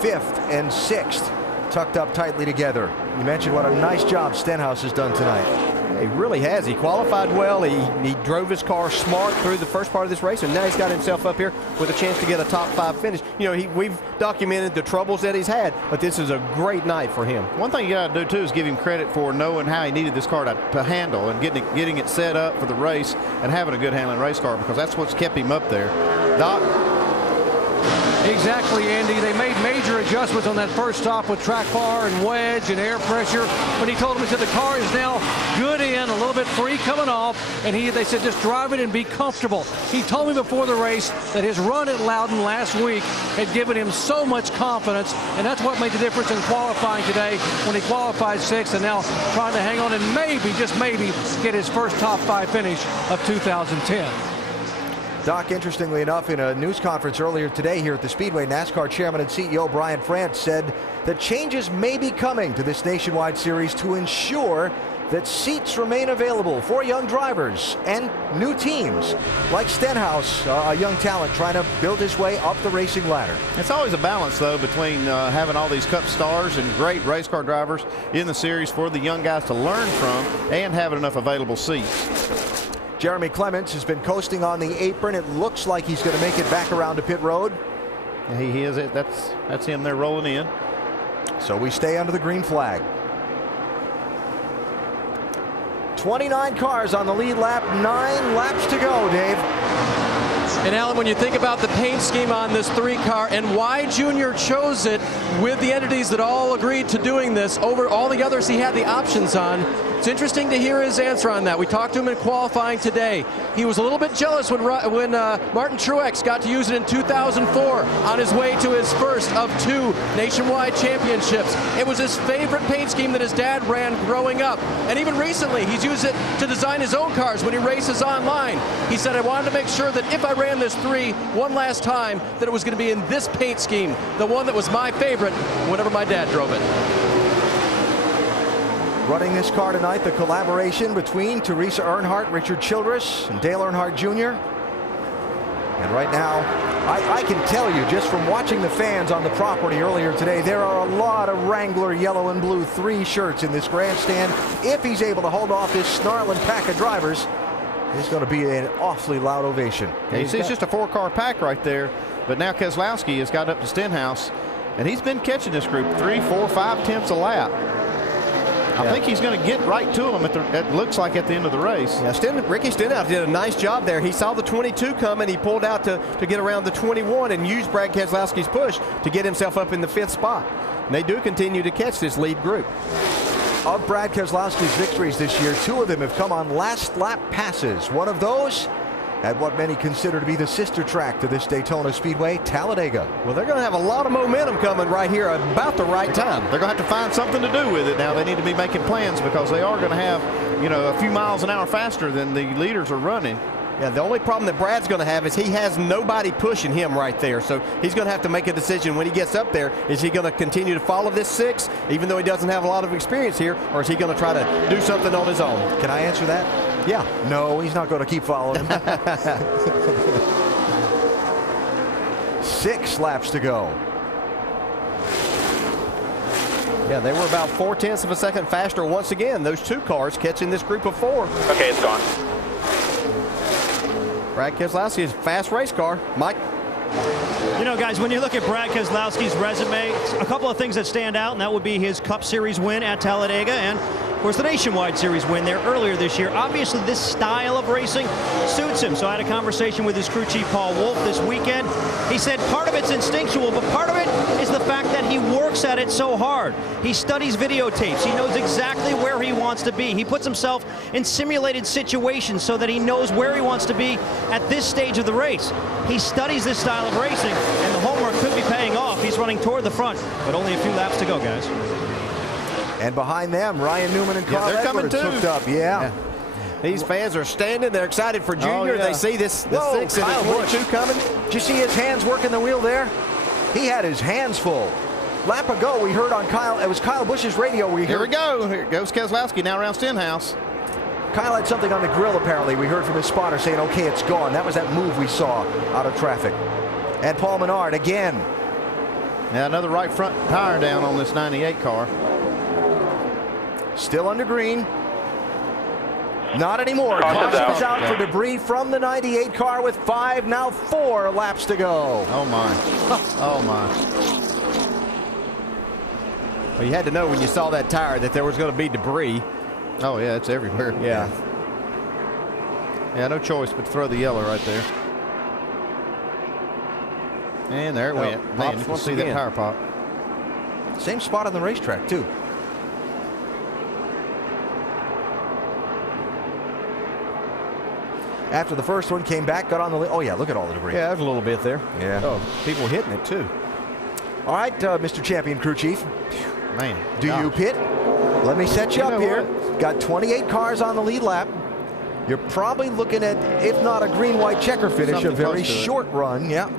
5th and 6th, tucked up tightly together. You mentioned what a nice job Stenhouse has done tonight. He really has. He qualified well. He drove his car smart through the first part of this race, and now he's got himself up here with a chance to get a top 5 finish. You know, we've documented the troubles that he's had, but this is a great night for him. One thing you got to do too is give him credit for knowing how he needed this car to handle and getting it set up for the race and having a good handling race car, because that's what's kept him up there. Doc? Exactly, Andy. They made major adjustments on that first stop with track bar and wedge and air pressure. When he told him, he said the car is now good in, a little bit free coming off, and they said just drive it and be comfortable. He told me before the race that his run at Loudon last week had given him so much confidence, and that's what made the difference in qualifying today when he qualified 6th and now trying to hang on and maybe, just maybe, get his first top 5 finish of 2010. Doc, interestingly enough, in a news conference earlier today here at the Speedway, NASCAR Chairman and CEO Brian France said that changes may be coming to this nationwide series to ensure that seats remain available for young drivers and new teams like Stenhouse, a young talent trying to build his way up the racing ladder. It's always a balance, though, between having all these Cup stars and great race car drivers in the series for the young guys to learn from and having enough available seats. Jeremy Clements has been coasting on the apron. It looks like he's going to make it back around to pit road. He is it. That's him there rolling in. So we stay under the green flag. 29 cars on the lead lap, 9 laps to go, Dave. And Alan, when you think about the paint scheme on this 3-car and why Junior chose it with the entities that all agreed to doing this over all the others he had the options on, it's interesting to hear his answer on that. We talked to him in qualifying today. He was a little bit jealous when Martin Truex got to use it in 2004 on his way to his first of 2 nationwide championships. It was his favorite paint scheme that his dad ran growing up. And even recently, he's used it to design his own cars when he races online. He said, I wanted to make sure that if I ran this 3 one last time, that it was going to be in this paint scheme, the one that was my favorite whenever my dad drove it. Running this car tonight, the collaboration between Teresa Earnhardt, Richard Childress, and Dale Earnhardt Jr. And right now, I can tell you just from watching the fans on the property earlier today, there are a lot of Wrangler yellow and blue 3 shirts in this grandstand. If he's able to hold off this snarling pack of drivers, it's going to be an awfully loud ovation. Yeah, you see, it's just a 4-car pack right there, but now Keselowski has got up to Stenhouse, and he's been catching this group 3, 4, 5 tenths a lap. I think he's going to get right to him it looks like at the end of the race. Yeah, Ricky Stenhouse did a nice job there. He saw the 22 coming. He pulled out to get around the 21 and used Brad Keselowski's push to get himself up in the 5th spot. And they do continue to catch this lead group. Of Brad Keselowski's victories this year, 2 of them have come on last lap passes. One of those at what many consider to be the sister track to this Daytona Speedway, Talladega. Well, they're going to have a lot of momentum coming right here about the right time. They're going to have to find something to do with it now. They need to be making plans because they are going to have, a few miles an hour faster than the leaders are running. Yeah, the only problem that Brad's going to have is he has nobody pushing him right there. So he's going to have to make a decision when he gets up there. Is he going to continue to follow this 6, even though he doesn't have a lot of experience here, or is he going to try to do something on his own? Can I answer that? Yeah. No, he's not going to keep following him. 6 laps to go. Yeah, they were about 4 tenths of a second faster once again. Those 2 cars catching this group of 4. Okay, it's gone. Brad Keselowski's fast race car. Mike? Guys, when you look at Brad Keselowski's resume, a couple of things that stand out, and that would be his Cup Series win at Talladega and, of course, the Nationwide Series win there earlier this year. Obviously, this style of racing suits him. So I had a conversation with his crew chief, Paul Wolf, this weekend. He said part of it's instinctual, but part of it is the fact that he works at it so hard. He studies videotapes. He knows exactly where he wants to be. He puts himself in simulated situations so that he knows where he wants to be at this stage of the race. He studies this style of racing, and the homework could be paying off. He's running toward the front, but only a few laps to go, guys. And behind them, Ryan Newman and Carl Edwards hooked up. Yeah. These fans are standing. They're excited for Junior. They see the 6 and the 22 coming. Did you see his hands working the wheel there? He had his hands full. Lap ago, we heard on Kyle, it was Kyle Busch's radio. Here we go. Here goes Keselowski now around Stenhouse. Kyle had something on the grill, apparently. We heard from his spotter saying, okay, it's gone. That was that move we saw out of traffic. And Paul Menard again. Now another right front tire down on this 98 car. Still under green. Not anymore. Caution is out for debris from the 98 car with 5, now 4 laps to go. Oh, my. Oh, my. Well, you had to know when you saw that tire that there was going to be debris. Oh, yeah, it's everywhere. Yeah. Yeah, no choice but to throw the yellow right there. And there it went. Man, you can see that tire pop. Same spot on the racetrack, too. After the first one, came back, got on the... Oh, yeah, look at all the debris. Yeah, there's a little bit there. Yeah. Oh, people hitting it, too. All right, Mr. Champion Crew Chief. Man. Do you pit? Let me set you up here. Got 28 cars on the lead lap. You're probably looking at, if not a green-white checker finish, a very short run. Yeah.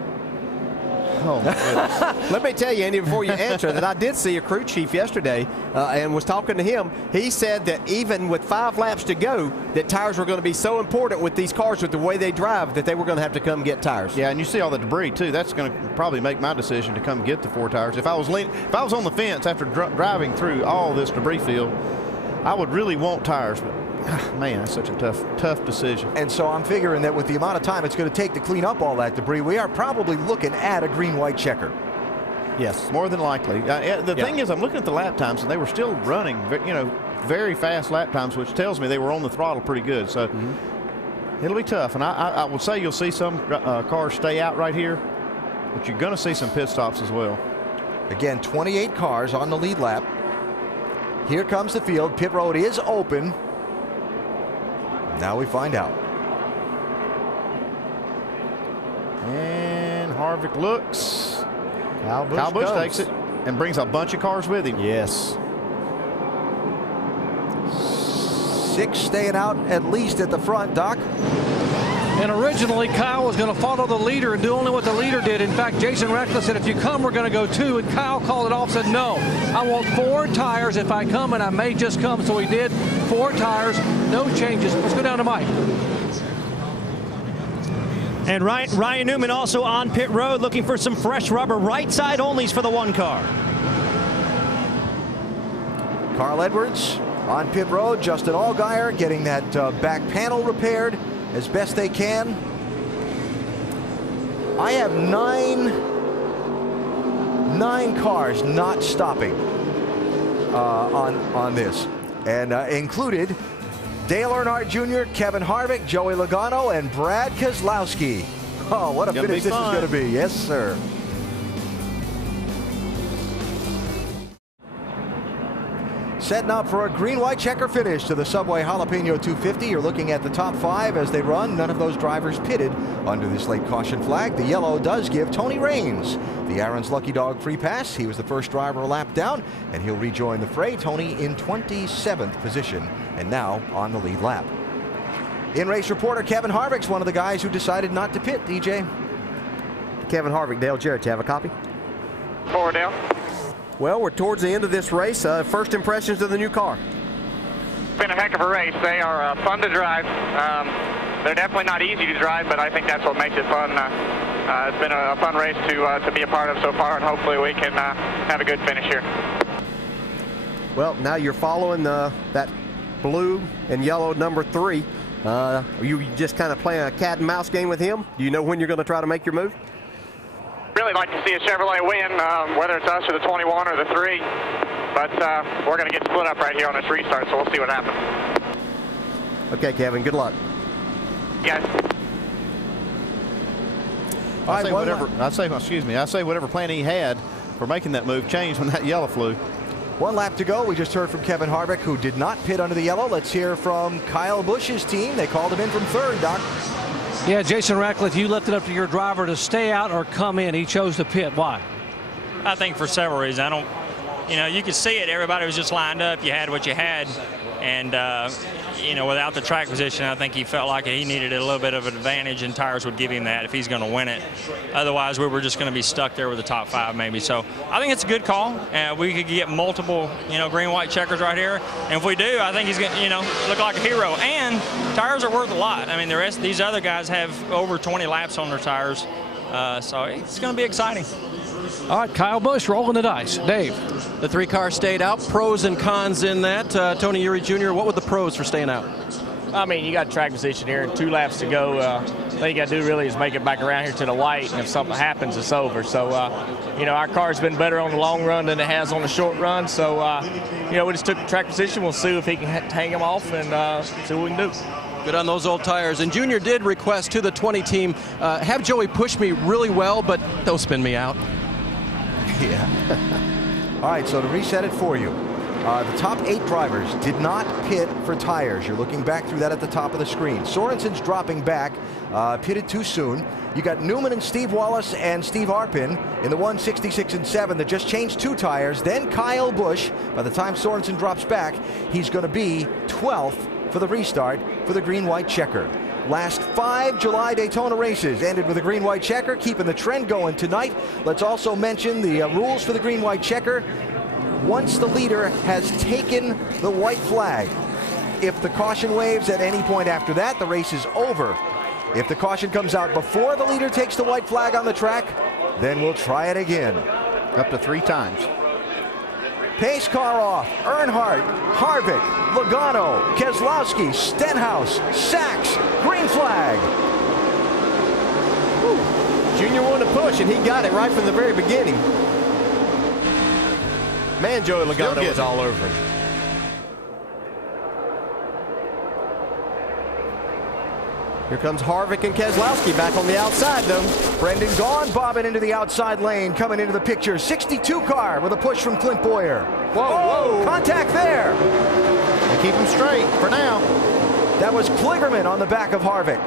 Oh, my goodness. Let me tell you, Andy, before you answer, that I did see a crew chief yesterday and was talking to him. He said that even with 5 laps to go, that tires were going to be so important with these cars, with the way they drive, that they were going to have to come get tires. Yeah, and you see all the debris, too. That's going to probably make my decision to come get the 4 tires. If I was on the fence after driving through all this debris field, I would really want tires, but man, that's such a tough decision. And so I'm figuring that with the amount of time it's going to take to clean up all that debris, we are probably looking at a green-white checker. Yes, more than likely. The thing is, I'm looking at the lap times, and they were still running, very fast lap times, which tells me they were on the throttle pretty good. So it'll be tough. And I would say you'll see some cars stay out right here, but you're going to see some pit stops as well. Again, 28 cars on the lead lap. Here comes the field. Pit road is open. Now we find out. And Harvick looks. Kyle Busch takes it and brings a bunch of cars with him. Yes. 6 staying out at least at the front, Doc. And originally, Kyle was going to follow the leader and do only what the leader did. In fact, Jason Reckles said, if you come, we're going to go 2. And Kyle called it off, said, no, I want 4 tires if I come, and I may just come. So he did 4 tires, no changes. Let's go down to Mike. And Ryan Newman also on pit road looking for some fresh rubber right side onlys for the 1 car. Carl Edwards on pit road. Justin Allgaier getting that back panel repaired as best they can. I have nine cars not stopping on this, and included Dale Earnhardt Jr., Kevin Harvick, Joey Logano, and Brad Keselowski. Oh, what a finish this is going to be. Yes, sir. Setting up for a green-white checker finish to the Subway Jalapeno 250. You're looking at the top 5 as they run. None of those drivers pitted under this late caution flag. The yellow does give Tony Raines the Aaron's Lucky Dog free pass. He was the first driver a lap down, and he'll rejoin the fray. Tony in 27th position and now on the lead lap. In-race reporter Kevin Harvick's one of the guys who decided not to pit, DJ. Kevin Harvick, Dale Jarrett, you have a copy? Forward, Dale. Well, we're towards the end of this race. First impressions of the new car. It's been a heck of a race. They are fun to drive. They're definitely not easy to drive, but I think that's what makes it fun. It's been a fun race to be a part of so far, and hopefully we can have a good finish here. Well, now you're following that blue and yellow number 3. Are you just kind of playing a cat and mouse game with him? Do you know when you're going to try to make your move? Really like to see a Chevrolet win, whether it's us or the 21 or the 3. But we're going to get split up right here on this restart, so we'll see what happens. Okay, Kevin, good luck. Guys. I say whatever plan he had for making that move changed when that yellow flew. 1 lap to go. We just heard from Kevin Harvick, who did not pit under the yellow. Let's hear from Kyle Busch's team. They called him in from 3rd, Doc. Yeah, Jason Ratcliffe, you left it up to your driver to stay out or come in. He chose to pit. Why? I think for several reasons. You could see it. Everybody was just lined up. You had what you had. And, without the track position, I think he felt like he needed a little bit of an advantage, and tires would give him that if he's going to win it. Otherwise, we were just going to be stuck there with the top 5 maybe. So I think it's a good call. We could get multiple, green-white checkers right here. And if we do, I think he's going to, look like a hero. And tires are worth a lot. I mean, the rest of these other guys have over 20 laps on their tires. So it's going to be exciting. All right, Kyle Busch rolling the dice. Dave. The 3 cars stayed out. Pros and cons in that. Tony Eury Jr., what were the pros for staying out? I mean, you got track position here and 2 laps to go. All you got to do really is make it back around here to the white, and if something happens, it's over. So, our car's been better on the long run than it has on the short run. So, we just took the track position. We'll see if he can hang him off and see what we can do. Good on those old tires. And Junior did request to the 20 team, have Joey push me really well, but don't spin me out. Yeah. All right, so to reset it for you, the top 8 drivers did not pit for tires. You're looking back through that at the top of the screen. Sorensen's dropping back, pitted too soon. You got Newman and Steve Wallace and Steve Arpin in the 166 and 7 that just changed 2 tires. Then Kyle Busch. By the time Sorensen drops back, he's going to be 12th for the restart for the green-white checker. Last 5 July Daytona races ended with a green-white checker, keeping the trend going tonight. Let's also mention the rules for the green-white checker. Once the leader has taken the white flag, if the caution waves at any point after that, the race is over. If the caution comes out before the leader takes the white flag on the track, then we'll try it again. Up to 3 times. Pace car off. Earnhardt, Harvick, Logano, Keselowski, Stenhouse, Sachs, green flag. Whew. Junior wanted to push, and he got it right from the very beginning. Man, Joey Logano was all over him. Here comes Harvick and Keselowski back on the outside, though. Brendan Gaughan bobbing into the outside lane, coming into the picture. 62 car with a push from Clint Boyer. Whoa. Contact there. They keep him straight for now. That was Kligerman on the back of Harvick.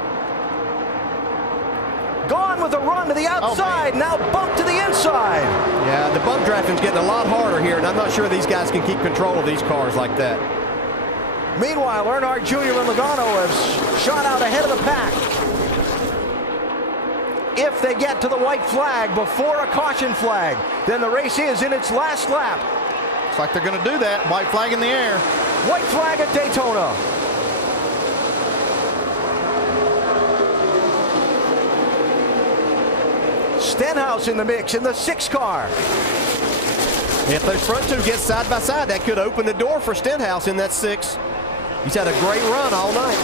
Gaughan with a run to the outside, now bump to the inside. Yeah, the bump drafting's getting a lot harder here, and I'm not sure these guys can keep control of these cars like that. Meanwhile, Earnhardt Jr. and Logano have shot out ahead of the pack. If they get to the white flag before a caution flag, then the race is in its last lap. Looks like they're going to do that. White flag in the air. White flag at Daytona. Stenhouse in the mix in the 6 car. If those front two get side by side, that could open the door for Stenhouse in that 6. He's had a great run all night.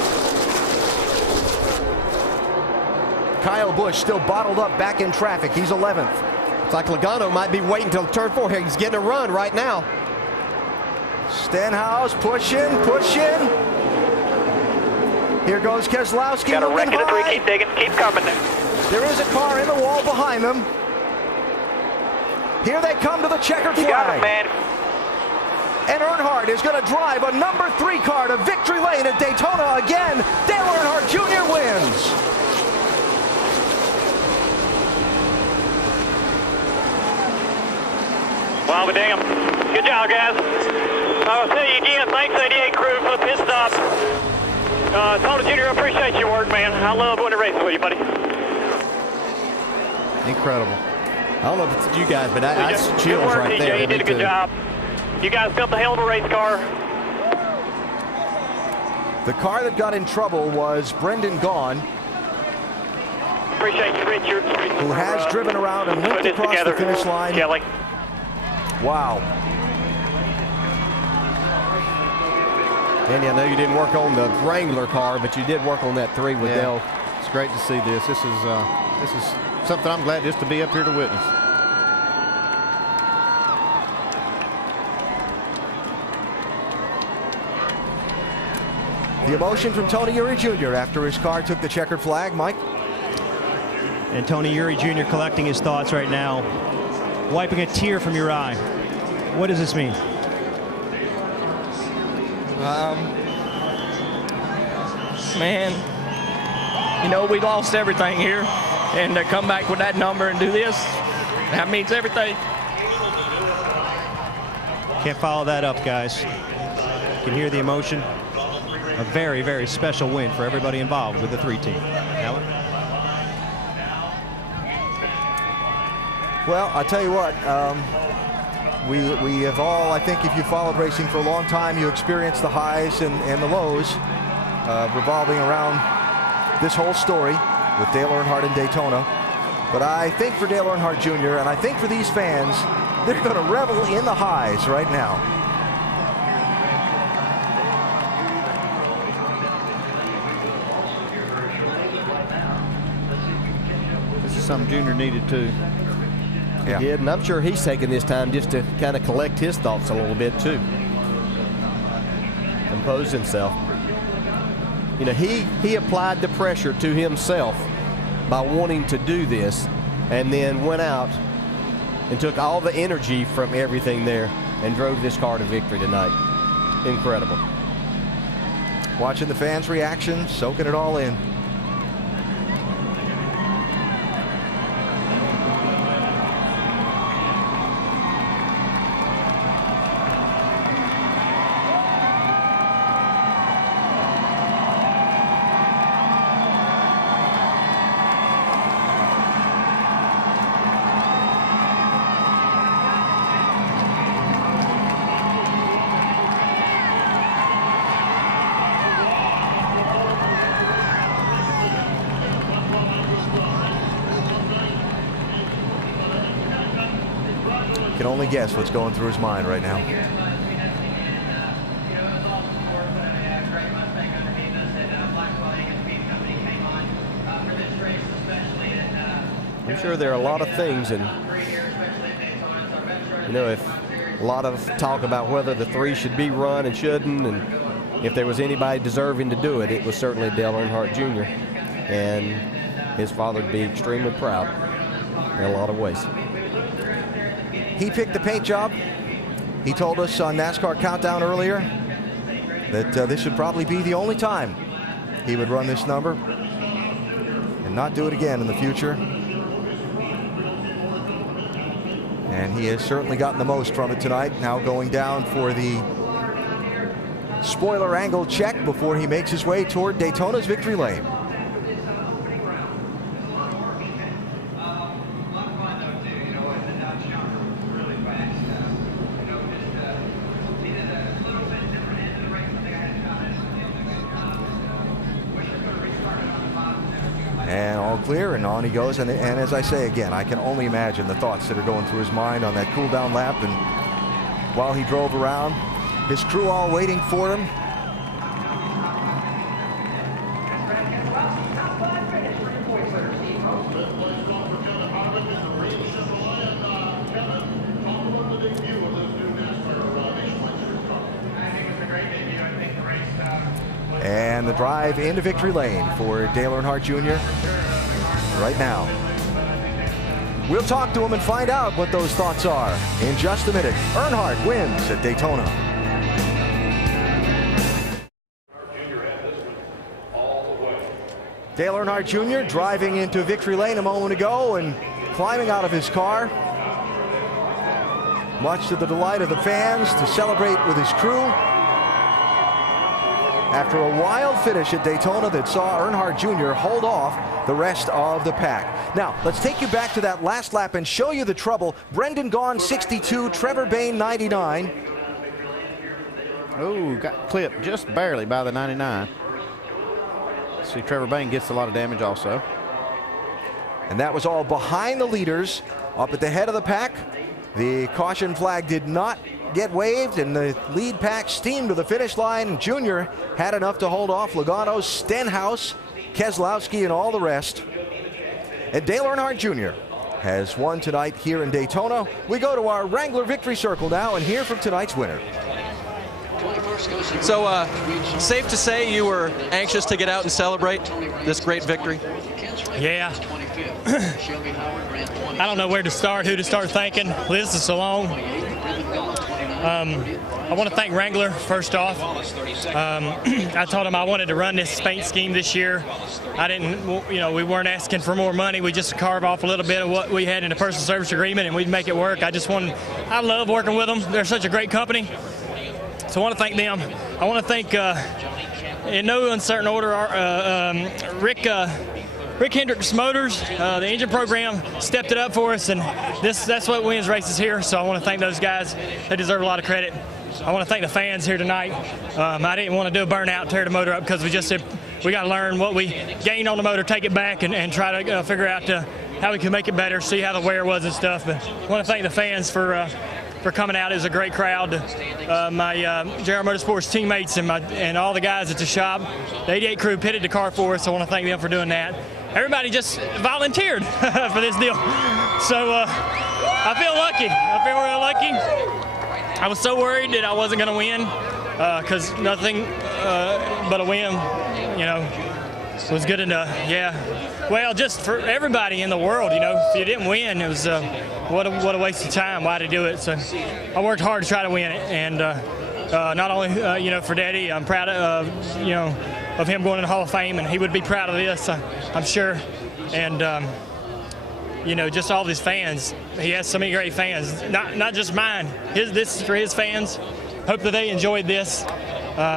Kyle Busch still bottled up back in traffic. He's 11th. It's like Logano might be waiting until turn 4 here. He's getting a run right now. Stenhouse pushing. Here goes Keselowski. Got a wreck in the 3. Keep digging. Keep coming. There is a car in the wall behind them. Here they come to the checkered flag. You got him, man. And Earnhardt is going to drive a number 3 car to victory lane at Daytona again. Dale Earnhardt Jr. wins. Well, but damn. Good job, guys. I'll say you again, thanks 88 crew for the pit stop. Tony Jr., I appreciate your work, man. I love winning races with you, buddy. Incredible. I don't know if it's you guys, but that's chills good work, right TJ. there. You did a good job. You guys built a hell of a race car. The car that got in trouble was Brendan Gaughan, Appreciate you, Richard. who has driven around and limped across the finish line. Kelly. Wow. Andy, I know you didn't work on the Wrangler car, but you did work on that 3 with Dale. It's great to see this. This is something I'm glad just to be up here to witness. The emotion from Tony Eury Jr. after his car took the checkered flag. Mike? And Tony Eury Jr. collecting his thoughts right now, wiping a tear from your eye. What does this mean? Man, you know, we lost everything here, and to come back with that number and do this, that means everything. Can't follow that up, guys. You can hear the emotion. A very, very special win for everybody involved with the 3 team. Alan? Well, I'll tell you what, we have all, I think if you followed racing for a long time, you experience the highs and the lows revolving around this whole story with Dale Earnhardt in Daytona. But I think for Dale Earnhardt Jr. and I think for these fans, they're going to revel in the highs right now. This is something Junior needed too. He did, and I'm sure he's taking this time just to kind of collect his thoughts a little bit too. Compose himself. You know, he applied the pressure to himself by wanting to do this, and then went out and took all the energy from everything there and drove this car to victory tonight. Incredible. Watching the fans' reaction, soaking it all in. Can only guess what's going through his mind right now. I'm sure there are a lot of things, and you know, if a lot of talk about whether the 3 should be run and shouldn't, and if there was anybody deserving to do it, it was certainly Dale Earnhardt Jr. and his father would be extremely proud in a lot of ways. He picked the paint job. He told us on NASCAR Countdown earlier that this would probably be the only time he would run this number and not do it again in the future. And he has certainly gotten the most from it tonight. Now going down for the spoiler angle check before he makes his way toward Daytona's victory lane. And all clear, and on he goes. And as I say again, I can only imagine the thoughts that are going through his mind on that cool down lap. And while he drove around, his crew all waiting for him. And the drive into victory lane for Dale Earnhardt Jr. right now. We'll talk to him and find out what those thoughts are in just a minute. Earnhardt wins at Daytona. Dale Earnhardt Jr. driving into victory lane a moment ago and climbing out of his car, much to the delight of the fans, to celebrate with his crew. After a wild finish at Daytona that saw Earnhardt Jr. hold off the rest of the pack. Now, let's take you back to that last lap and show you the trouble. Brendan Gaughan, 62, Trevor Bayne, 99. Oh, got clipped just barely by the 99. See, Trevor Bayne gets a lot of damage also. And that was all behind the leaders, up at the head of the pack. The caution flag did not get waved, and the lead pack steamed to the finish line. Junior had enough to hold off Logano, Stenhouse, Keselowski, and all the rest. And Dale Earnhardt Jr. has won tonight here in Daytona. We go to our Wrangler Victory Circle now and hear from tonight's winner. So, safe to say you were anxious to get out and celebrate this great victory? Yeah. I don't know where to start, who to start thanking. Liz is so long. I want to thank Wrangler first off. I told him I wanted to run this paint scheme this year. I didn't, we weren't asking for more money. We just carve off a little bit of what we had in the personal service agreement and we'd make it work. I love working with them. They're such a great company. So I want to thank them. I want to thank, in no uncertain order, Rick Hendricks Motors, the engine program stepped it up for us, and that's what wins races here. So I want to thank those guys. They deserve a lot of credit. I want to thank the fans here tonight. I didn't want to do a burnout and tear the motor up because we got to learn what we gained on the motor, take it back, and try to figure out how we can make it better, see how the wear was and stuff. But I want to thank the fans for coming out. It was a great crowd. My JR Motorsports teammates and all the guys at the shop, the 88 crew pitted the car for us. So I want to thank them for doing that. Everybody just volunteered for this deal. So I feel lucky. I feel really lucky. I was so worried that I wasn't going to win because nothing but a win, was good enough. Yeah. Well, just for everybody in the world, if you didn't win, it was what a waste of time. Why to do it? So I worked hard to try to win it, and not only for Daddy, I'm proud of him going in the Hall of Fame, and he would be proud of this, I'm sure. And just all these fans. He has so many great fans, not just mine. This is for his fans. Hope that they enjoyed this.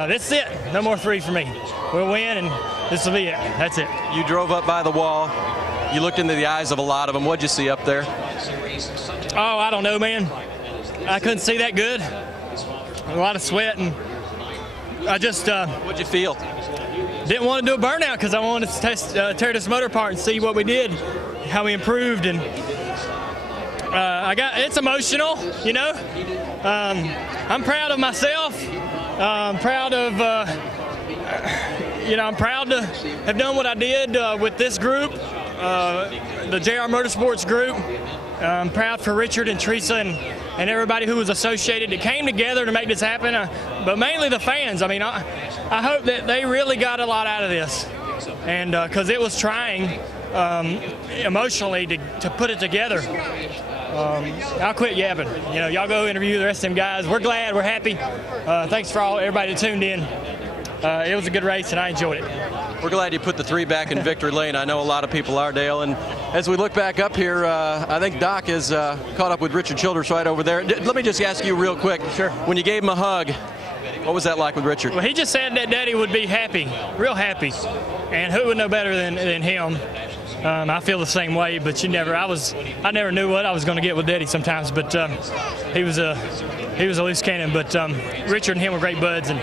This is it. No more three for me. We'll win, and this will be it. That's it. You drove up by the wall. You looked into the eyes of a lot of them. What'd you see up there? Oh, I don't know, man. I couldn't see that good. A lot of sweat, and I just... What'd you feel? Didn't want to do a burnout because I wanted to tear this motor apart and see what we did, how we improved, and it's emotional, I'm proud of myself. I'm proud of, I'm proud to have done what I did with this group, the JR Motorsports group. I'm proud for Richard and Teresa and everybody who was associated. It came together to make this happen, but mainly the fans. I hope that they really got a lot out of this. and because it was trying emotionally to put it together. I'll quit yapping. You know, y'all go interview the rest of them guys. We're glad. We're happy. Thanks for everybody that tuned in. It was a good race, and I enjoyed it. We're glad you put the 3 back in victory lane. I know a lot of people are, Dale. And as we look back up here, I think Doc is caught up with Richard Childress right over there. Let me just ask you real quick. Sure. When you gave him a hug, what was that like with Richard? Well, he just said that Daddy would be happy, real happy. And who would know better than him? I feel the same way, but I never knew what I was going to get with Daddy sometimes. But he was a loose cannon. But Richard and him were great buds, and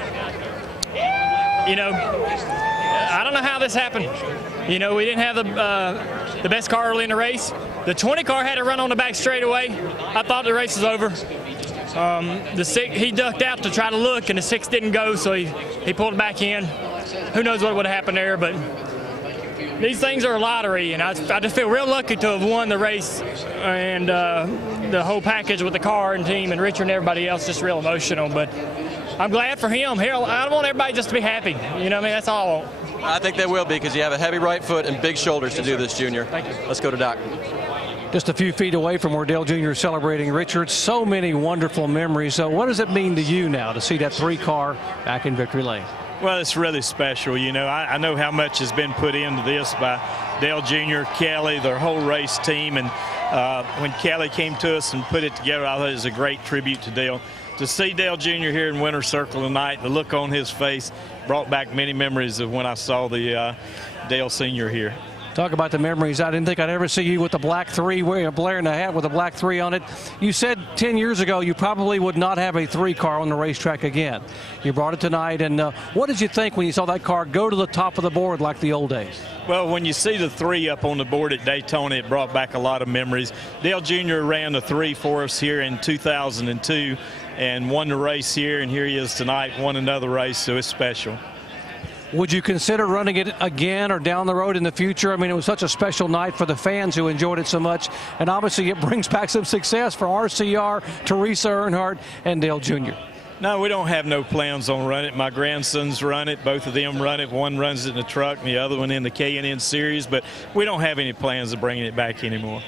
you know, I don't know how this happened. You know, we didn't have the best car early in the race. The 20 car had to run on the back straightaway. I thought the race was over. The 6, he ducked out to try to look, and the 6 didn't go, so he pulled it back in. Who knows what would have happened there, but these things are a lottery, and I just feel real lucky to have won the race and the whole package with the car and team and Richard and everybody else, just real emotional. But I'm glad for him. Here, I want everybody just to be happy. You know what I mean? That's all I want. I think they will be, because you have a heavy right foot and big shoulders to do this, Junior. Thank you. Let's go to Doc. Just a few feet away from where Dale Jr. is celebrating Richard. So many wonderful memories. So what does it mean to you now to see that 3 car back in victory lane? Well, it's really special. You know, I know how much has been put into this by Dale Jr., Kelly, their whole race team. And when Kelly came to us and put it together, I thought it was a great tribute to Dale. To see Dale Jr. here in Winter Circle tonight, the look on his face brought back many memories of when I saw the Dale Sr. here. Talk about the memories. I didn't think I'd ever see you with the black 3, blaring a hat with a black 3 on it. You said 10 years ago you probably would not have a 3 car on the racetrack again. You brought it tonight, and what did you think when you saw that car go to the top of the board like the old days? Well, when you see the 3 up on the board at Daytona, it brought back a lot of memories. Dale Jr. ran the 3 for us here in 2002 and won the race here, and here he is tonight, won another race, so it's special. Would you consider running it again or down the road in the future? I mean, it was such a special night for the fans who enjoyed it so much, and obviously it brings back some success for RCR, Teresa Earnhardt, and Dale Jr. No, we don't have no plans on running it. My grandsons run it. Both of them run it. One runs it in the truck and the other one in the K&N series, but we don't have any plans of bringing it back anymore.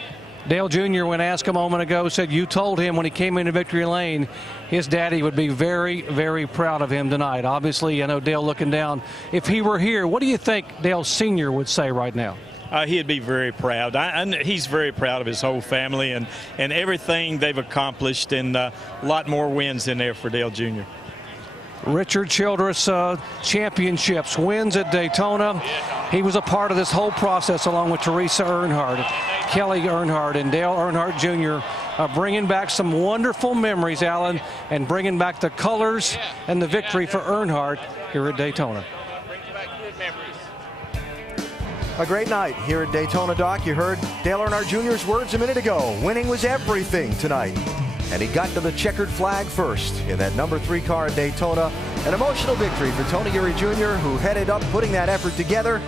Dale Jr., when asked a moment ago, said you told him when he came into victory lane his daddy would be very, very proud of him tonight. Obviously, I know Dale looking down. If he were here, what do you think Dale Sr. would say right now? He'd be very proud. He's very proud of his whole family and everything they've accomplished, and a lot more wins in there for Dale Jr. Richard Childress, championships, wins at Daytona. He was a part of this whole process along with Teresa Earnhardt, Kelly Earnhardt, and Dale Earnhardt Jr. Bringing back some wonderful memories, Alan, and bringing back the colors and the victory for Earnhardt here at Daytona. A great night here at Daytona, Doc. You heard Dale Earnhardt Jr.'s words a minute ago. Winning was everything tonight. And he got to the checkered flag first in that number 3 car at Daytona. An emotional victory for Tony Eury Jr., who headed up putting that effort together.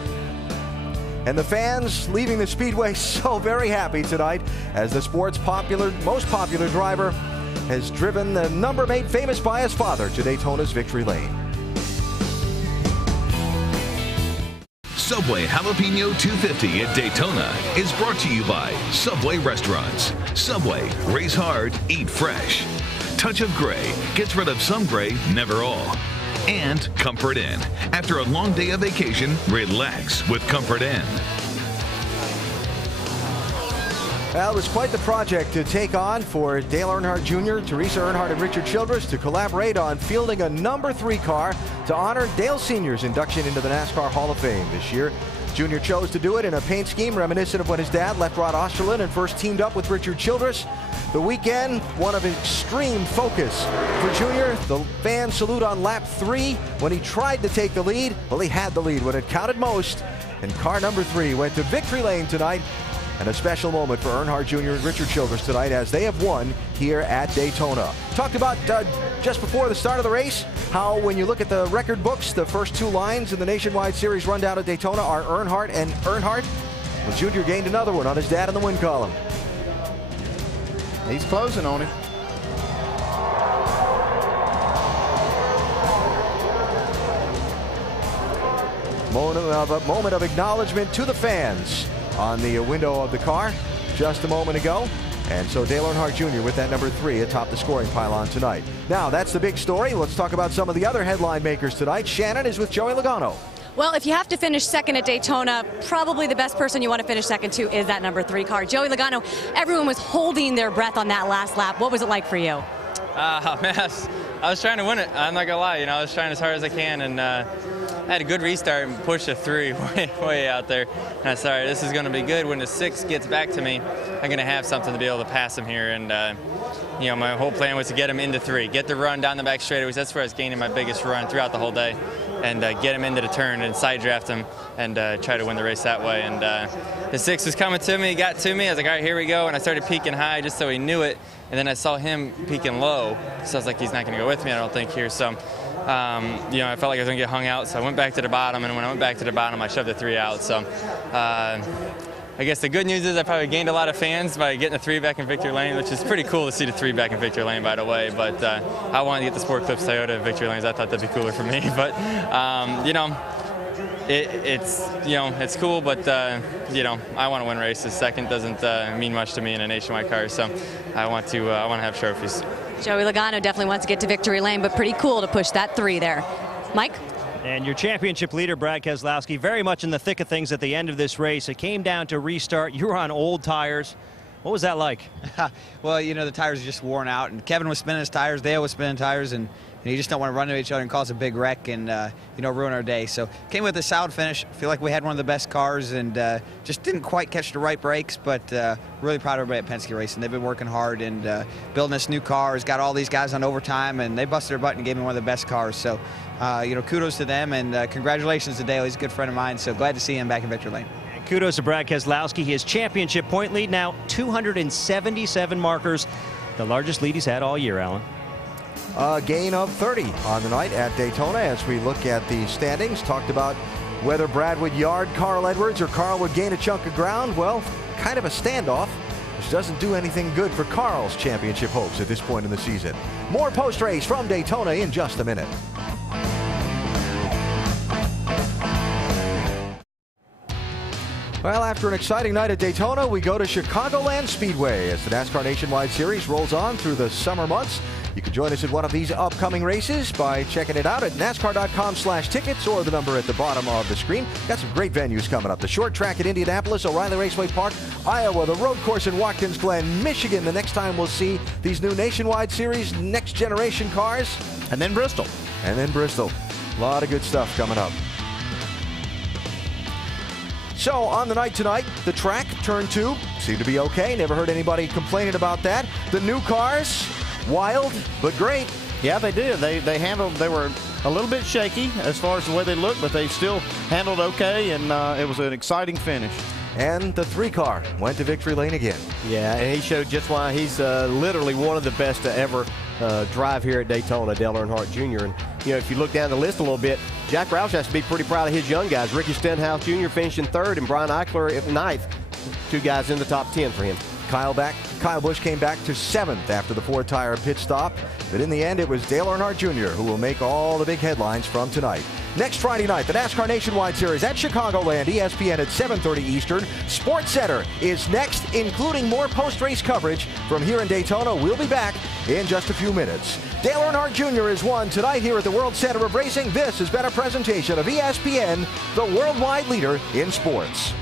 And the fans leaving the speedway so very happy tonight as the sport's most popular driver has driven the number made famous by his father to Daytona's victory lane. Subway Jalapeno 250 at Daytona is brought to you by Subway Restaurants. Subway, raise hard, eat fresh. Touch of Gray gets rid of some gray, never all. And Comfort Inn. After a long day of vacation, relax with Comfort Inn. Well, it was quite the project to take on for Dale Earnhardt Jr., Teresa Earnhardt, and Richard Childress to collaborate on fielding a number 3 car to honor Dale Sr.'s induction into the NASCAR Hall of Fame this year. Jr. chose to do it in a paint scheme reminiscent of when his dad left Rod Osterlund and first teamed up with Richard Childress. The weekend, one of extreme focus for Jr. The fan salute on lap 3 when he tried to take the lead. Well, he had the lead when it counted most, and car number 3 went to victory lane tonight. And a special moment for Earnhardt Jr. and Richard Childress tonight as they have won here at Daytona. Talked about just before the start of the race, how when you look at the record books, the first 2 lines in the Nationwide Series rundown at Daytona are Earnhardt and Earnhardt. Well, Jr. gained another one on his dad in the win column. He's closing on him. Moment of acknowledgement to the fans on the window of the car just a moment ago. And so Dale Earnhardt Jr. with that number 3 atop the scoring pylon tonight. Now, that's the big story. Let's talk about some of the other headline makers tonight. Shannon is with Joey Logano. Well, if you have to finish second at Daytona, probably the best person you want to finish second to is that number 3 car. Joey Logano, everyone was holding their breath on that last lap. What was it like for you? Man, I was trying to win it. I'm not going to lie. I was trying as hard as I can, and I had a good restart and pushed a 3 way out there. And I said, all right, this is going to be good. When the 6 gets back to me, I'm going to have something to be able to pass him here. And, my whole plan was to get him into 3, get the run down the back straightaways. That's where I was gaining my biggest run throughout the whole day. And get him into the turn and side draft him and try to win the race that way. And the 6 was coming to me, he got to me. I was like, all right, here we go. And I started peaking high just so he knew it. And then I saw him peaking low. So I was like, he's not going to go with me, I don't think, here. So, I felt like I was going to get hung out. So I went back to the bottom. And when I went back to the bottom, I shoved the 3 out. So I guess the good news is I probably gained a lot of fans by getting the 3 back in victory lane, which is pretty cool to see the 3 back in victory lane, by the way. But I wanted to get the Sport Clips Toyota in victory lanes. I thought that'd be cooler for me. But, it's cool, but, I want to win races. Second doesn't mean much to me in a nationwide car, so I want to have trophies. Joey Logano definitely wants to get to victory lane, but pretty cool to push that 3 there. Mike? And your championship leader, Brad Keselowski, very much in the thick of things at the end of this race. It came down to restart. You were on old tires. What was that like? Well, the tires are just worn out, and Kevin was spinning his tires, Dale was spinning tires, and you just don't want to run into each other and cause a big wreck and ruin our day. So came with a solid finish. Feel like we had one of the best cars, and just didn't quite catch the right brakes, but really proud of everybody at Penske Racing. They've been working hard and building this new car. Has got all these guys on overtime, and they busted their butt and gave me one of the best cars. So kudos to them, and congratulations to Dale. He's a good friend of mine, so glad to see him back in victory lane. And kudos to Brad Keselowski. His championship point lead now 277 markers, the largest lead he's had all year, Alan. A gain of 30 on the night at Daytona. As we look at the standings, talked about whether Brad would yard Carl Edwards or Carl would gain a chunk of ground. Well, kind of a standoff, which doesn't do anything good for Carl's championship hopes at this point in the season. More post-race from Daytona in just a minute. Well, after an exciting night at Daytona, we go to Chicagoland Speedway as the NASCAR Nationwide Series rolls on through the summer months. You can join us at one of these upcoming races by checking it out at NASCAR.com/tickets or the number at the bottom of the screen. Got some great venues coming up. The short track at Indianapolis, O'Reilly Raceway Park, Iowa, the road course in Watkins Glen, Michigan. The next time we'll see these new Nationwide Series next generation cars. And then Bristol. And then Bristol. A lot of good stuff coming up. So on the night tonight, the track, turn 2, seemed to be okay. Never heard anybody complaining about that. The new cars, wild, but great. Yeah, they did. They were a little bit shaky as far as the way they looked, but they still handled okay, and it was an exciting finish. And the 3 car went to victory lane again. Yeah, and he showed just why he's literally one of the best to ever drive here at Daytona, Dale Earnhardt Jr. And, if you look down the list a little bit, Jack Roush has to be pretty proud of his young guys. Ricky Stenhouse Jr. finishing 3rd and Brian Eichler at 9th. 2 guys in the top 10 for him. Kyle Busch came back to 7th after the 4-tire pit stop. But in the end, it was Dale Earnhardt Jr. who will make all the big headlines from tonight. Next Friday night, the NASCAR Nationwide Series at Chicagoland, ESPN at 7:30 Eastern. Sports Center is next, including more post-race coverage from here in Daytona. We'll be back in just a few minutes. Dale Earnhardt Jr. is won tonight here at the World Center of Racing. This has been a presentation of ESPN, the worldwide leader in sports.